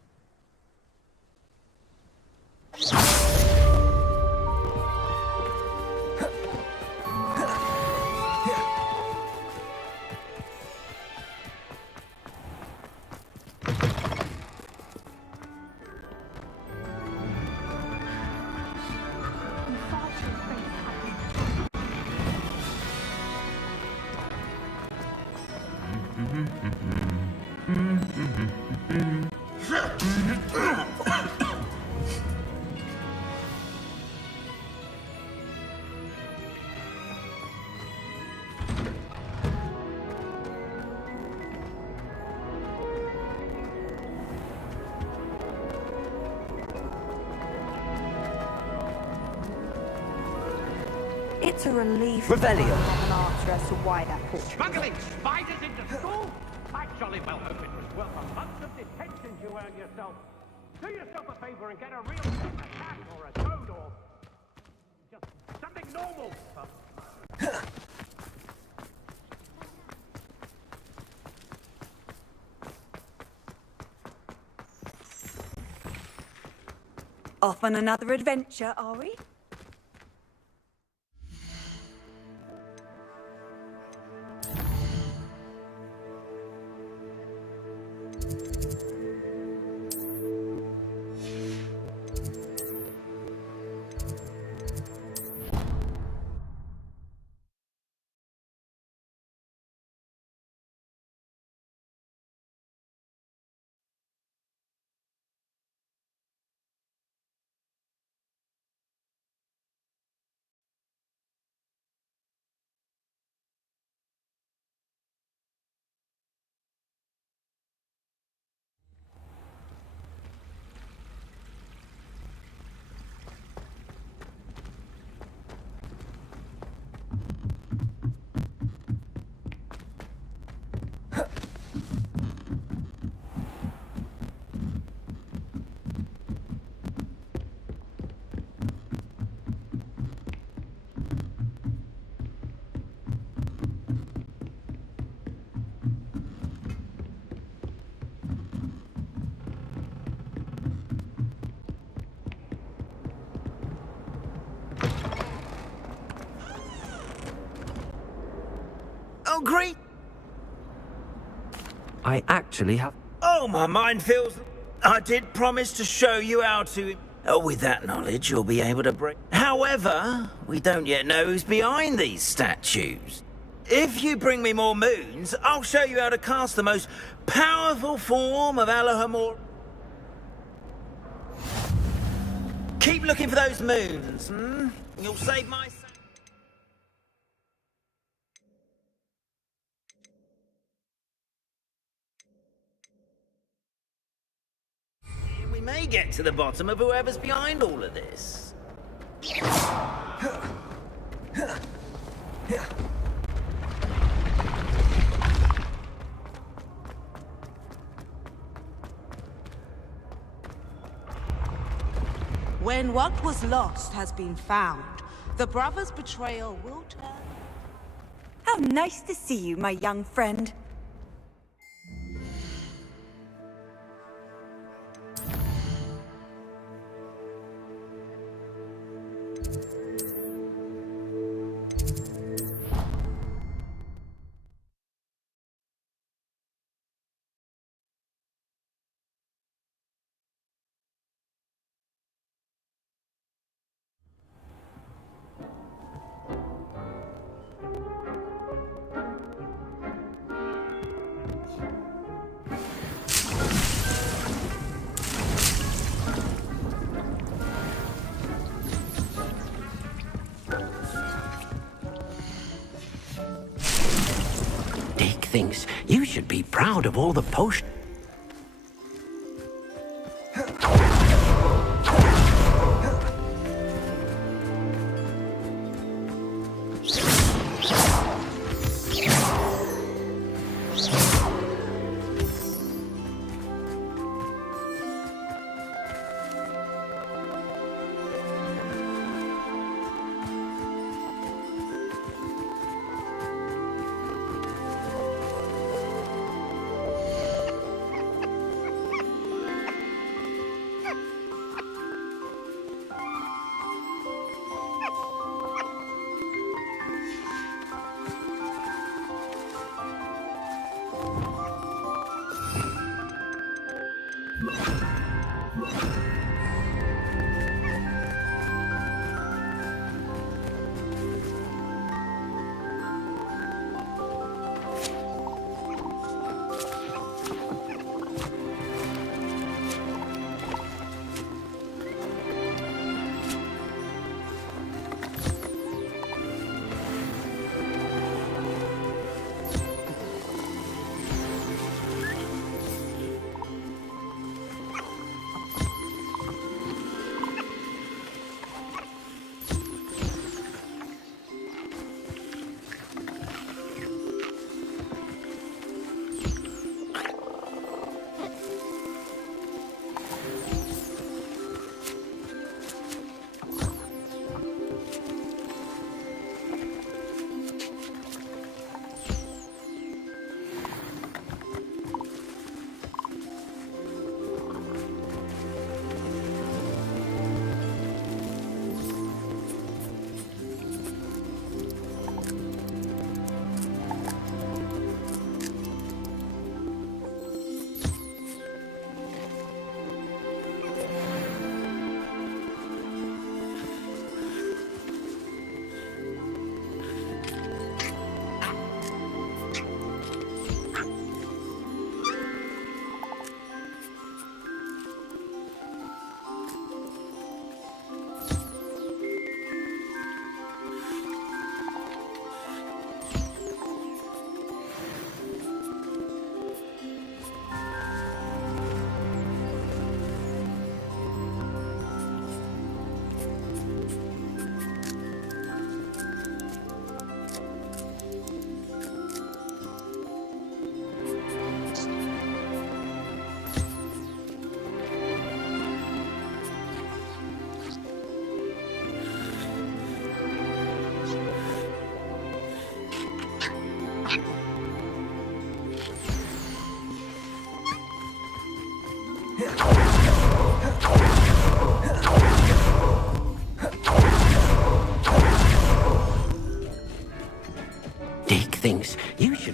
It's a relief Revelio. to have an answer as to why that portrait. Smuggling spiders into school? I jolly well hope it was worth a month of detention you earned yourself. Do yourself a favor and get a real a cat or a toad or just something normal. Off on another adventure, are we? concrete? I actually have... Oh, my mind feels... I did promise to show you how to... Oh, with that knowledge, you'll be able to break... However, we don't yet know who's behind these statues. If you bring me more moons, I'll show you how to cast the most powerful form of Allahumma. Keep looking for those moons, hmm? You'll save my... We may get to the bottom of whoever's behind all of this. When what was lost has been found, the brother's betrayal will turn... How nice to see you, my young friend. Dick thinks you should be proud of all the potions. Dick thinks you should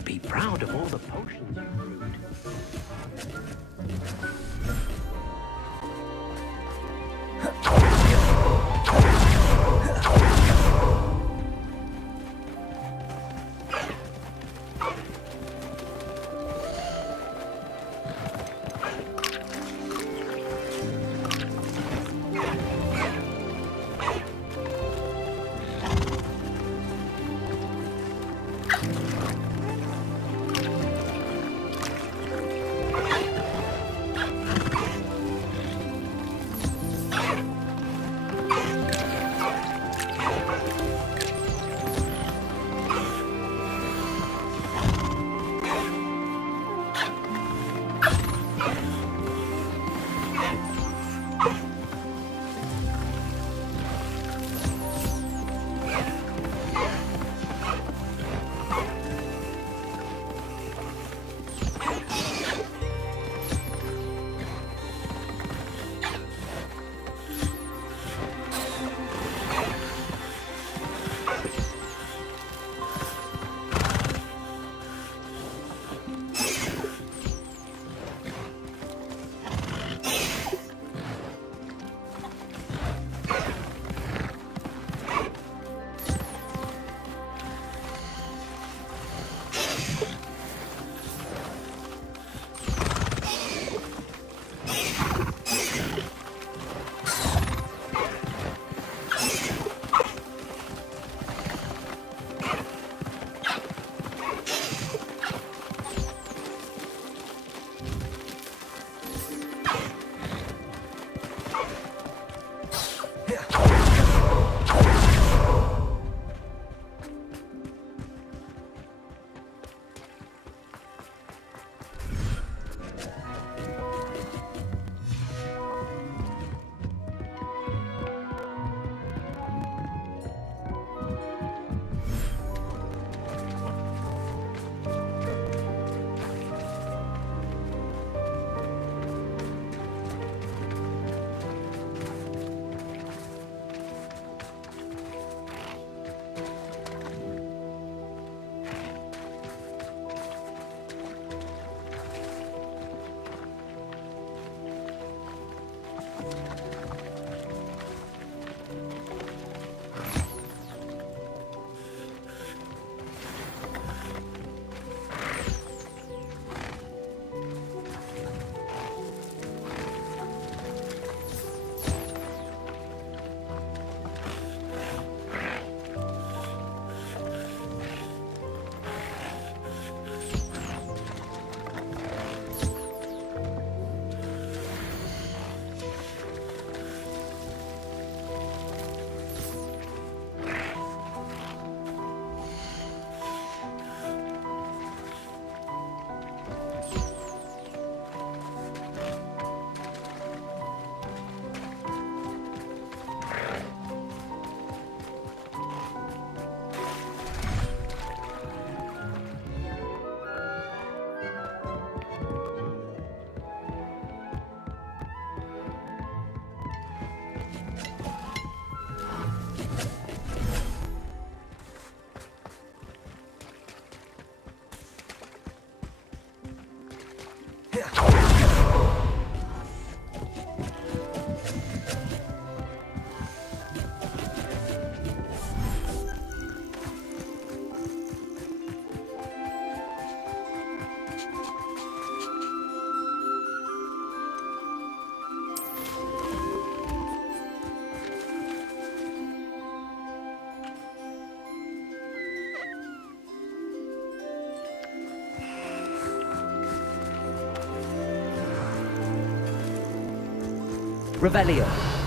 Revelio.